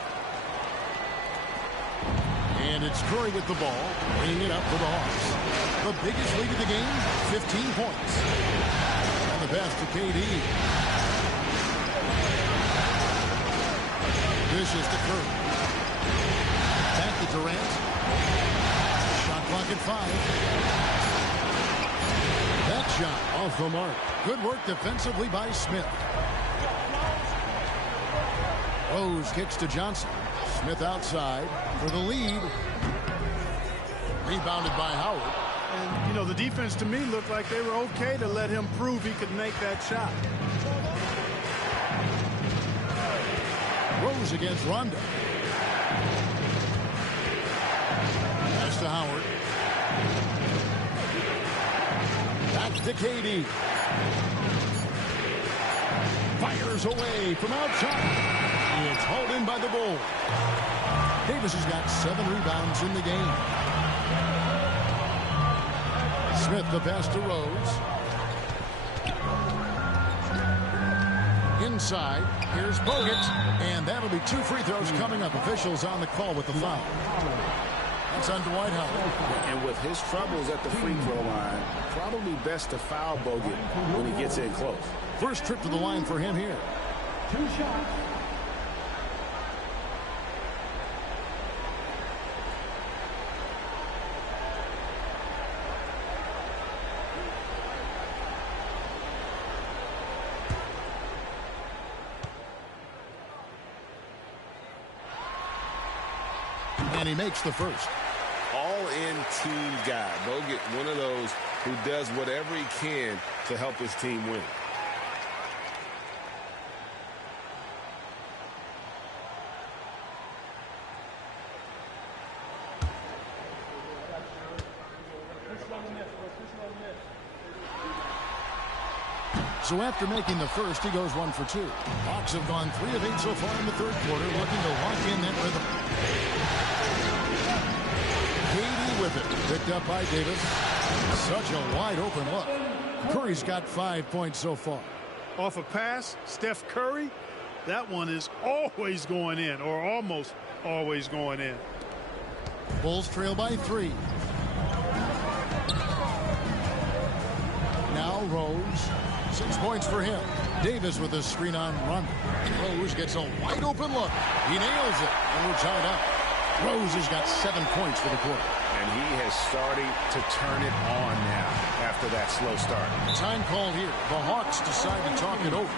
And it's Curry with the ball, bringing it up for the Hawks. The biggest lead of the game, 15 points. And the pass to KD. Dishes to Curry. Back to Durant. Shot clock at 5. That shot off the mark. Good work defensively by Smith. Rose kicks to Johnson. Smith outside for the lead. Rebounded by Howard. And, you know, the defense to me looked like they were okay to let him prove he could make that shot. Rose against Rondo. Pass to Howard. Back to Katie. Fires away from outside. It's hauled in by the Bulls. Davis has got 7 rebounds in the game. Smith the pass to Rose. Inside, here's Bogut, and that'll be 2 free throws coming up. Officials on the call with the foul. That's on Dwight Howard. And with his troubles at the free throw line, probably best to foul Bogut when he gets in close. First trip to the line for him here. 2 shots. And he makes the first. All-in team guy. Bogut, one of those who does whatever he can to help his team win. So after making the first, he goes 1 for 2. Hawks have gone 3 of 8 so far in the third quarter, looking to lock in that rhythm. Katie with it, picked up by Davis. Such a wide open look. Curry's got 5 points so far. Off a pass, Steph Curry, that one is always going in, or almost always going in. Bulls trail by 3. Now Rose. 6 points for him. Davis with a screen on Rondo. Rose gets a wide open look. He nails it, and we're tied up. Rose has got 7 points for the quarter. And he has started to turn it on now after that slow start. Time called here. The Hawks decide to talk it over.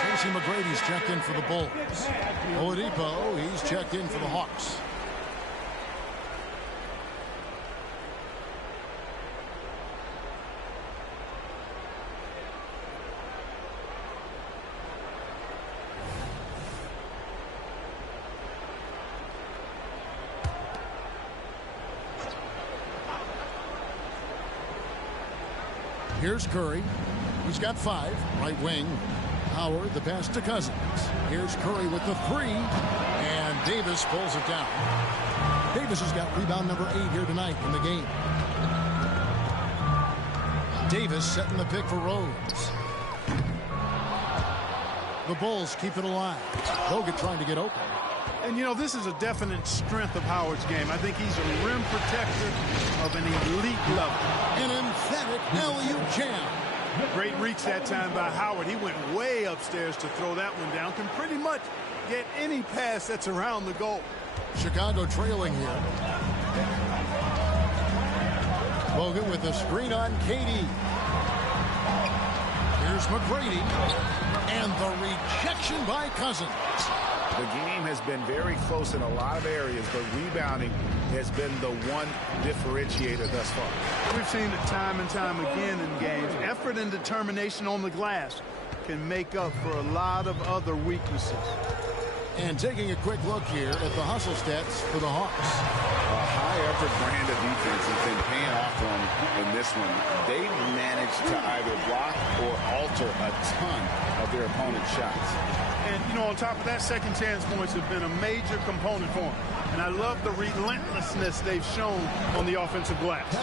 Tracy McGrady's checked in for the Bulls. Oladipo, he's checked in for the Hawks. Here's Curry. He's got 5. Right wing. Howard, the pass to Cousins. Here's Curry with the 3. And Davis pulls it down. Davis has got rebound number 8 here tonight in the game. Davis setting the pick for Rose. The Bulls keep it alive. Bogut trying to get open. And, you know, this is a definite strength of Howard's game. I think he's a rim protector of an elite level. An emphatic alley-oop jam. Great reach that time by Howard. He went way upstairs to throw that one down. Can pretty much get any pass that's around the goal. Chicago trailing here. Bogut with the screen on Katie. Here's McGrady. And the rejection by Cousins. The game has been very close in a lot of areas, but rebounding has been the one differentiator thus far. We've seen it time and time again in games. Effort and determination on the glass can make up for a lot of other weaknesses. And taking a quick look here at the hustle stats for the Hawks. A high-effort brand of defense has been paying off for them in this one. They've managed to either block or alter a ton of their opponent's shots. And, you know, on top of that, second chance points have been a major component for them. And I love the relentlessness they've shown on the offensive glass.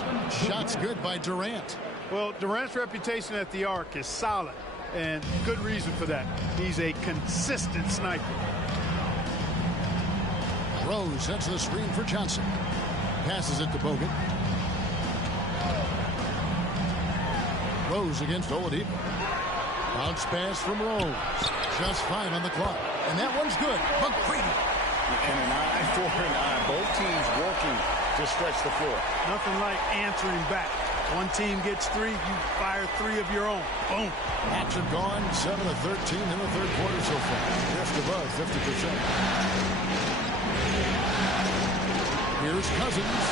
Shots good by Durant. Well, Durant's reputation at the arc is solid, and good reason for that. He's a consistent sniper. Rose sets the screen for Johnson. Passes it to Bogut. Rose against Oladipo. Bounce pass from Rose. Just 5 on the clock. And that one's good. McGrady. And an eye for an eye. Both teams working to stretch the floor. Nothing like answering back. One team gets 3, you fire 3 of your own. Boom. Hawks have gone 7 of 13 in the third quarter so far. Just above 50%. Here's Cousins.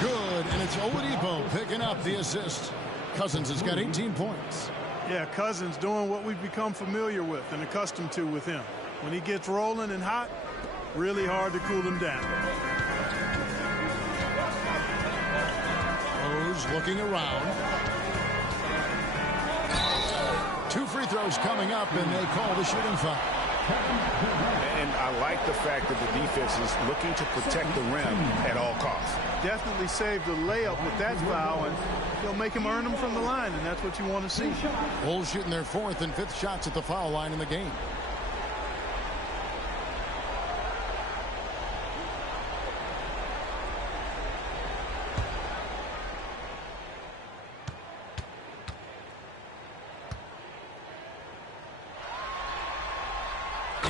Good, and it's Oladipo picking up the assist. Cousins has got 18 points. Yeah, Cousins doing what we've become familiar with and accustomed to with him. When he gets rolling and hot, really hard to cool him down. Rose looking around. 2 free throws coming up, and they call the shooting foul. And I like the fact that the defense is looking to protect the rim at all costs. Definitely saved the layup with that foul, and they'll make him earn them from the line, and that's what you want to see. Bulls shooting their 4th and 5th shots at the foul line in the game.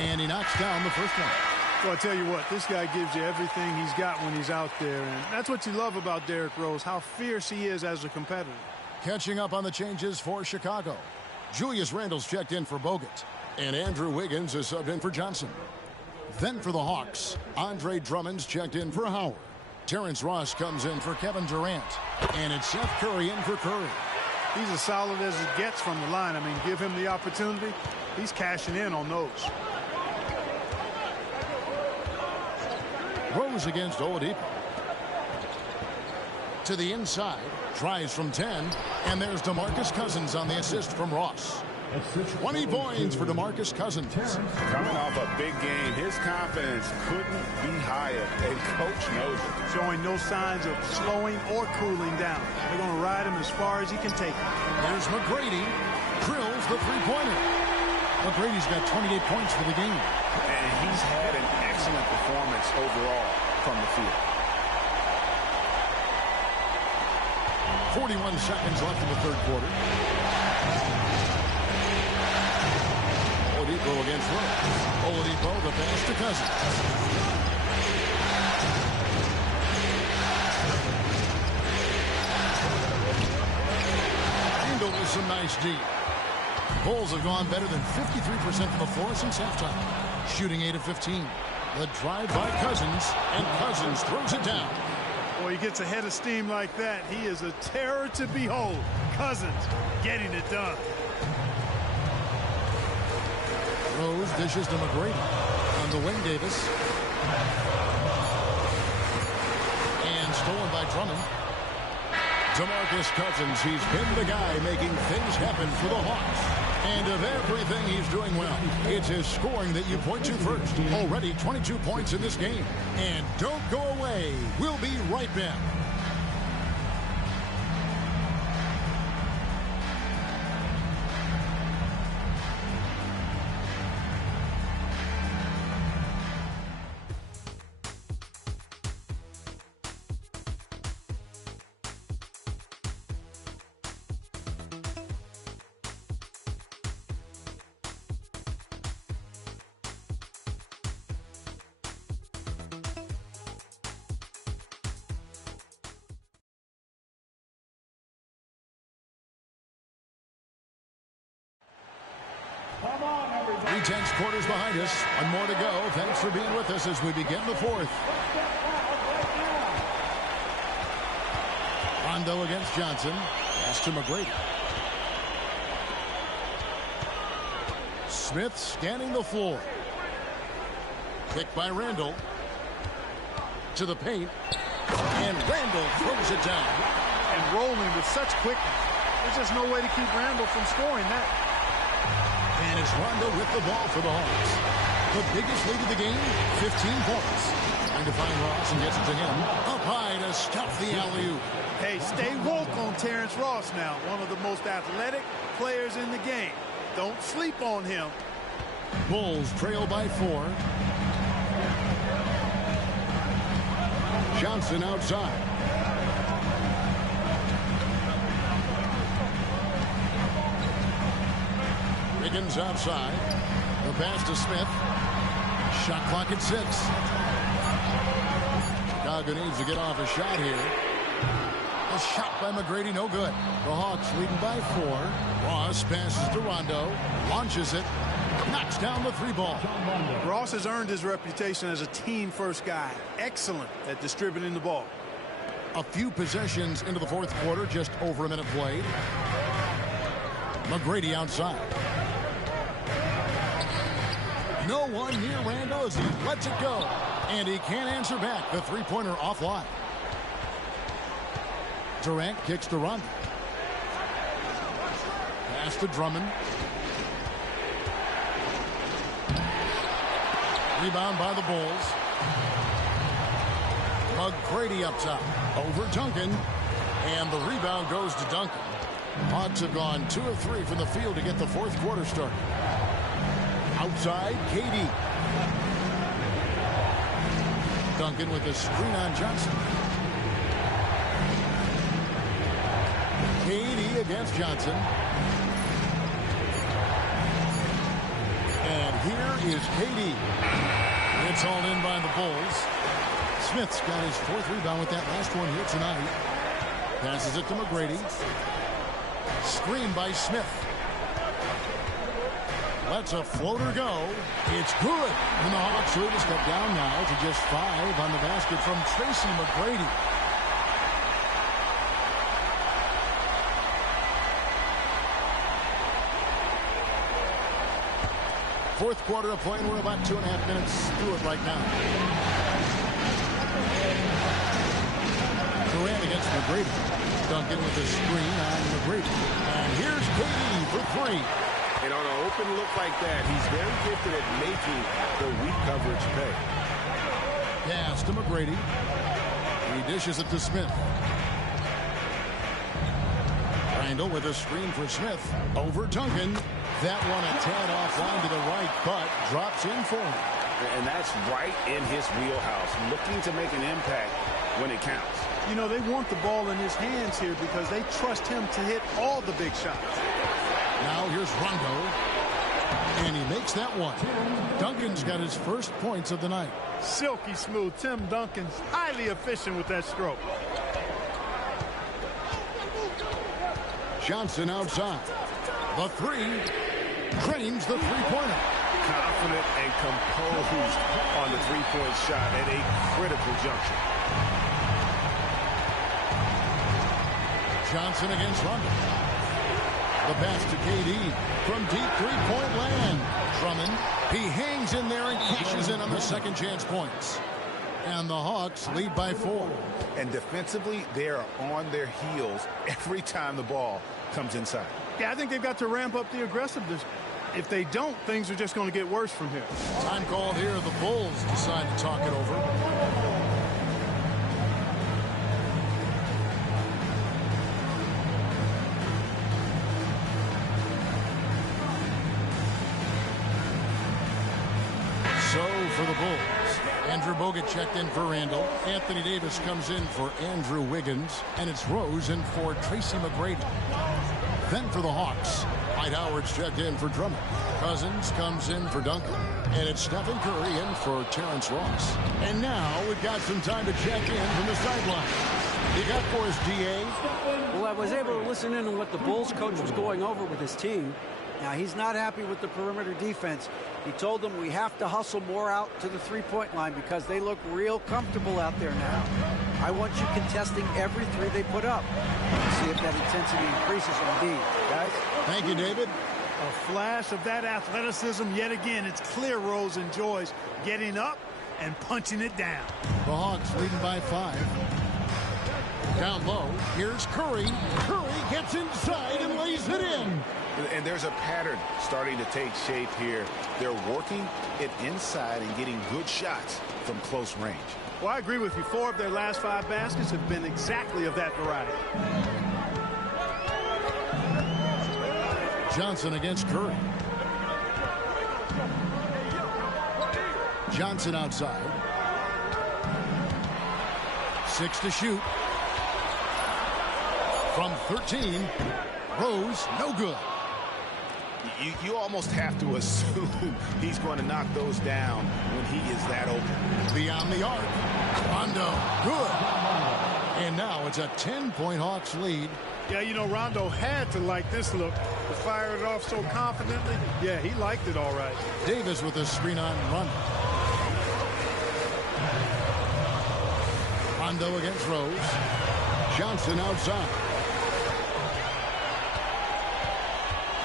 And he knocks down the first one. Well, I tell you what, this guy gives you everything he's got when he's out there. And that's what you love about Derrick Rose, how fierce he is as a competitor. Catching up on the changes for Chicago. Julius Randle's checked in for Bogut. And Andrew Wiggins is subbed in for Johnson. Then for the Hawks, Andre Drummond's checked in for Howard. Terrence Ross comes in for Kevin Durant. And it's Seth Curry in for Curry. He's as solid as it gets from the line. I mean, give him the opportunity. He's cashing in on those. Rose against Oladipo. To the inside. Tries from 10. And there's DeMarcus Cousins on the assist from Ross. 20 points for DeMarcus Cousins. Coming off a big game, his confidence couldn't be higher, and coach knows it. Showing no signs of slowing or cooling down. They're going to ride him as far as he can take him. There's McGrady. Drills the three-pointer. McGrady's got 28 points for the game. And he's had an excellent performance overall from the field. 41 seconds left in the third quarter. Oladipo against Rose. Oladipo, the pass to Cousins. Handle with some nice D. Bulls have gone better than 53% from the floor since halftime. Shooting 8 of 15. The drive by Cousins, and Cousins throws it down. Boy, he gets a head of steam like that. He is a terror to behold. Cousins getting it done. Rose dishes to McGrady. On the wing, Davis. And stolen by Drummond. DeMarcus Cousins, he's been the guy making things happen for the Hawks. And of everything he's doing well, it's his scoring that you point to first. Already 22 points in this game. And don't go away. We'll be right back. Three tense quarters behind us. One more to go. Thanks for being with us as we begin the fourth. Rondo against Johnson. Pass to McGrady. Smith scanning the floor. Kick by Randall. To the paint. And Randall throws it down. And rolling with such quickness. There's just no way to keep Randall from scoring that. And it's Rondo with the ball for the Hawks. The biggest lead of the game, 15 points. Trying to find Ross and gets it to him. Up high to stop the alley-oop. Hey, stay woke on Terrence Ross now. One of the most athletic players in the game. Don't sleep on him. Bulls trail by 4. Johnson outside. Wiggins outside. The pass to Smith. Shot clock at 6. Chicago needs to get off a shot here. A shot by McGrady, no good. The Hawks leading by 4. Ross passes to Rondo. Launches it. Knocks down the 3-ball. Ross has earned his reputation as a team-first guy. Excellent at distributing the ball. A few possessions into the fourth quarter, just over a minute played. McGrady outside. No one near Randall as he lets it go. And he can't answer back. The three-pointer offline. Durant kicks to Rondo. Pass to Drummond. Rebound by the Bulls. McGrady up top. Over Duncan. And the rebound goes to Duncan. Hawks have gone 2 of 3 from the field to get the fourth quarter started. Outside, KD. Duncan with a screen on Johnson. KD against Johnson. And here is KD. It's all in by the Bulls. Smith's got his 4th rebound with that last one here tonight. Passes it to McGrady. Screen by Smith. Lets a floater go. It's good. And the Hawks lead a step down now to just 5 on the basket from Tracy McGrady. Fourth quarter of play, and we're about 2.5 minutes through it right now. Durant against McGrady. Duncan with a screen on McGrady. And here's KD for 3. And on an open look like that, he's very gifted at making the weak coverage pay. Pass to McGrady. He dishes it to Smith. Randall with a screen for Smith. Over Duncan. That one a tad offline to the right, but drops in for him. And that's right in his wheelhouse, looking to make an impact when it counts. You know, they want the ball in his hands here because they trust him to hit all the big shots. Now here's Rondo, and he makes that one. Duncan's got his first points of the night. Silky smooth. Tim Duncan's highly efficient with that stroke. Johnson outside. The 3 drains the three-pointer. Confident and composed on the three-point shot at a critical juncture. Johnson against Rondo. The pass to KD from deep three-point land. Drummond, he hangs in there and cashes in on the second chance points. And the Hawks lead by 4. And defensively, they are on their heels every time the ball comes inside. Yeah, I think they've got to ramp up the aggressiveness. If they don't, things are just going to get worse from here. Time called here. The Bulls decide to talk it over. So for the Bulls, Andrew Bogut checked in for Randall. Anthony Davis comes in for Andrew Wiggins. And it's Rose in for Tracy McGrady. Then for the Hawks, Dwight Howard's checked in for Drummond. Cousins comes in for Duncan. And it's Stephen Curry in for Terrence Ross. And now we've got some time to check in from the sideline. You got for us, DA? Well, I was able to listen in on what the Bulls coach was going over with his team. Now, he's not happy with the perimeter defense. He told them we have to hustle more out to the three-point line because they look real comfortable out there now. I want you contesting every three they put up. See if that intensity increases indeed, guys. Thank you, David. A flash of that athleticism yet again. It's clear Rose enjoys getting up and punching it down. The Hawks leading by 5. Down low, here's Curry. Curry gets inside and lays it in. And there's a pattern starting to take shape here. They're working it inside and getting good shots from close range. Well, I agree with you. 4 of their last 5 baskets have been exactly of that variety. Johnson against Curry. Johnson outside. 6 to shoot. From 13, Rose, no good. You almost have to assume he's going to knock those down when he is that open. Beyond the arc. Rondo, good. And now it's a 10-point Hawks lead. Yeah, you know, Rondo had to like this look. To fire it off so confidently. Yeah, he liked it all right. Davis with a screen on Rondo. Rondo against Rose. Johnson outside.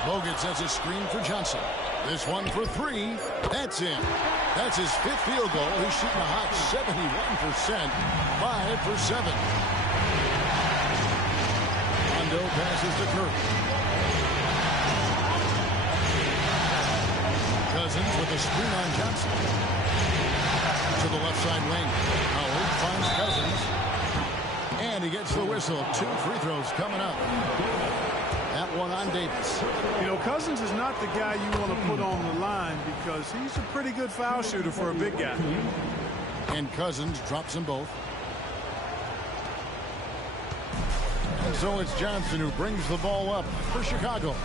Bogut sets a screen for Johnson. This one for 3. That's in. That's his 5th field goal. He's shooting a hot 71%. 5 for 7. Rondo passes to Curry. Cousins with a screen on Johnson. To the left side wing. Howard finds Cousins. And he gets the whistle. 2 free throws coming up. That one on Davis. You know, Cousins is not the guy you want to put on the line because he's a pretty good foul shooter for a big guy. And Cousins drops them both. And so it's Johnson who brings the ball up for Chicago.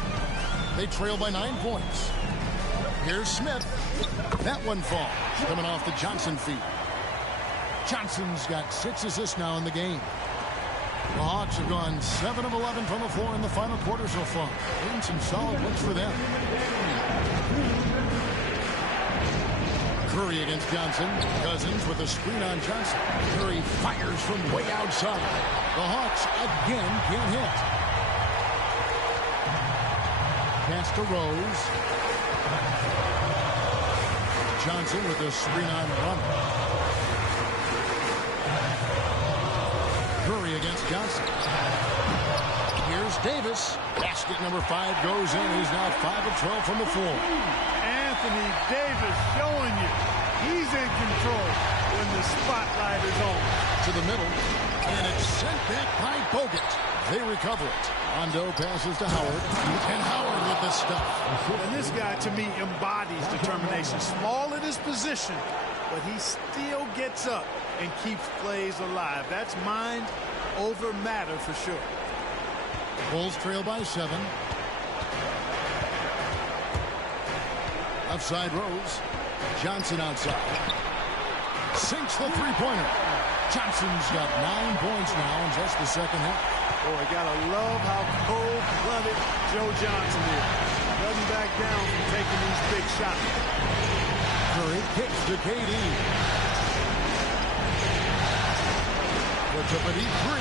They trail by 9 points. Here's Smith. That one falls. Coming off the Johnson feed. Johnson's got 6 assists now in the game. The Hawks have gone 7 of 11 from the floor in the final quarter so far. Getting some solid looks for them. Curry against Johnson. Cousins with a screen on Johnson. Curry fires from way outside. The Hawks again can't hit. Pass to Rose. Johnson with a screen on Rondo. Curry against Johnson. Here's Davis. Basket number 5 goes in. He's now 5 of 12 from the floor. Anthony Davis showing you he's in control when the spotlight is on. To the middle. And it's sent back by Bogut. They recover it. Rondo passes to Howard. And Howard with the stuff. And this guy, to me, embodies determination. Small in his position, but he still gets up and keeps plays alive. That's mind over matter for sure. Bulls trail by 7. Upside Rose. Johnson outside. Sinks the three-pointer. Johnson's got 9 points now in just the second half. Boy, gotta love how cold-blooded Joe Johnson is. Doesn't back down from taking these big shots. Curry kicks to KD. Puts up a deep 3.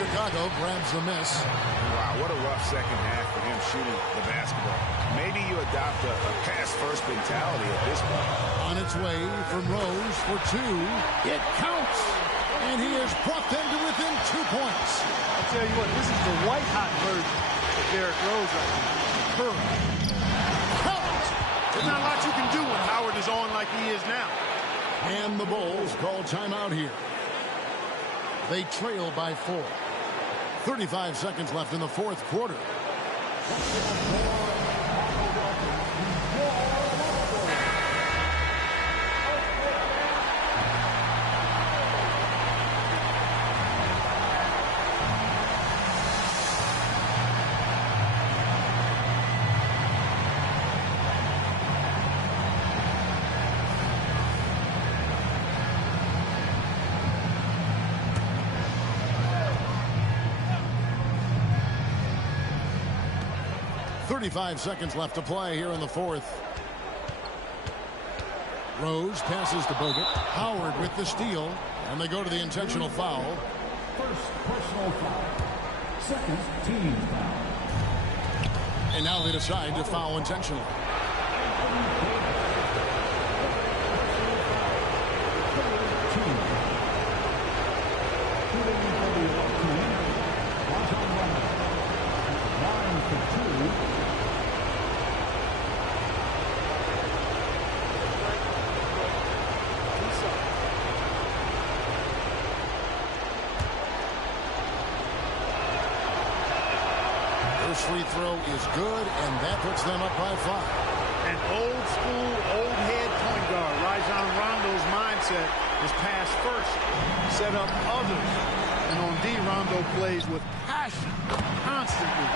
Chicago grabs the miss. Wow, what a rough second half for him shooting the basketball. Maybe you adopt a pass-first mentality at this point. On its way from Rose for 2. It counts. And he has brought them to within 2 points. I'll tell you what, this is the white-hot version of Derrick Rose right now. Curry. Count. There's not a lot you can do when Howard is on like he is now. And the Bulls call timeout here. They trail by 4. 35 seconds left in the fourth quarter. 35 seconds left to play here in the fourth. Rose passes to Bogut. Howard with the steal. And they go to the intentional foul. First personal foul. Second team foul. And now they decide to foul intentionally. First free throw is good, and that puts them up by 5. An old school, old head point guard. Rajon Rondo's mindset is pass first, set up others. And on D, Rondo plays with passion, constantly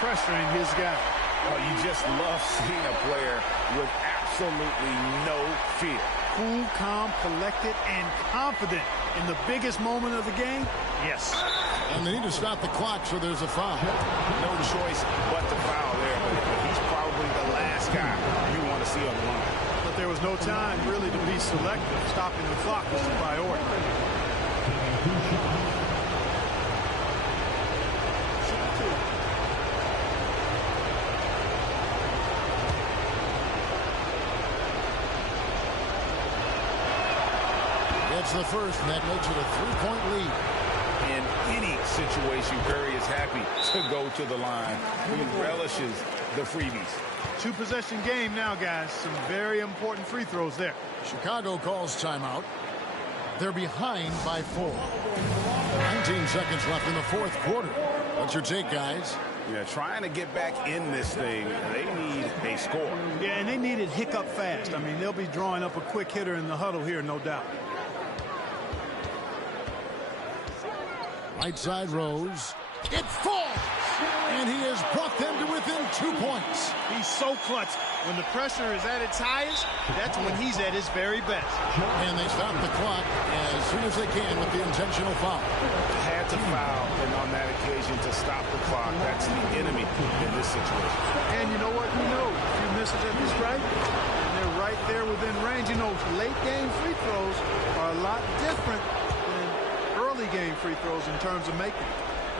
pressuring his guy. Oh, you just love seeing a player with absolutely no fear. Cool, calm, collected, and confident in the biggest moment of the game. Yes. And they need to stop the clock, so there's a foul. No choice but to foul there, but he's probably the last guy you want to see on the line. But there was no time really to be selective. Stopping the clock was the priority. It's the first, and that makes it a 3-point lead. In any situation, Curry is happy to go to the line. He relishes the freebies. 2-possession game now, guys. Some very important free throws there. Chicago calls timeout. They're behind by 4. 19 seconds left in the fourth quarter. What's your take, guys? Yeah, trying to get back in this thing, they need a score. Yeah, and they need it hiccup fast. I mean, they'll be drawing up a quick hitter in the huddle here, no doubt. Right side Rose. It falls! And he has brought them to within 2 points. He's so clutch. When the pressure is at its highest, that's when he's at his very best. And they stop the clock as soon as they can with the intentional foul. Had to foul, and on that occasion to stop the clock. That's the enemy in this situation. And you know what? Who knows? A few misses at the stripe, and they're right there within range. You know, late game free throws are a lot different than early game free throws in terms of making.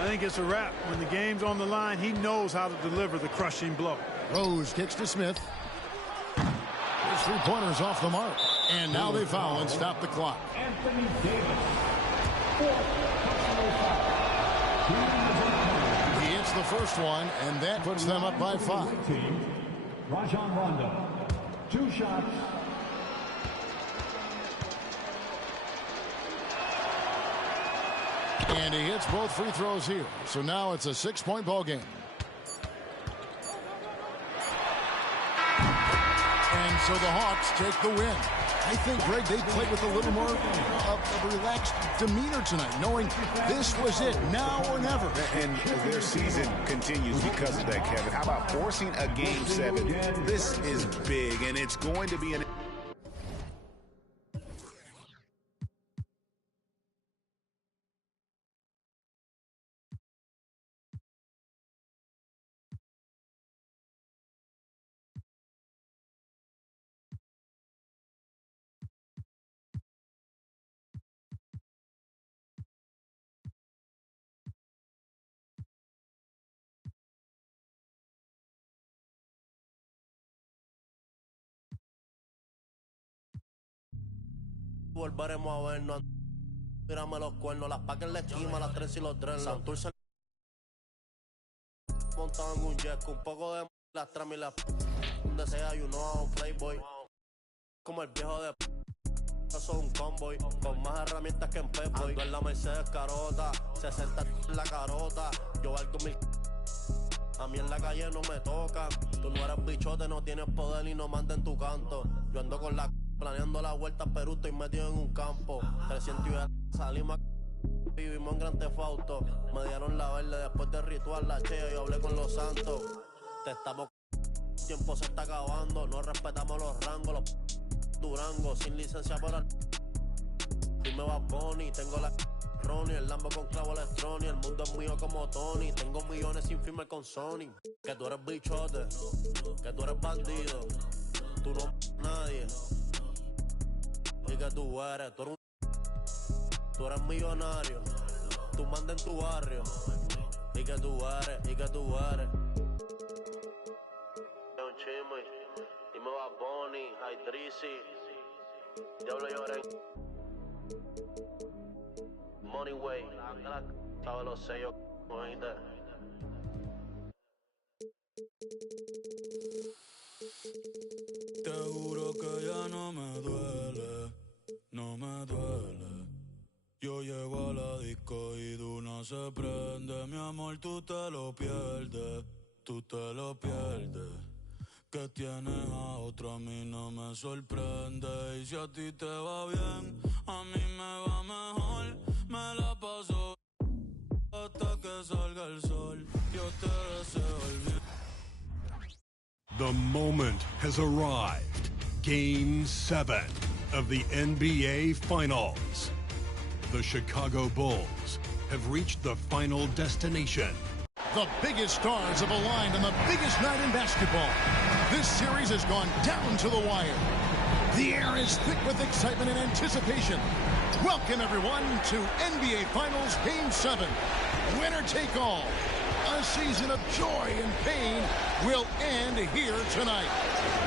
I think it's a wrap. When the game's on the line, he knows how to deliver the crushing blow. Rose kicks to Smith. His three-pointers off the mark. And now they foul and stop the clock. Anthony Davis. Fourth personal foul. He hits the first one, and that puts them up by 5. Rajon Rondo. 2 shots. And he hits both free throws here. So now it's a 6-point ball game. And so the Hawks take the win. I think, Greg, they played with a little more of a relaxed demeanor tonight, knowing this was it, now or never. And their season continues because of that, Kevin. How about forcing a Game 7? This is big, and it's going to be an... Volveremos a vernos. Tírame los cuernos, las pacas en la esquina, las tres y los drenos. Santurce montado en un jet con un poco de las tramas y las donde sea, you know, a un playboy. Como el viejo de eso es un convoy con más herramientas que en Pep-Boy. Ando en la Mercedes carota, 60 en la carota. Yo valgo 1000. A mí en la calle no me tocan. Tú no eres bichote, no tienes poder y no manda en tu canto. Yo ando con la planeando la vuelta a Perú, estoy metido en un campo. 300 y salimos, vivimos en Gran Tefauto. Me dieron la verde después del ritual, la chea, yo hablé con los santos. Te estamos, tiempo se está acabando. No respetamos los rangos, los Durango, sin licencia para el... Dime Bad Bunny, tengo la Ronnie, el Lambo con clavo electrónico. El mundo es mío como Tony. Tengo millones sin firme con Sony. Que tú eres bichote, que tú eres bandido. Tú no nadie. Y que tú eres millonario. Tú mandas en tu barrio. Y que tú eres. Un chisme. Dime va Bonnie, Hydrisi. Diablo lloré. Money Way. Sabes los sellos, oíste. Te juro que ya no me duele, no me duele. Yo llego a la disco y Duna se prende. Mi amor, tú te lo pierdes. Que tienes a otro, a mí no me sorprende. Y si a ti te va bien, a mí me va mejor. Me la paso hasta que salga el sol. Yo te deseo el bien. The moment has arrived. Game 7 of the NBA Finals. The Chicago Bulls have reached the final destination. The biggest stars have aligned on the biggest night in basketball. This series has gone down to the wire. The air is thick with excitement and anticipation. Welcome, everyone, to NBA Finals Game 7. Winner take all. A season of joy and pain will end here tonight.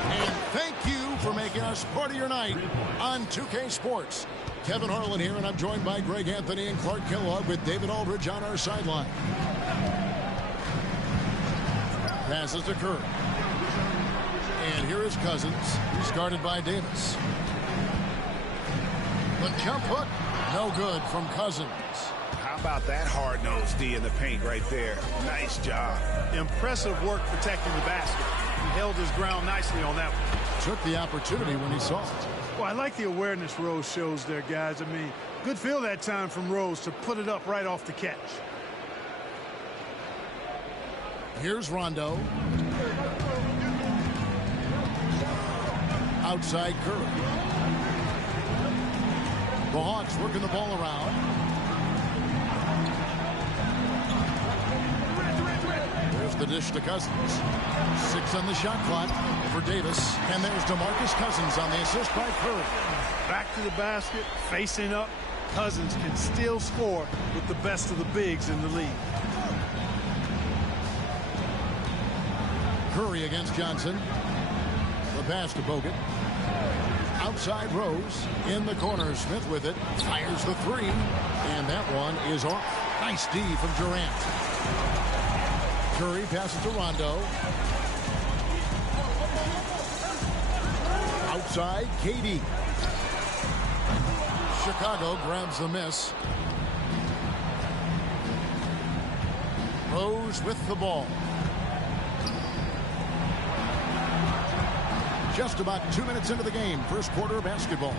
And thank you for making us part of your night on 2K Sports. Kevin Harlan here, and I'm joined by Greg Anthony and Clark Kellogg with David Aldridge on our sideline. Passes to Curry. And here is Cousins. He's guarded by Davis. The jump hook, no good from Cousins. How about that hard-nosed D in the paint right there? Nice job. Impressive work protecting the basket. He held his ground nicely on that one. Took the opportunity when he saw it. Well, I like the awareness Rose shows there, guys. I mean, good feel that time from Rose to put it up right off the catch. Here's Rondo. Outside Curry. The Hawks working the ball around. There's the dish to Cousins. 6 on the shot clock for Davis. And there's DeMarcus Cousins on the assist by Curry. Back to the basket, facing up. Cousins can still score with the best of the bigs in the league. Curry against Johnson. The pass to Bogut. Outside Rose. In the corner, Smith with it. Fires the three. And that one is off. Nice D from Durant. Curry passes to Rondo. Outside, KD. Chicago grabs the miss. Rose with the ball. Just about 2 minutes into the game. First quarter of basketball.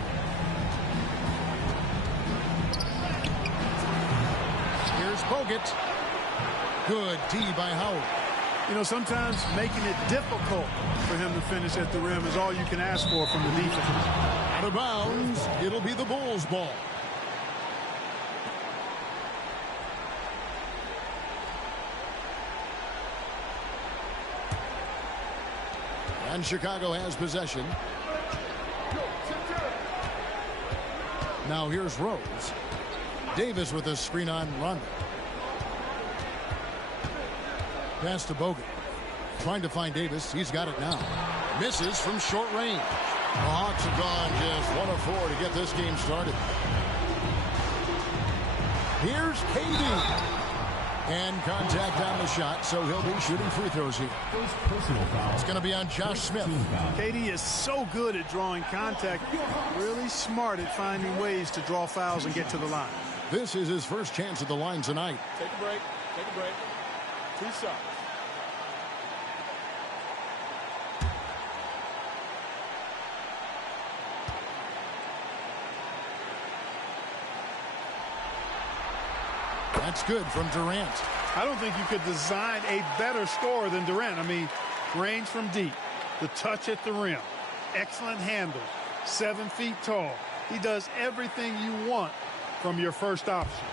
Here's Bogut. Good D by Howard. You know, sometimes making it difficult for him to finish at the rim is all you can ask for from the defense. Out of bounds. It'll be the Bulls' ball. And Chicago has possession. Now here's Rose. Davis with a screen on Rondo. Pass to Bogut. Trying to find Davis. He's got it now. Misses from short range. The Hawks have gone just 1 of 4 to get this game started. Here's KD. And contact on the shot, so he'll be shooting free throws here. It's going to be on Josh Smith. KD is so good at drawing contact, really smart at finding ways to draw fouls and get to the line. This is his first chance at the line tonight. Take a break. Take a break. 2 shots. That's good from Durant. I don't think you could design a better scorer than Durant. I mean, range from deep, the touch at the rim, excellent handle, 7 feet tall. He does everything you want from your first option.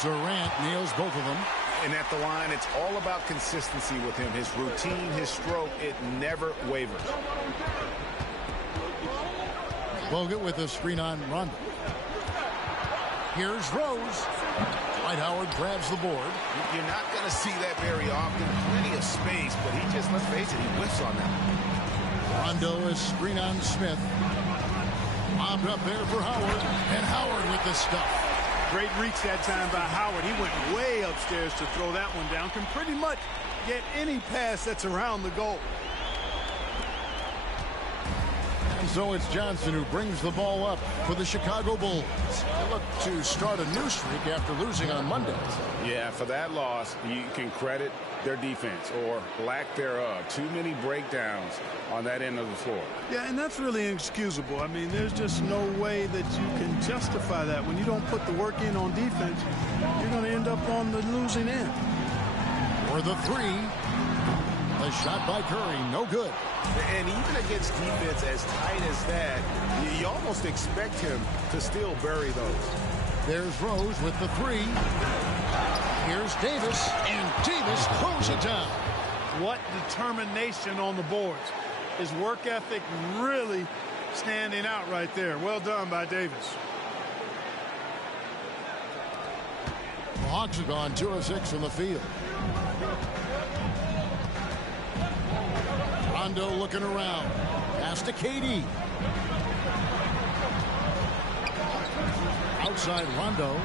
Durant nails both of them. And at the line, it's all about consistency with him. His routine, his stroke, it never wavers. Bogut with a screen on Rondo. Here's Rose. Dwight Howard grabs the board. You're not going to see that very often. Plenty of space, but he just, let's face it, he whiffs on that. Rondo is screen on Smith. Lobbed up there for Howard. And Howard with the stuff. Great reach that time by Howard. He went way upstairs to throw that one down. Can pretty much get any pass that's around the goal. And so it's Johnson who brings the ball up for the Chicago Bulls. They look to start a new streak after losing on Monday. Yeah, for that loss, you can credit their defense or lack thereof. Too many breakdowns on that end of the floor. Yeah, and that's really inexcusable. I mean, there's just no way that you can justify that. When you don't put the work in on defense, you're going to end up on the losing end. For the three, the shot by Curry, no good. And even against defense as tight as that, you almost expect him to still bury those. There's Rose with the three. Here's Davis, and Davis throws it down. What determination on the boards. His work ethic really standing out right there. Well done by Davis. The Hawks have gone 2 of 6 from the field. Rondo looking around. Pass to KD. Outside Rondo.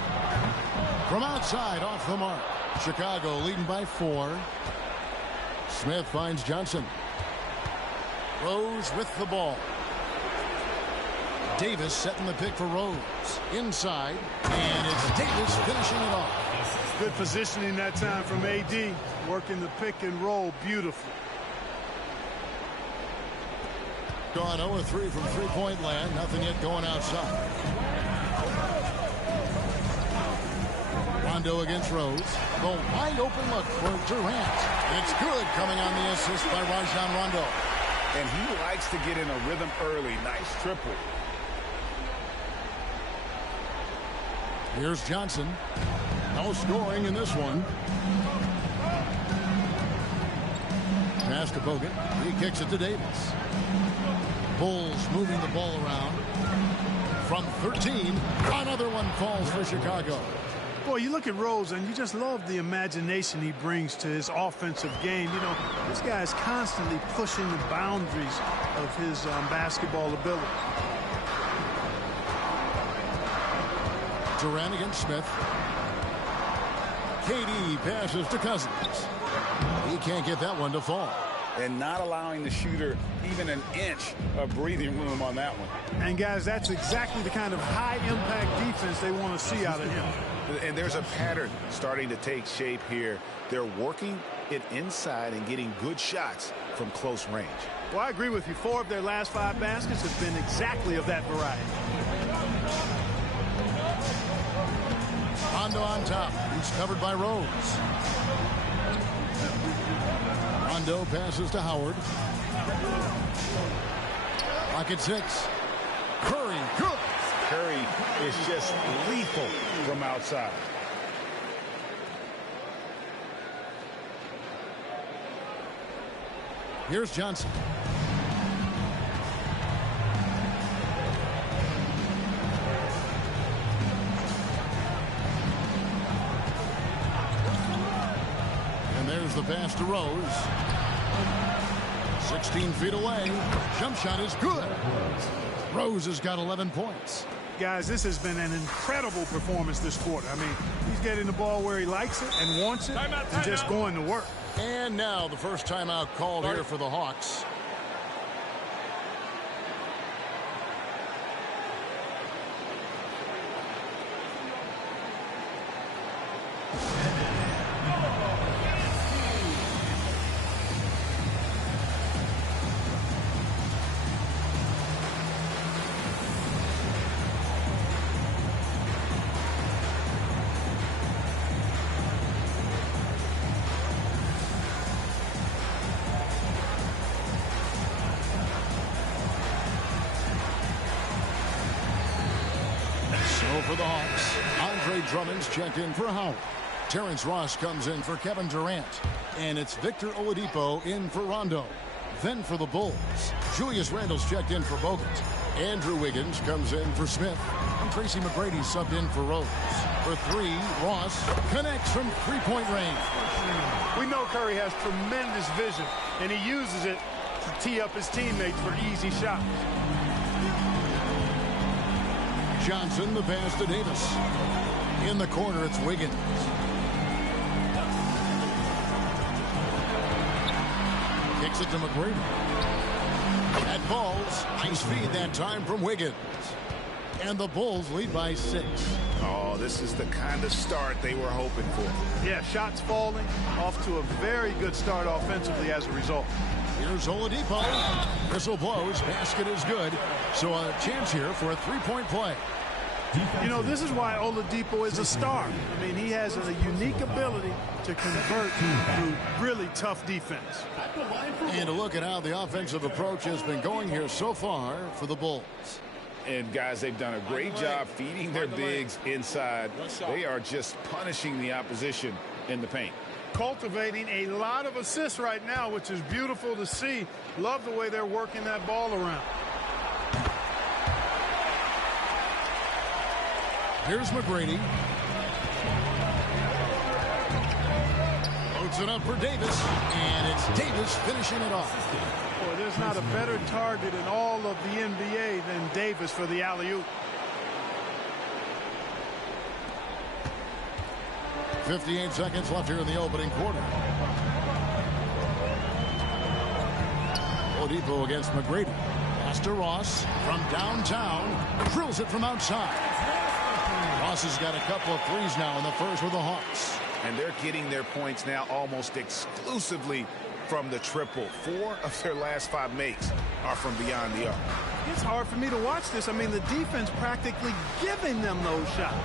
From outside, off the mark. Chicago leading by 4. Smith finds Johnson. Rose with the ball. Davis setting the pick for Rose. Inside. And it's Davis finishing it off. Good positioning that time from AD. Working the pick and roll beautifully. Gone 0 of 3 from three-point land. Nothing yet going outside. Rondo against Rose. The wide open look for Durant. It's good coming on the assist by Rajon Rondo. And he likes to get in a rhythm early. Nice triple. Here's Johnson. No scoring in this one. Pass to Bogut. He kicks it to Davis. Bulls moving the ball around. From 13, another one falls for Chicago. Boy, you look at Rose, and you just love the imagination he brings to his offensive game. You know, this guy is constantly pushing the boundaries of his basketball ability. Durant against Smith. KD passes to Cousins. He can't get that one to fall. And not allowing the shooter even an inch of breathing room on that one. And, guys, that's exactly the kind of high-impact defense they want to see out of him. And there's a pattern starting to take shape here. They're working it inside and getting good shots from close range. Well, I agree with you. 4 of their last 5 baskets have been exactly of that variety. Rondo on top. He's covered by Rose. Rondo passes to Howard. Clock at 6. Curry, good. Curry is just lethal from outside. Here's Johnson. And there's the pass to Rose. 16 feet away. Jump shot is good. Rose has got 11 points. Guys, this has been an incredible performance this quarter. I mean, he's getting the ball where he likes it and wants it and just going to work. And now the first timeout called here for the Hawks. Oladipo for the Hawks. Andre Drummond's checked in for Howard. Terrence Ross comes in for Kevin Durant. And it's Victor Oladipo in for Rondo. Then for the Bulls, Julius Randle's checked in for Bogut. Andrew Wiggins comes in for Smith. And Tracy McGrady subbed in for Rose. For three, Ross connects from three-point range. We know Curry has tremendous vision, and he uses it to tee up his teammates for easy shots. Johnson, the pass to Davis. In the corner, it's Wiggins. Kicks it to McGrady. That falls. Nice feed that time from Wiggins. And the Bulls lead by 6. Oh, this is the kind of start they were hoping for. Yeah, shots falling, off to a very good start offensively as a result. Here's Oladipo. Whistle blows. Basket is good. So a chance here for a three-point play. You know, this is why Oladipo is a star. I mean, he has a unique ability to convert through really tough defense. And a look at how the offensive approach has been going here so far for the Bulls. And, guys, they've done a great job feeding their bigs inside. They are just punishing the opposition in the paint. Cultivating a lot of assists right now, which is beautiful to see. Love the way they're working that ball around. Here's McGrady. Loads it up for Davis. And it's Davis finishing it off. Boy, there's not a better target in all of the NBA than Davis for the alley-oop. 58 seconds left here in the opening quarter. Oladipo against McGrady. Pass to Ross from downtown. Drills it from outside. Ross has got a couple of threes now in the first with the Hawks. And they're getting their points now almost exclusively from the triple. 4 of their last 5 makes are from beyond the arc. It's hard for me to watch this. I mean, the defense practically giving them those shots.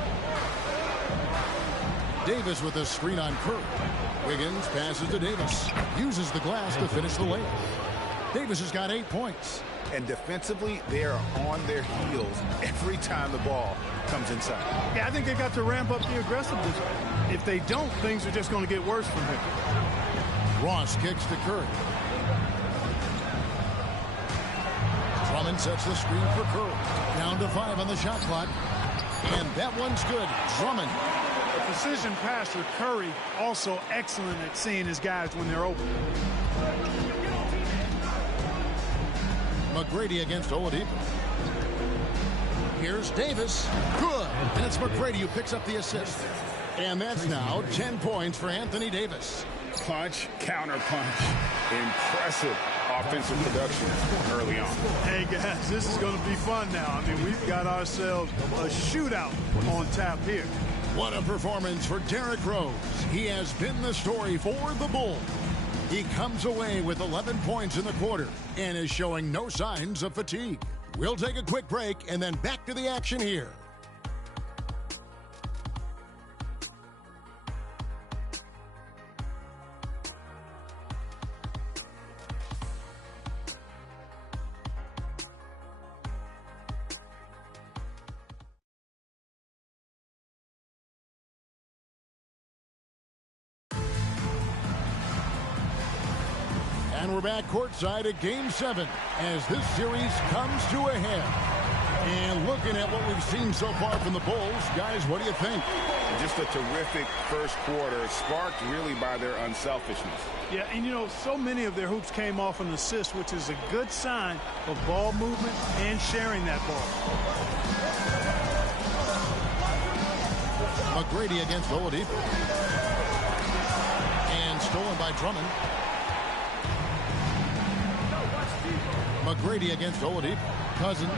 Davis with a screen on Curry. Wiggins passes to Davis. Uses the glass to finish the layup. Davis has got 8 points. And defensively, they are on their heels every time the ball comes inside. Yeah, I think they got to ramp up the aggressiveness. If they don't, things are just going to get worse from here. Ross kicks to Curry. Drummond sets the screen for Curry. Down to 5 on the shot clock. And that one's good. Drummond. A precision passer, Curry, also excellent at seeing his guys when they're open. McGrady against Oladipo. Here's Davis. Good. And it's McGrady who picks up the assist. And that's now 10 points for Anthony Davis. Punch, counter punch. Impressive offensive production early on. Hey, guys, this is going to be fun now. I mean, we've got ourselves a shootout on tap here. What a performance for Derrick Rose. He has been the story for the Bulls. He comes away with 11 points in the quarter and is showing no signs of fatigue. We'll take a quick break and then back to the action here. And we're back courtside at Game 7 as this series comes to a head. And looking at what we've seen so far from the Bulls, guys, what do you think? Just a terrific first quarter, sparked really by their unselfishness. Yeah, and you know, so many of their hoops came off an assist, which is a good sign of ball movement and sharing that ball. McGrady against Oladipo. And stolen by Drummond. McGrady against Oladipo. Cousins.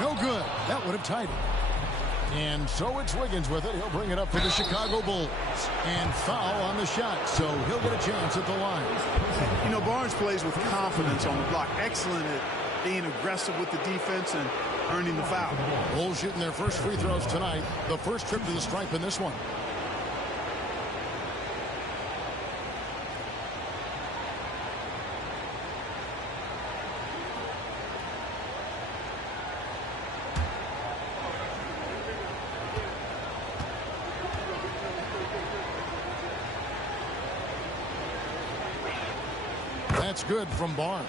No good. That would have tied it. And so it's Wiggins with it. He'll bring it up for the Chicago Bulls. And foul on the shot, so he'll get a chance at the line. You know, Barnes plays with confidence on the block. Excellent at being aggressive with the defense and earning the foul. Bulls shooting their first free throws tonight. The first trip to the stripe in this one. It's good from Barnes.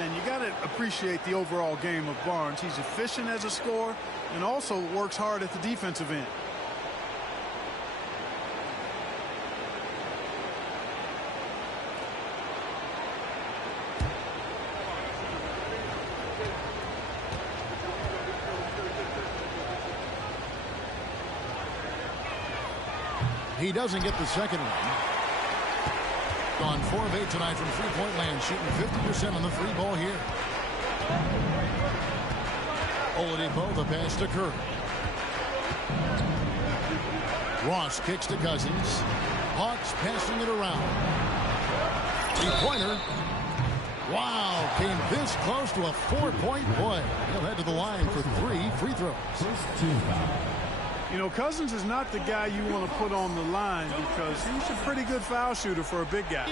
And you got to appreciate the overall game of Barnes. He's efficient as a scorer and also works hard at the defensive end. He doesn't get the second one. Gone 4 of 8 tonight from three-point land, shooting 50% on the three ball here. Oladipo, the pass to Curry. Ross kicks to Cousins. Hawks passing it around. Three-pointer. Wow, came this close to a 4-point play. He'll head to the line for 3 free throws. You know, Cousins is not the guy you want to put on the line because he's a pretty good foul shooter for a big guy.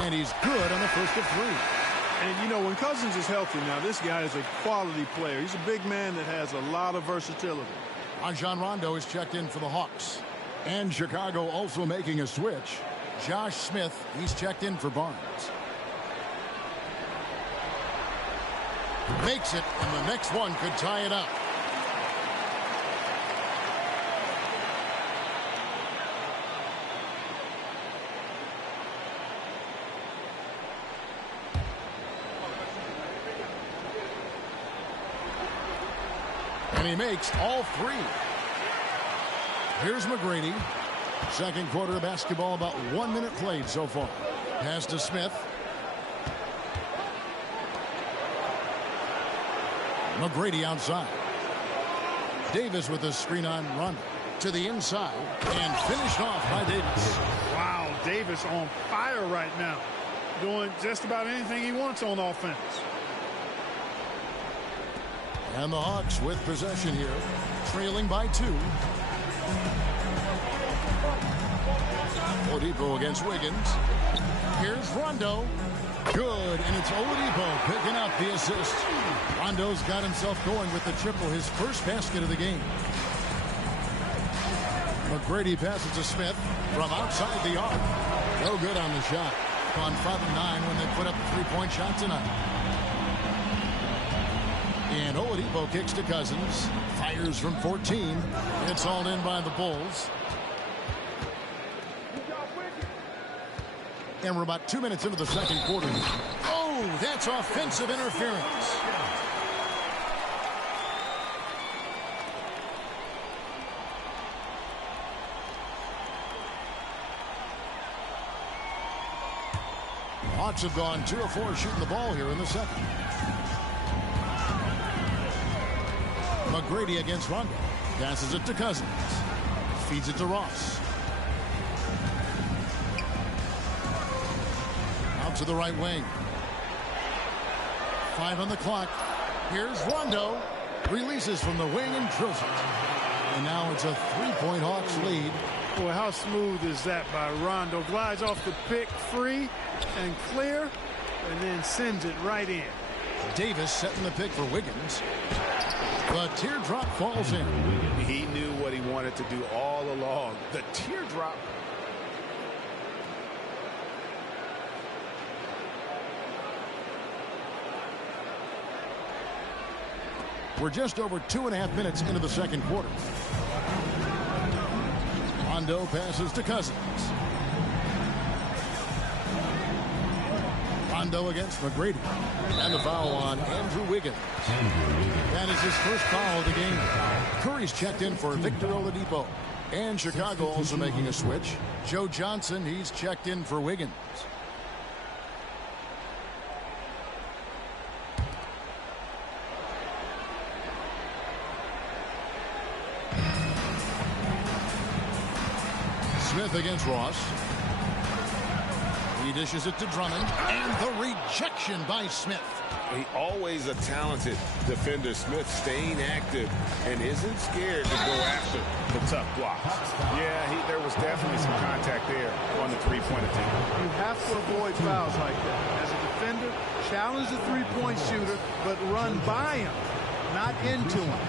And he's good on the first of 3. And, you know, when Cousins is healthy now, this guy is a quality player. He's a big man that has a lot of versatility. Rajon Rondo is checked in for the Hawks. And Chicago also making a switch. Josh Smith, he's checked in for Barnes. Makes it, and the next one could tie it up. And he makes all 3. Here's McGrady. Second quarter of basketball, about 1 minute played so far. Pass to Smith. McGrady outside. Davis with a screen on Rondo. To the inside and finished off by Davis. Wow, Davis on fire right now. Doing just about anything he wants on offense. And the Hawks with possession here. Trailing by 2. Oladipo against Wiggins. Here's Rondo. Good, and it's Oladipo picking up the assist. Rondo's got himself going with the triple, his first basket of the game. McGrady passes to Smith from outside the arc. No good on the shot. On 5 of 9 when they put up a three-point shot tonight. And Oladipo kicks to Cousins. Fires from 14. It's hauled in by the Bulls. And we're about 2 minutes into the second quarter. Oh, that's offensive interference. Hawks have gone 2 of 4 shooting the ball here in the second. McGrady against Rondo. Passes it to Cousins. Feeds it to Ross. Out to the right wing. 5 on the clock. Here's Rondo. Releases from the wing and drills it. And now it's a 3-point Hawks lead. Boy, how smooth is that by Rondo? Glides off the pick free and clear, and then sends it right in. Davis setting the pick for Wiggins. The teardrop falls in. He knew what he wanted to do all along. The teardrop. We're just over 2.5 minutes into the second quarter. Rondo passes to Cousins. Rondo against McGrady. And the foul on Andrew Wiggins. That is his first foul of the game. Curry's checked in for Victor Oladipo. And Chicago also making a switch. Joe Johnson, he's checked in for Wiggins. Smith against Ross. He dishes it to Drummond, and the rejection by Smith. He always a talented defender. Smith staying active and isn't scared to go after the tough blocks. Yeah, there was definitely some contact there on the three-point attempt. You have to avoid fouls like that. As a defender, challenge the three-point shooter, but run by him. not into him.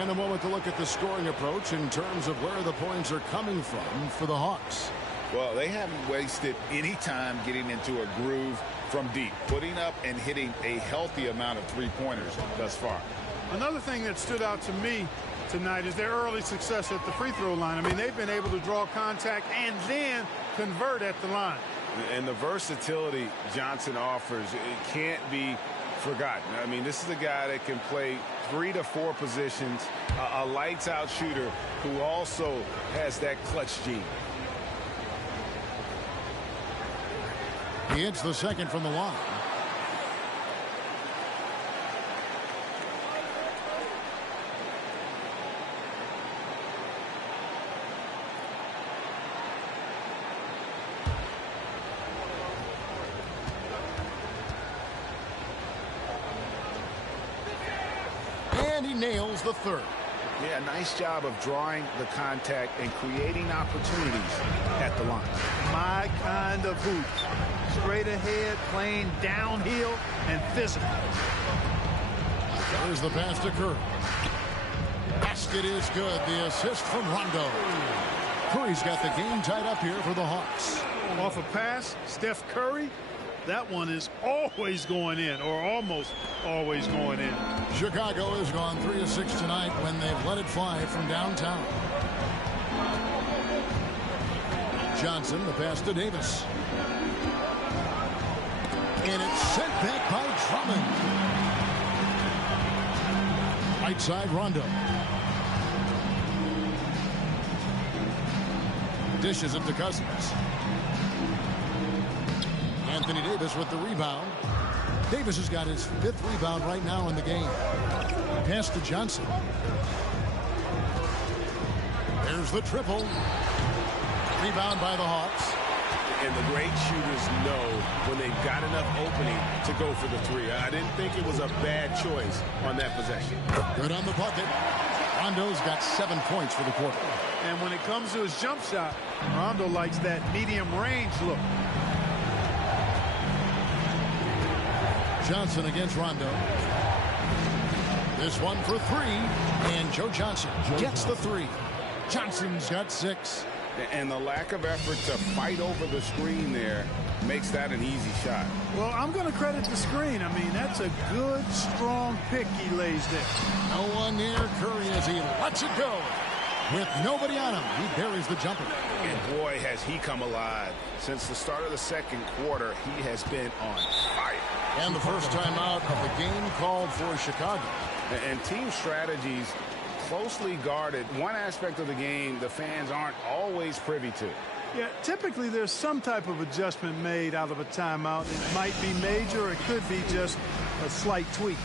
And a moment to look at the scoring approach in terms of where the points are coming from for the Hawks. Well, they haven't wasted any time getting into a groove from deep, putting up and hitting a healthy amount of three-pointers thus far. Another thing that stood out to me tonight is their early success at the free throw line. I mean, they've been able to draw contact and then convert at the line. And the versatility Johnson offers, it can't be forgotten. I mean, this is a guy that can play 3 to 4 positions, a lights-out shooter who also has that clutch gene. He hits the second from the line. And he nails the third. Yeah, nice job of drawing the contact and creating opportunities at the line. My kind of hoop. Straight ahead, playing downhill, and physical. There's the pass to Curry. Basket is good. The assist from Rondo. Curry's got the game tied up here for the Hawks. Off a pass, Steph Curry. That one is always going in, or almost always going in. Chicago has gone 3 of 6 tonight when they've let it fly from downtown. Johnson, the pass to Davis. And it's sent back by Drummond. Right side, Rondo. Dishes it to Cousins. Anthony Davis with the rebound. Davis has got his 5th rebound right now in the game. Pass to Johnson. There's the triple. Rebound by the Hawks. And the great shooters know when they've got enough opening to go for the three. I didn't think it was a bad choice on that possession. Good on the bucket. Rondo's got 7 points for the quarter. And when it comes to his jump shot, Rondo likes that medium range look. Johnson against Rondo. This one for 3. And Joe Johnson gets the 3. Johnson's got 6. And the lack of effort to fight over the screen there makes that an easy shot. Well, I'm going to credit the screen. I mean, that's a good, strong pick he lays there. No one near Curry as he lets it go. With nobody on him, he buries the jumper. And boy, has he come alive. Since the start of the second quarter, he has been on fire. And the first time out of the game called for Chicago. And team strategies closely guarded. One aspect of the game the fans aren't always privy to. Yeah, typically there's some type of adjustment made out of a timeout. It might be major, or it could be just a slight tweak.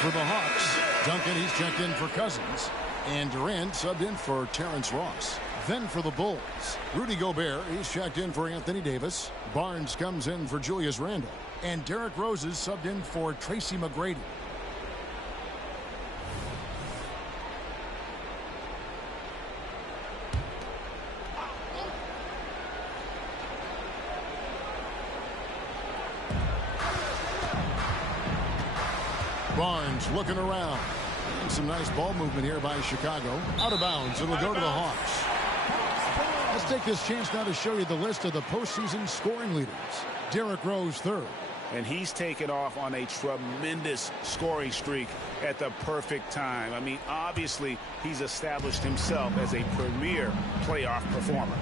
For the Hawks, Duncan, he's checked in for Cousins. And Durant subbed in for Terrence Ross. Then for the Bulls, Rudy Gobert, he's checked in for Anthony Davis. Barnes comes in for Julius Randle. And Derrick Rose is subbed in for Tracy McGrady. Barnes looking around. And some nice ball movement here by Chicago. Out of bounds. It'll go to the Hawks. Let's take this chance now to show you the list of the postseason scoring leaders. Derrick Rose third. And he's taken off on a tremendous scoring streak at the perfect time. I mean, obviously, he's established himself as a premier playoff performer.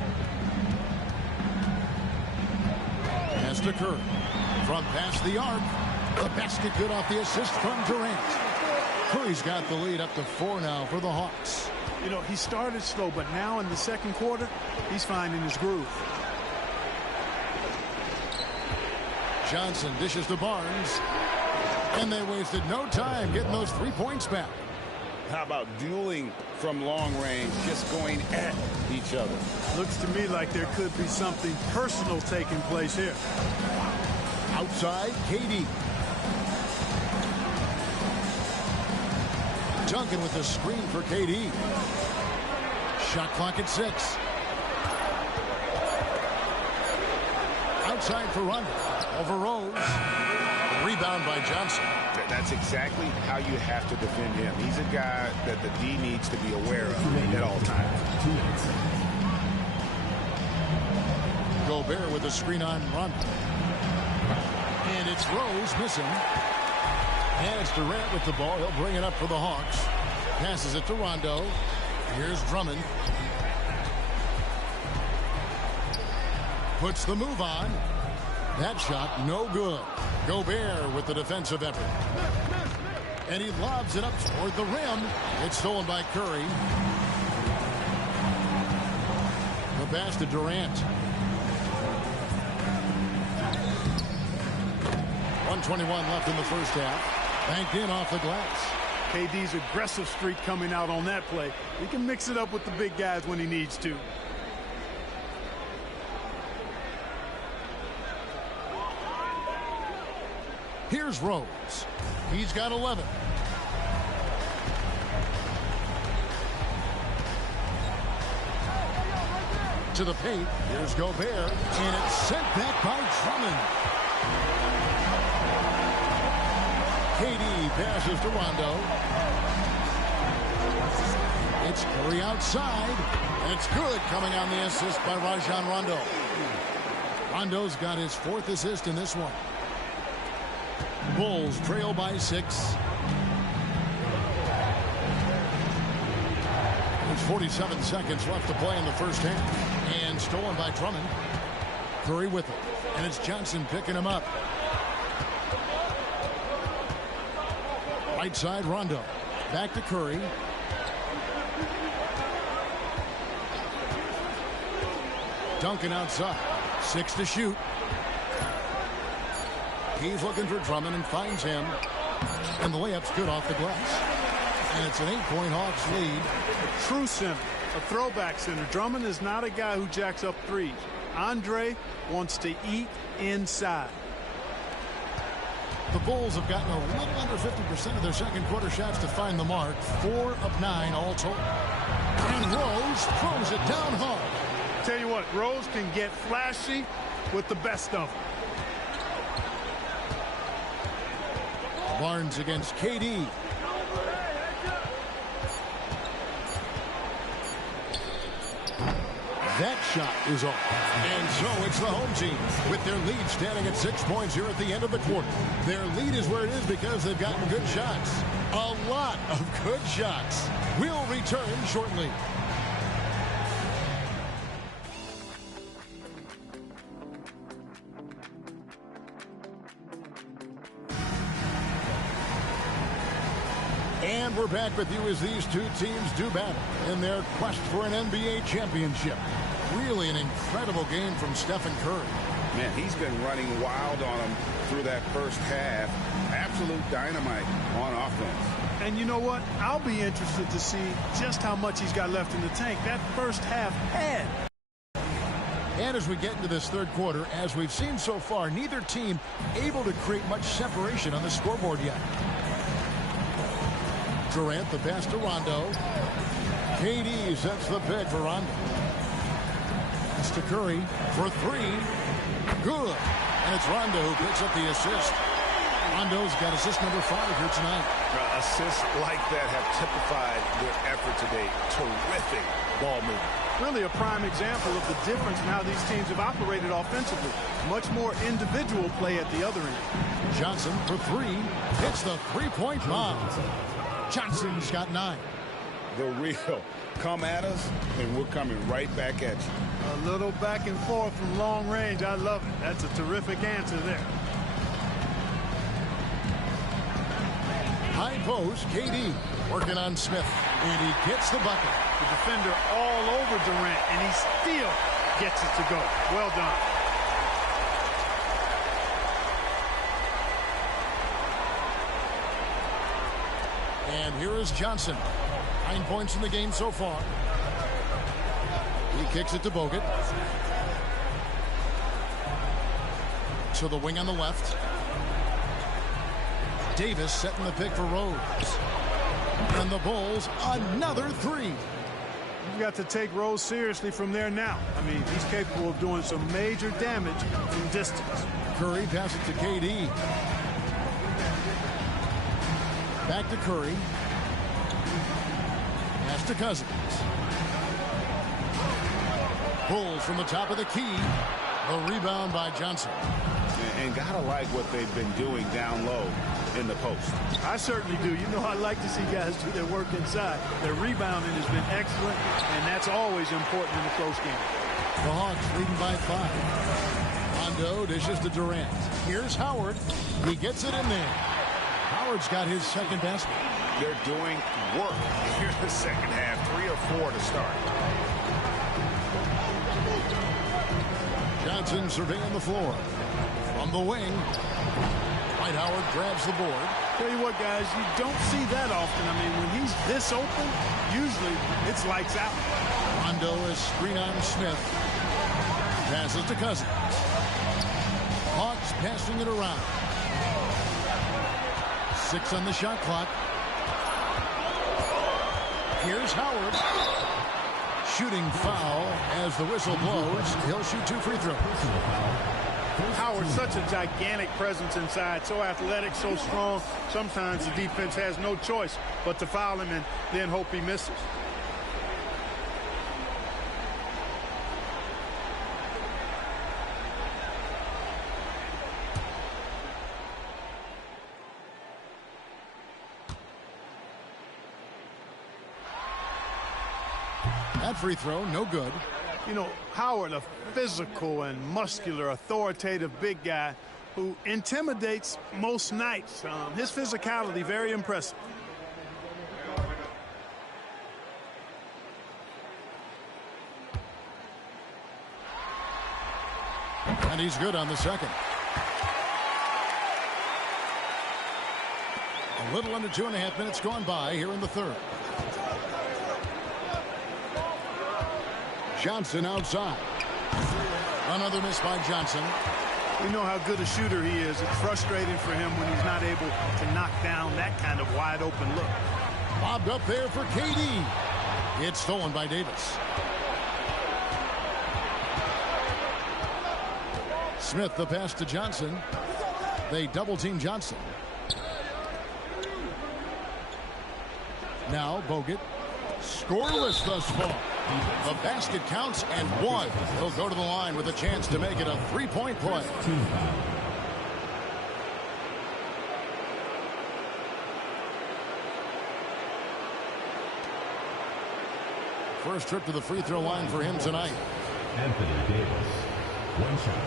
Pass to Curry. From past the arc. The basket good off the assist from Durant. Curry's got the lead up to 4 now for the Hawks. You know, he started slow, but now in the second quarter, he's finding his groove. Johnson dishes to Barnes. And they wasted no time getting those 3 points back. How about dueling from long range, just going at each other? Looks to me like there could be something personal taking place here. Outside, KD. Duncan with the screen for KD. Shot clock at 6. Outside for Rondo. Over Rose. Rebound by Johnson. That's exactly how you have to defend him. He's a guy that the D needs to be aware of at all times. Gobert with the screen on Rondo. And it's Rose missing. And it's Durant with the ball. He'll bring it up for the Hawks. Passes it to Rondo. Here's Drummond. Puts the move on. That shot no good. Gobert with the defensive effort. And he lobs it up toward the rim. It's stolen by Curry. The pass to Durant. 1:21 left in the first half. Banked in off the glass. KD's aggressive streak coming out on that play. He can mix it up with the big guys when he needs to. Here's Rose. He's got 11. To the paint. Here's Gobert. And it's sent back by Drummond. KD passes to Rondo. It's Curry outside. And it's good coming on the assist by Rajon Rondo. Rondo's got his 4th assist in this one. Bulls trail by 6. There's 47 seconds left to play in the first half. And stolen by Drummond. Curry with it. And it's Johnson picking him up. Right side, Rondo. Back to Curry. Duncan outside. 6 to shoot. He's looking for Drummond and finds him. And the layup's good off the glass. And it's an 8-point Hawks lead. A true center, a throwback center. Drummond is not a guy who jacks up threes. Andre wants to eat inside. The Bulls have gotten a little under 50% of their second quarter shots to find the mark. 4 of 9 all total. And Rose throws it down hard. Tell you what, Rose can get flashy with the best of them. Barnes against KD. That shot is off. And so it's the home team with their lead standing at 6 points here at the end of the quarter. Their lead is where it is because they've gotten good shots. A lot of good shots. We'll return shortly. And we're back with you as these two teams do battle in their quest for an NBA championship. Really an incredible game from Stephen Curry. Man, he's been running wild on him through that first half. Absolute dynamite on offense. And you know what? I'll be interested to see just how much he's got left in the tank. That first half had. And as we get into this third quarter, as we've seen so far, neither team able to create much separation on the scoreboard yet. Durant, the pass to Rondo. KD sets the pick for Rondo. It's to Curry for 3. Good. And it's Rondo who picks up the assist. Rondo's got assist number 5 here tonight. Assists like that have typified their effort today. Terrific ball movement. Really a prime example of the difference in how these teams have operated offensively. Much more individual play at the other end. Johnson for 3. Hits the three-point bomb. Johnson's got 9. The real. Come at us, and we're coming right back at you. A little back and forth from long range. I love it. That's a terrific answer there. High post, KD working on Smith, and he gets the bucket. The defender all over Durant, and he still gets it to go. Well done. And here is Johnson. 9 points in the game so far. He kicks it to Bogut. To the wing on the left. Davis setting the pick for Rose. And the Bulls, another 3. You've got to take Rose seriously from there now. I mean, he's capable of doing some major damage from distance. Curry passes it to KD. Back to Curry. Pass to Cousins. Bulls from the top of the key. The rebound by Johnson. And gotta like what they've been doing down low in the post. I certainly do. You know, I like to see guys do their work inside. Their rebounding has been excellent, and that's always important in a close game. The Hawks leading by 5. Rondo dishes to Durant. Here's Howard. He gets it in there. Howard's got his second basket. They're doing work here in the second half. 3 or 4 to start. Johnson surveying the floor. From the wing, Dwight Howard grabs the board. Tell you what, guys, you don't see that often. I mean, when he's this open, usually it's lights out. Rondo is screen on Smith. Passes to Cousins. Hawks passing it around. 6 on the shot clock. Here's Howard. Shooting foul as the whistle blows. He'll shoot 2 free throws. Howard's such a gigantic presence inside, so athletic, so strong. Sometimes the defense has no choice but to foul him and then hope he misses. That free throw, no good. You know, Howard, a physical and muscular, authoritative big guy who intimidates most nights. His physicality, very impressive. And he's good on the second. A little under 2.5 minutes gone by here in the third. Johnson outside. Another miss by Johnson. We know how good a shooter he is. It's frustrating for him when he's not able to knock down that kind of wide open look. Lobbed up there for KD. It's stolen by Davis. Smith the pass to Johnson. They double team Johnson. Now Bogut. Scoreless thus far. The basket counts and 1. He'll go to the line with a chance to make it a 3-point play. First trip to the free throw line for him tonight. Anthony Davis, 1 shot.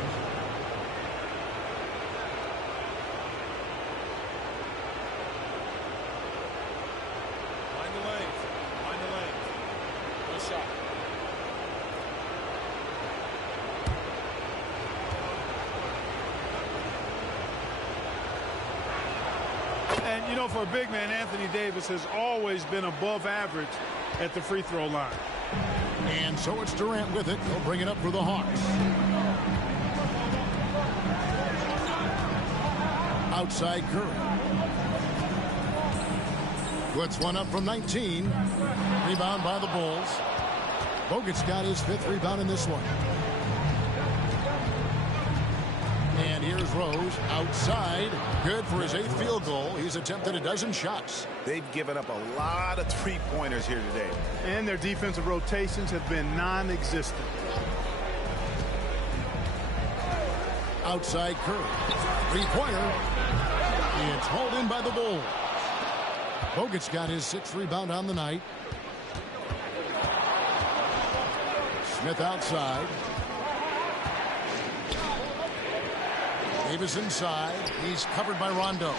And, you know, for a big man, Anthony Davis has always been above average at the free throw line. And so it's Durant with it. He'll bring it up for the Hawks. Outside Curry. Puts one up from 19. Rebound by the Bulls. Bogut's got his 5th rebound in this one. And And here's Rose outside. Good for his 8th field goal. He's attempted a dozen shots. They've given up a lot of three-pointers here today. And their defensive rotations have been non-existent. Outside Curry. Three-pointer. It's hauled in by the Bulls. Bogut's got his 6th rebound on the night. Smith outside. Davis inside. He's covered by Rondo.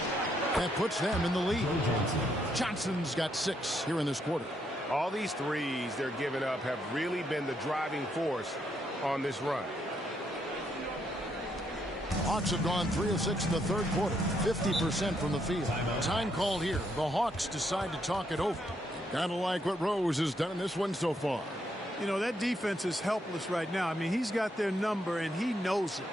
That puts them in the lead. Johnson's got 6 here in this quarter. All these threes they're giving up have really been the driving force on this run. Hawks have gone 3 of 6 in the third quarter, 50% from the field. Time called here. The Hawks decide to talk it over. Kind of like what Rose has done in this one so far. You know, that defense is helpless right now. I mean, he's got their number, and he knows it.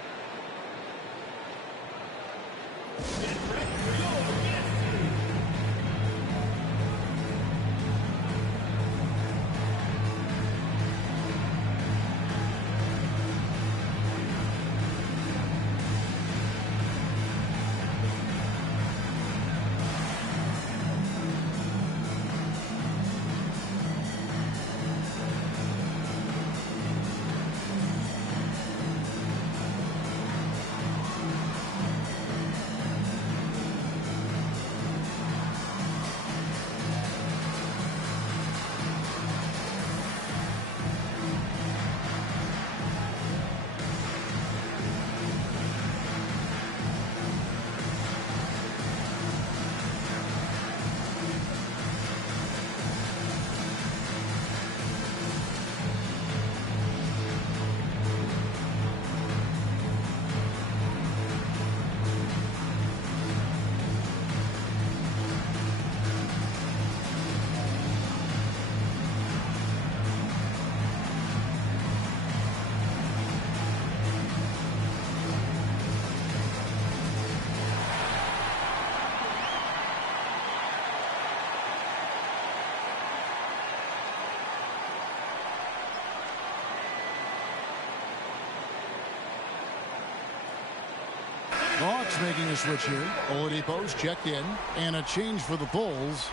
Hawks making a switch here. Oladipo's checked in. And a change for the Bulls.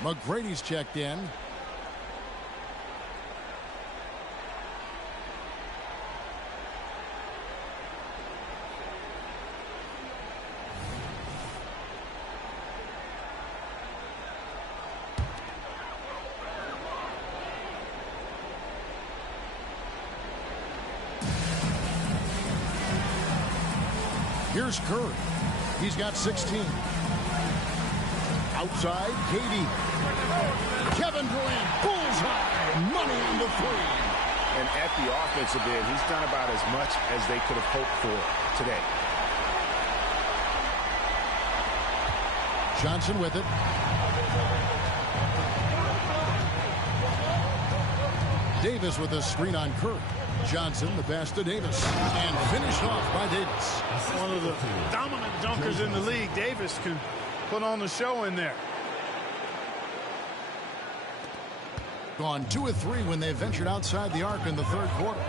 McGrady's checked in. Here's Curry. He's got 16. Outside, KD. Kevin Durant, bullseye. Money on the 3. And at the offensive end, he's done about as much as they could have hoped for today. Johnson with it. Davis with a screen on Curry. Johnson, the pass to Davis. And finished off by Davis. One of the dominant dunkers in the league. Davis can put on the show in there. Gone 2 of 3 when they ventured outside the arc in the third quarter.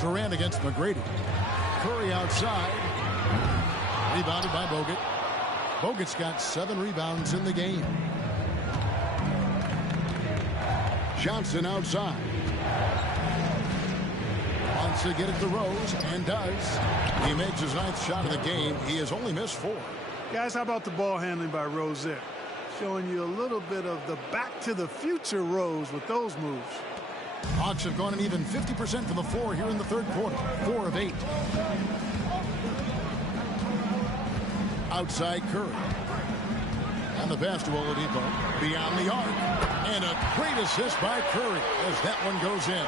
Durant against McGrady. Curry outside. Rebounded by Bogut. Bogut's got 7 rebounds in the game. Johnson outside. Wants to get it to Rose, and does. He makes his 9th shot of the game. He has only missed 4. Guys, how about the ball handling by Rose there? Showing you a little bit of the back-to-the-future Rose with those moves. Hawks have gone an even 50% for the floor here in the third quarter. 4 of 8. Outside Curry. And the pass to Oladipo. Beyond the arc. And a great assist by Curry as that one goes in.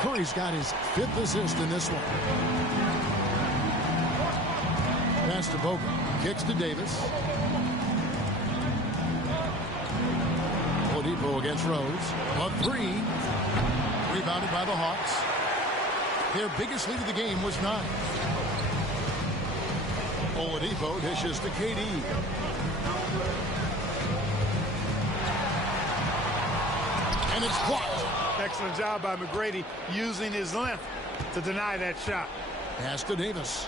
Curry's got his 5th assist in this one. Pass to Bogut. Kicks to Davis. Oladipo against Rose. A 3. Rebounded by the Hawks. Their biggest lead of the game was 9. Oladipo dishes to KD. And it's blocked. Excellent job by McGrady using his length to deny that shot. Pass to Davis.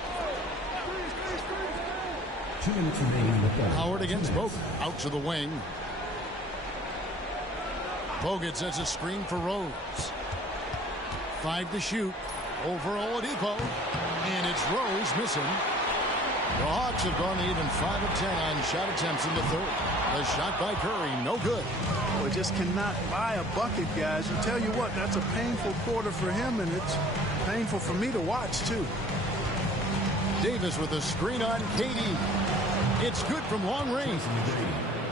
Howard against Bogut. Out to the wing. Bogut sets a screen for Rose. 5 to shoot. Over Oladipo. And it's Rose missing. The Hawks have gone to even 5 of 10 on shot attempts in the third. The shot by Curry, no good. Boy, just cannot buy a bucket, guys. And tell you what, that's a painful quarter for him, and it's painful for me to watch, too. Davis with a screen on KD. It's good from long range.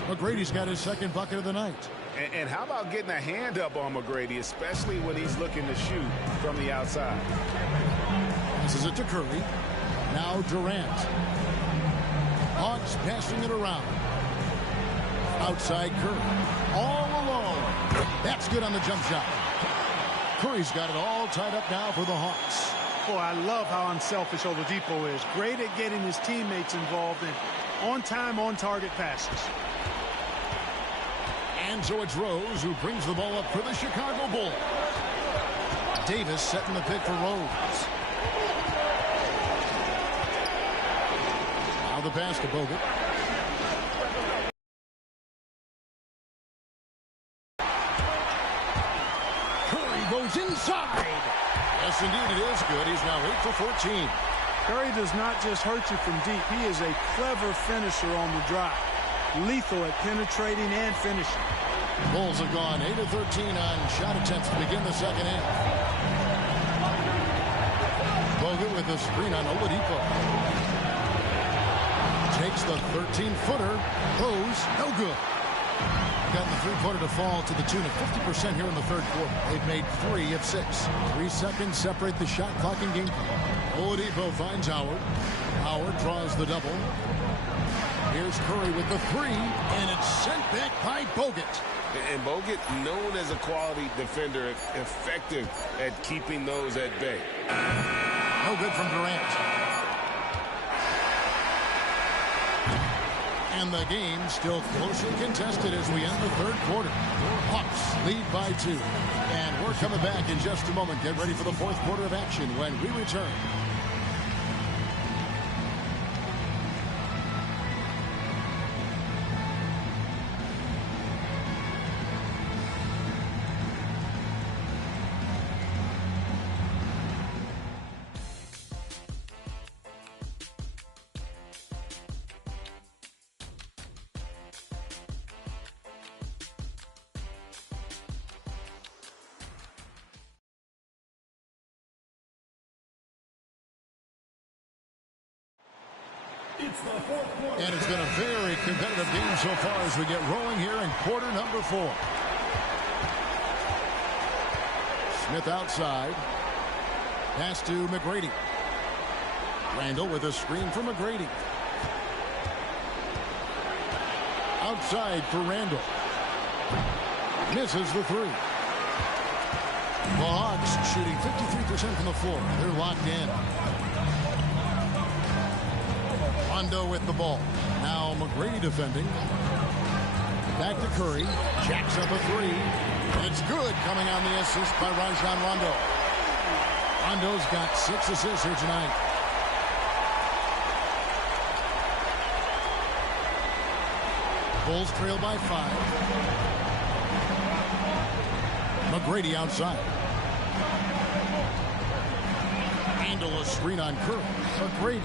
McGrady's got his second bucket of the night. And how about getting a hand up on McGrady, especially when he's looking to shoot from the outside? This is it to Curry. Now Durant. Hawks passing it around. Outside Curry. All alone. That's good on the jump shot. Curry's got it all tied up now for the Hawks. Boy, I love how unselfish Oladipo is. Great at getting his teammates involved in on-time, on-target passes. And so it's Rose who brings the ball up for the Chicago Bulls. Davis setting the pick for Rose. Now the pass to Bogut. Curry goes inside. Yes, indeed, it is good. He's now 8 for 14. Curry does not just hurt you from deep. He is a clever finisher on the drive. Lethal at penetrating and finishing. Bulls have gone 8 of 13 on shot attempts to begin the second half. Bogut with a screen on Oladipo. Takes the 13-footer. Goes, no good. Got the three-pointer to fall to the tune of 50% here in the third quarter. They've made 3 of 6. 3 seconds separate the shot clock and game clock. Oladipo finds Howard. Howard draws the double. Here's Curry with the 3, and it's sent back by Bogut. And Bogut, known as a quality defender, effective at keeping those at bay. No good from Durant. And the game still closely contested as we end the third quarter. Hawks lead by 2. And we're coming back in just a moment. Get ready for the fourth quarter of action when we return. And it's been a very competitive game so far as we get rolling here in quarter number 4. Smith outside. Pass to McGrady. Randall with a screen for McGrady. Outside for Randall. Misses the 3. The Hawks shooting 53% from the floor. They're locked in. Rondo with the ball. Now McGrady defending. Back to Curry. Jacks up a 3. It's good, coming on the assist by Rajon Rondo. Rondo's got 6 assists here tonight. Bulls trail by 5. McGrady outside. Handle a screen on Curry. McGrady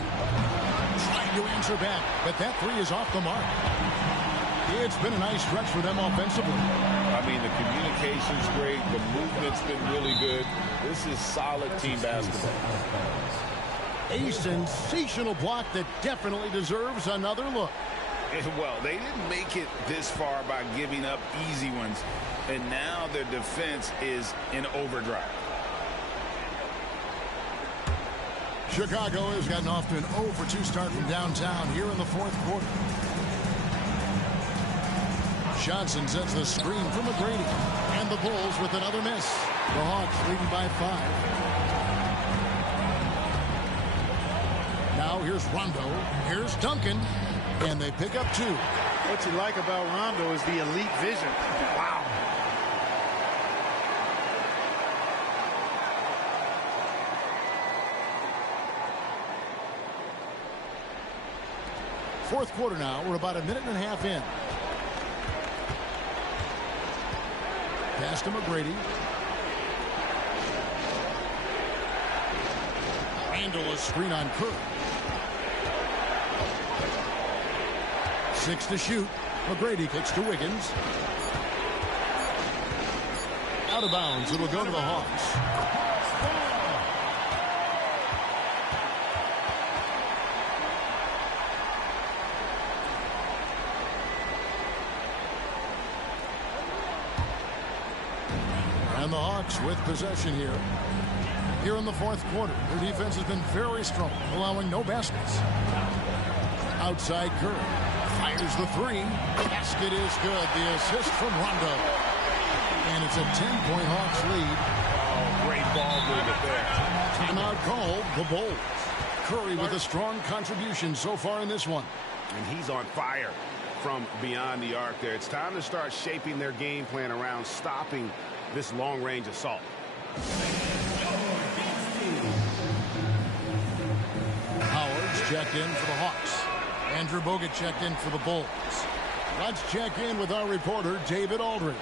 trying to answer back, but that 3 is off the mark. It's been a nice stretch for them offensively. I mean, the communication's great. The movement's been really good. This is solid team basketball. A sensational block that definitely deserves another look. Well, they didn't make it this far by giving up easy ones, and now their defense is in overdrive. Chicago has gotten off to an 0 for 2 start from downtown here in the fourth quarter. Johnson sets the screen for McGrady. And the Bulls with another miss. The Hawks leading by 5. Now here's Rondo. Here's Duncan. And they pick up 2. What you like about Rondo is the elite vision. Wow. Fourth quarter now. We're about a minute and a half in. Pass to McGrady. Randall, a screen on Curry. 6 to shoot. McGrady kicks to Wiggins. Out of bounds. It'll go to the Hawks. And the Hawks with possession here. Here in the fourth quarter, their defense has been very strong, allowing no baskets. Outside Curry. Fires the three. Basket is good. The assist from Rondo. And it's a 10-point Hawks lead. Oh, great ball movement there. Timeout called. The Bulls. Curry with a strong contribution so far in this one. And he's on fire from beyond the arc there. It's time to start shaping their game plan around stopping this long-range assault. Howard's checked in for the Hawks. Andrew Bogut checked in for the Bulls. Let's check in with our reporter, David Aldridge.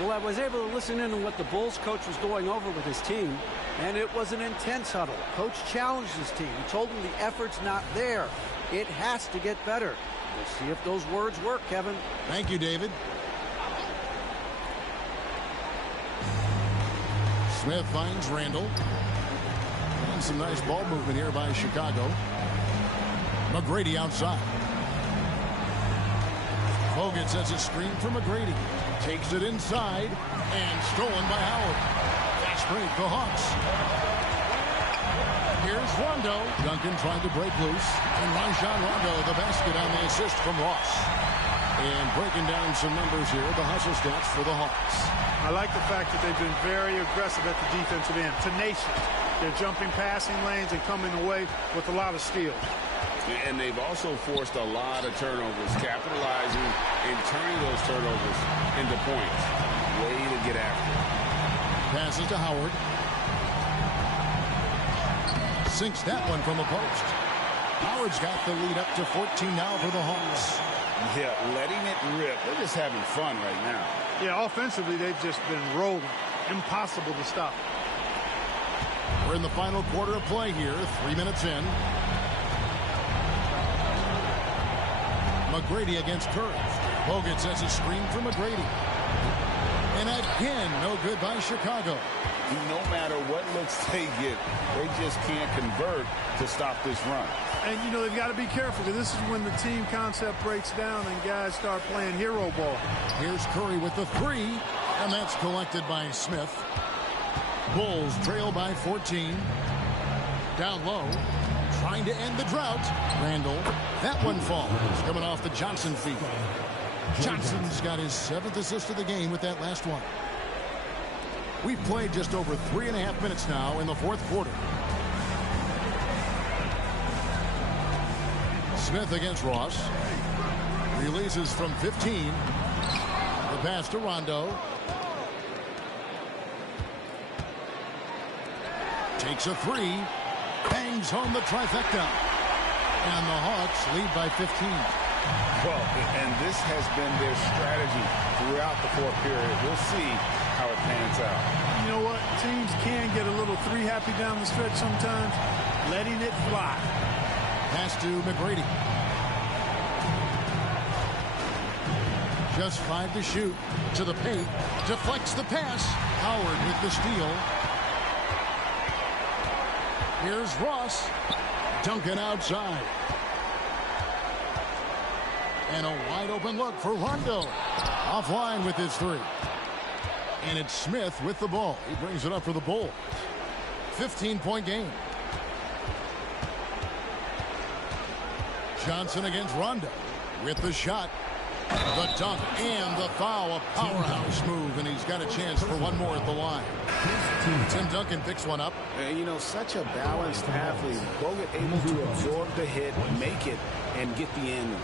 Well, I was able to listen in on what the Bulls coach was going over with his team, and it was an intense huddle. Coach challenged his team. He told them the effort's not there. It has to get better. We'll see if those words work, Kevin. Thank you, David. Smith finds Randall. And some nice ball movement here by Chicago. McGrady outside. Bogut sets a screen for McGrady. Takes it inside. And stolen by Howard. Fast break, the Hawks. Here's Rondo. Duncan trying to break loose. And Rajon Rondo, the basket on the assist from Ross. And breaking down some numbers here, the hustle stats for the Hawks. I like the fact that they've been very aggressive at the defensive end. Tenacious. They're jumping passing lanes and coming away with a lot of steals. And they've also forced a lot of turnovers, capitalizing and turning those turnovers into points. Way to get after it. Passes to Howard. Sinks that one from the post. Howard's got the lead up to 14 now for the Hawks. Yeah, letting it rip. They're just having fun right now. Yeah, offensively, they've just been rolling. Impossible to stop. We're in the final quarter of play here. 3 minutes in. McGrady against Curry. Bogut sets a screen for McGrady. And again, no good by Chicago. No matter what looks they get, they just can't convert to stop this run. And, you know, they've got to be careful because this is when the team concept breaks down and guys start playing hero ball. Here's Curry with the three, and that's collected by Smith. Bulls trail by 14. Down low, trying to end the drought. Randall, that one falls, coming off the Johnson feed. Johnson's got his 7th assist of the game with that last one. We've played just over 3.5 minutes now in the fourth quarter. Smith against Ross. Releases from 15. The pass to Rondo. Takes a three. Bangs home the trifecta. And the Hawks lead by 15. Well, and this has been their strategy throughout the fourth period. We'll see how it pans out. You know what? Teams can get a little three happy down the stretch sometimes. Letting it fly. Pass to McGrady. Just 5 to shoot. To the paint. Deflects the pass. Howard with the steal. Here's Ross. Duncan outside. And a wide open look for Rondo. Offline with his three. And it's Smith with the ball. He brings it up for the Bulls. 15-point game. Johnson against Rondo with the shot. The dunk and the foul. A powerhouse move, and he's got a chance for one more at the line. Tim Duncan picks one up. And, you know, such a balanced athlete. Bogut able to absorb the hit, make it, and get the end.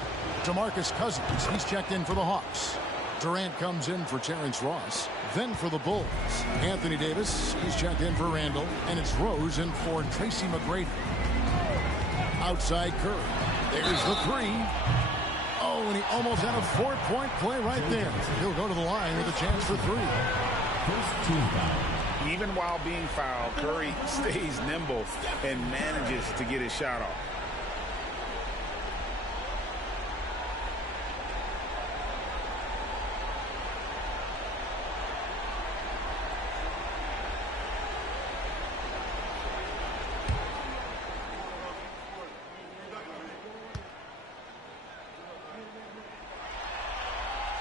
DeMarcus Cousins, he's checked in for the Hawks. Durant comes in for Terrence Ross. Then for the Bulls, Anthony Davis, he's checked in for Randall. And it's Rose in for Tracy McGrady. Outside Curry. There's the three. Oh, and he almost had a 4-point play right there. He'll go to the line with a chance for three. First team foul. Even while being fouled, Curry stays nimble and manages to get his shot off.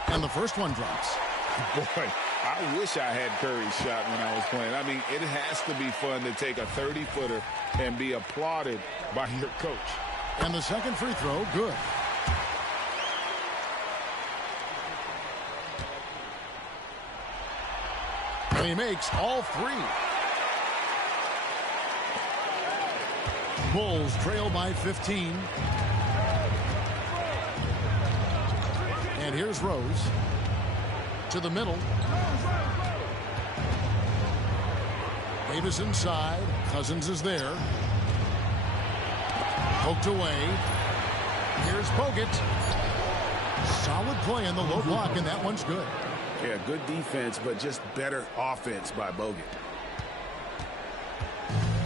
And the first one drops. Boy, I wish I had Curry's shot when I was playing. I mean, it has to be fun to take a 30-footer and be applauded by your coach. And the second free throw, good. And he makes all three. Bulls trail by 15. And here's Rose. To the middle. Davis inside. Cousins is there. Poked away. Here's Bogut. Solid play in the low block, and that one's good. Yeah, good defense, but just better offense by Bogut.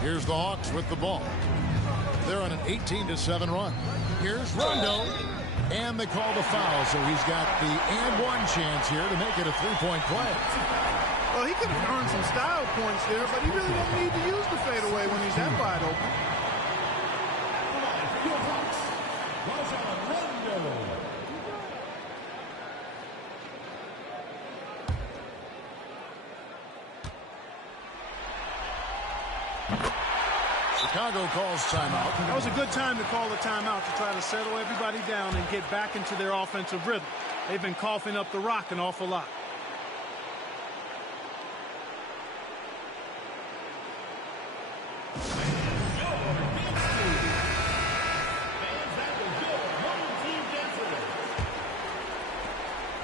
Here's the Hawks with the ball. They're on an 18-7 run. Here's Rondo. And they call the foul, so he's got the and-one chance here to make it a three-point play. Well, he could have earned some style points there, but he really don't need to use the fadeaway when he's that wide open. Chicago calls timeout. That was a good time to call the timeout to try to settle everybody down and get back into their offensive rhythm. They've been coughing up the rock an awful lot.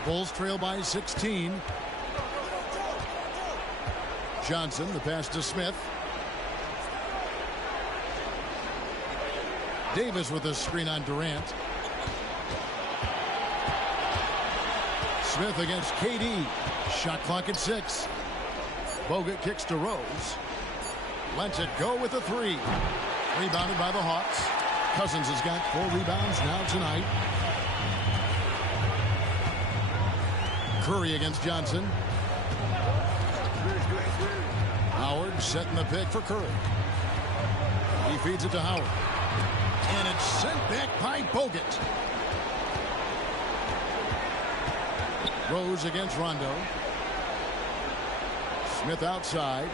Bulls trail by 16. Johnson, the pass to Smith. Davis with a screen on Durant. Smith against KD. Shot clock at 6. Bogut kicks to Rose. Lets it go with a three. Rebounded by the Hawks. Cousins has got 4 rebounds now tonight. Curry against Johnson. Howard setting the pick for Curry. He feeds it to Howard. And it's sent back by Bogut. Rose against Rondo. Smith outside.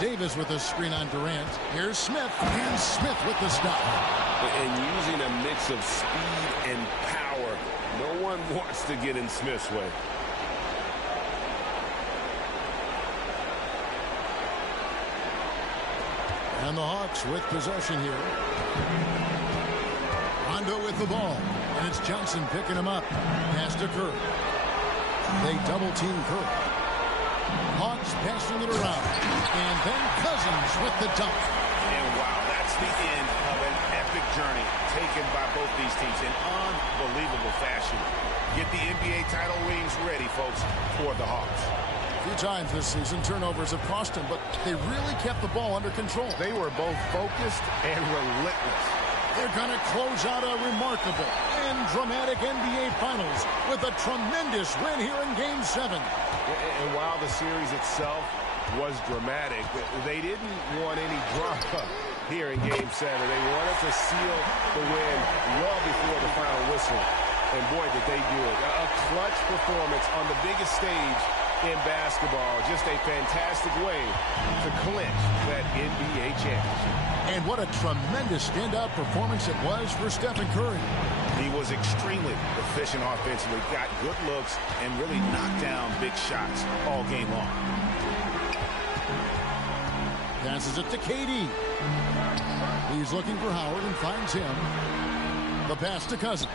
Davis with a screen on Durant. Here's Smith. And Smith with the stop. And using a mix of speed and power. No one wants to get in Smith's way. And the Hawks with possession here. Rondo with the ball. And it's Johnson picking him up. Pass to Curry. They double-team Curry. Hawks passing it around. And then Cousins with the dunk. And wow, that's the end of an epic journey taken by both these teams in unbelievable fashion. Get the NBA title rings ready, folks, for the Hawks. A few times this season, turnovers have cost them, but they really kept the ball under control. They were both focused and relentless. They're going to close out a remarkable and dramatic NBA Finals with a tremendous win here in Game 7. And while the series itself was dramatic, they didn't want any drama here in Game 7. They wanted to seal the win well before the final whistle. And boy, did they do it. A clutch performance on the biggest stage in basketball. Just a fantastic way to clinch that NBA championship. And what a tremendous standout performance it was for Stephen Curry. He was extremely efficient offensively, got good looks, and really knocked down big shots all game long. Passes it to KD. He's looking for Howard and finds him. The pass to Cousins.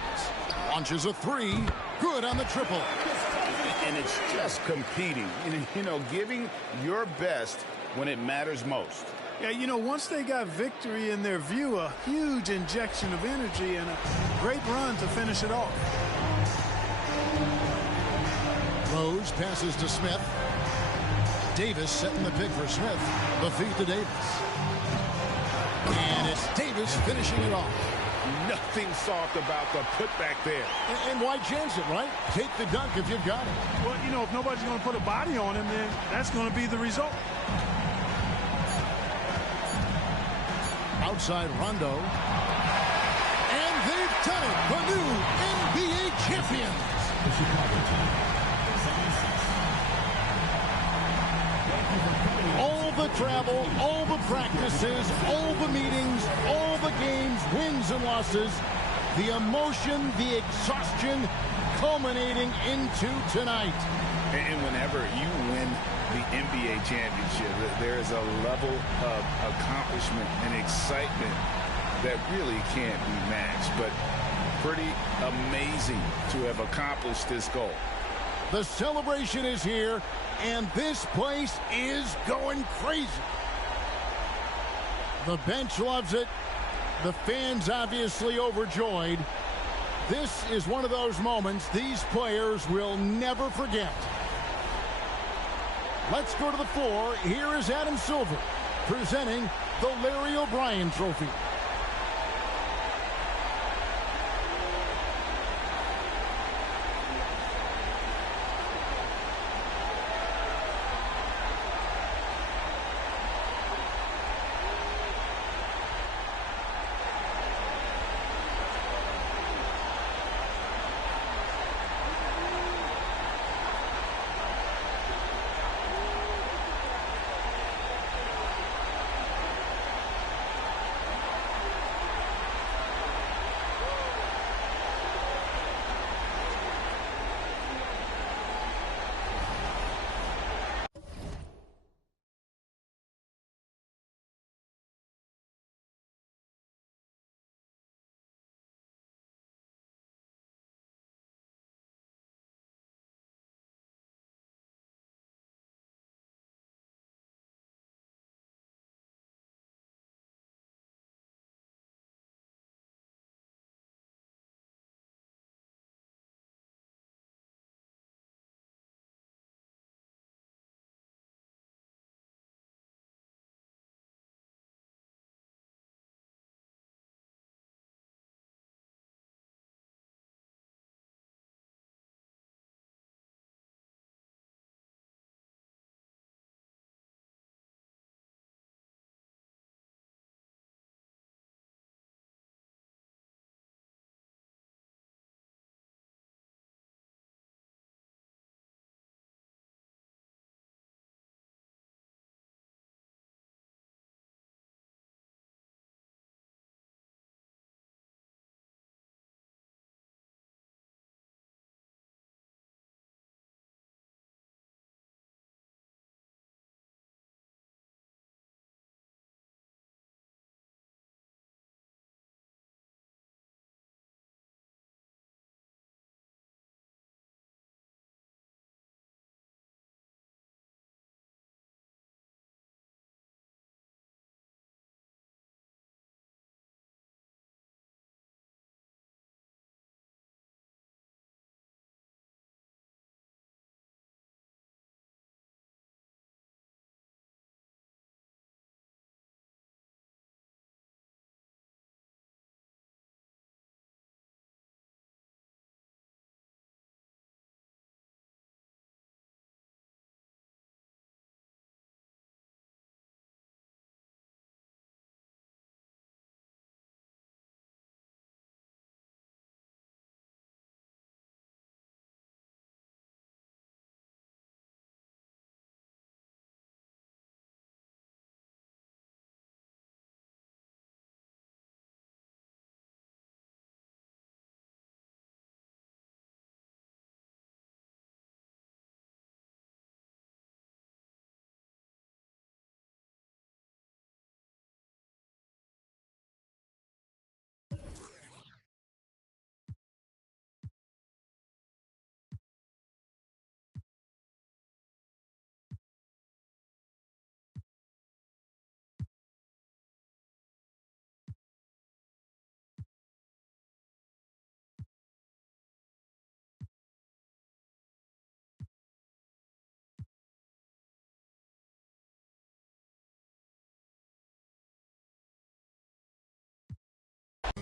Launches a three. Good on the triple. And it's just competing, you know, giving your best when it matters most. Yeah, you know, once they got victory in their view, a huge injection of energy and a great run to finish it off. Rose passes to Smith. Davis setting the pick for Smith. The feed to Davis. And it's Davis finishing it off. Nothing soft about the putback there. And why chance it, right? Take the dunk if you've got it. Well, you know, if nobody's going to put a body on him, then that's going to be the result. Outside Rondo. And they've done it. The new NBA champions. All the travel, all the practices, all the meetings, all the games, wins and losses, the emotion, the exhaustion culminating into tonight. And whenever you win the NBA championship, there is a level of accomplishment and excitement that really can't be matched. But pretty amazing to have accomplished this goal. The celebration is here, and this place is going crazy. The bench loves it. The fans obviously overjoyed. This is one of those moments these players will never forget. Let's go to the floor. Here is Adam Silver presenting the Larry O'Brien Trophy.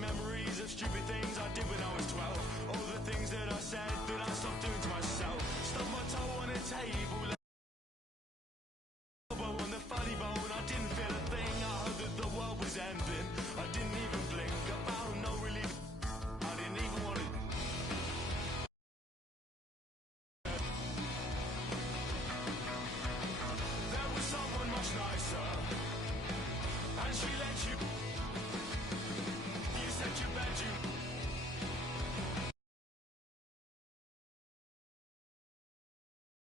Memories of stupid things I did when I was 12. All the things that I said that I stopped doing to myself. Stubbed my toe on a table.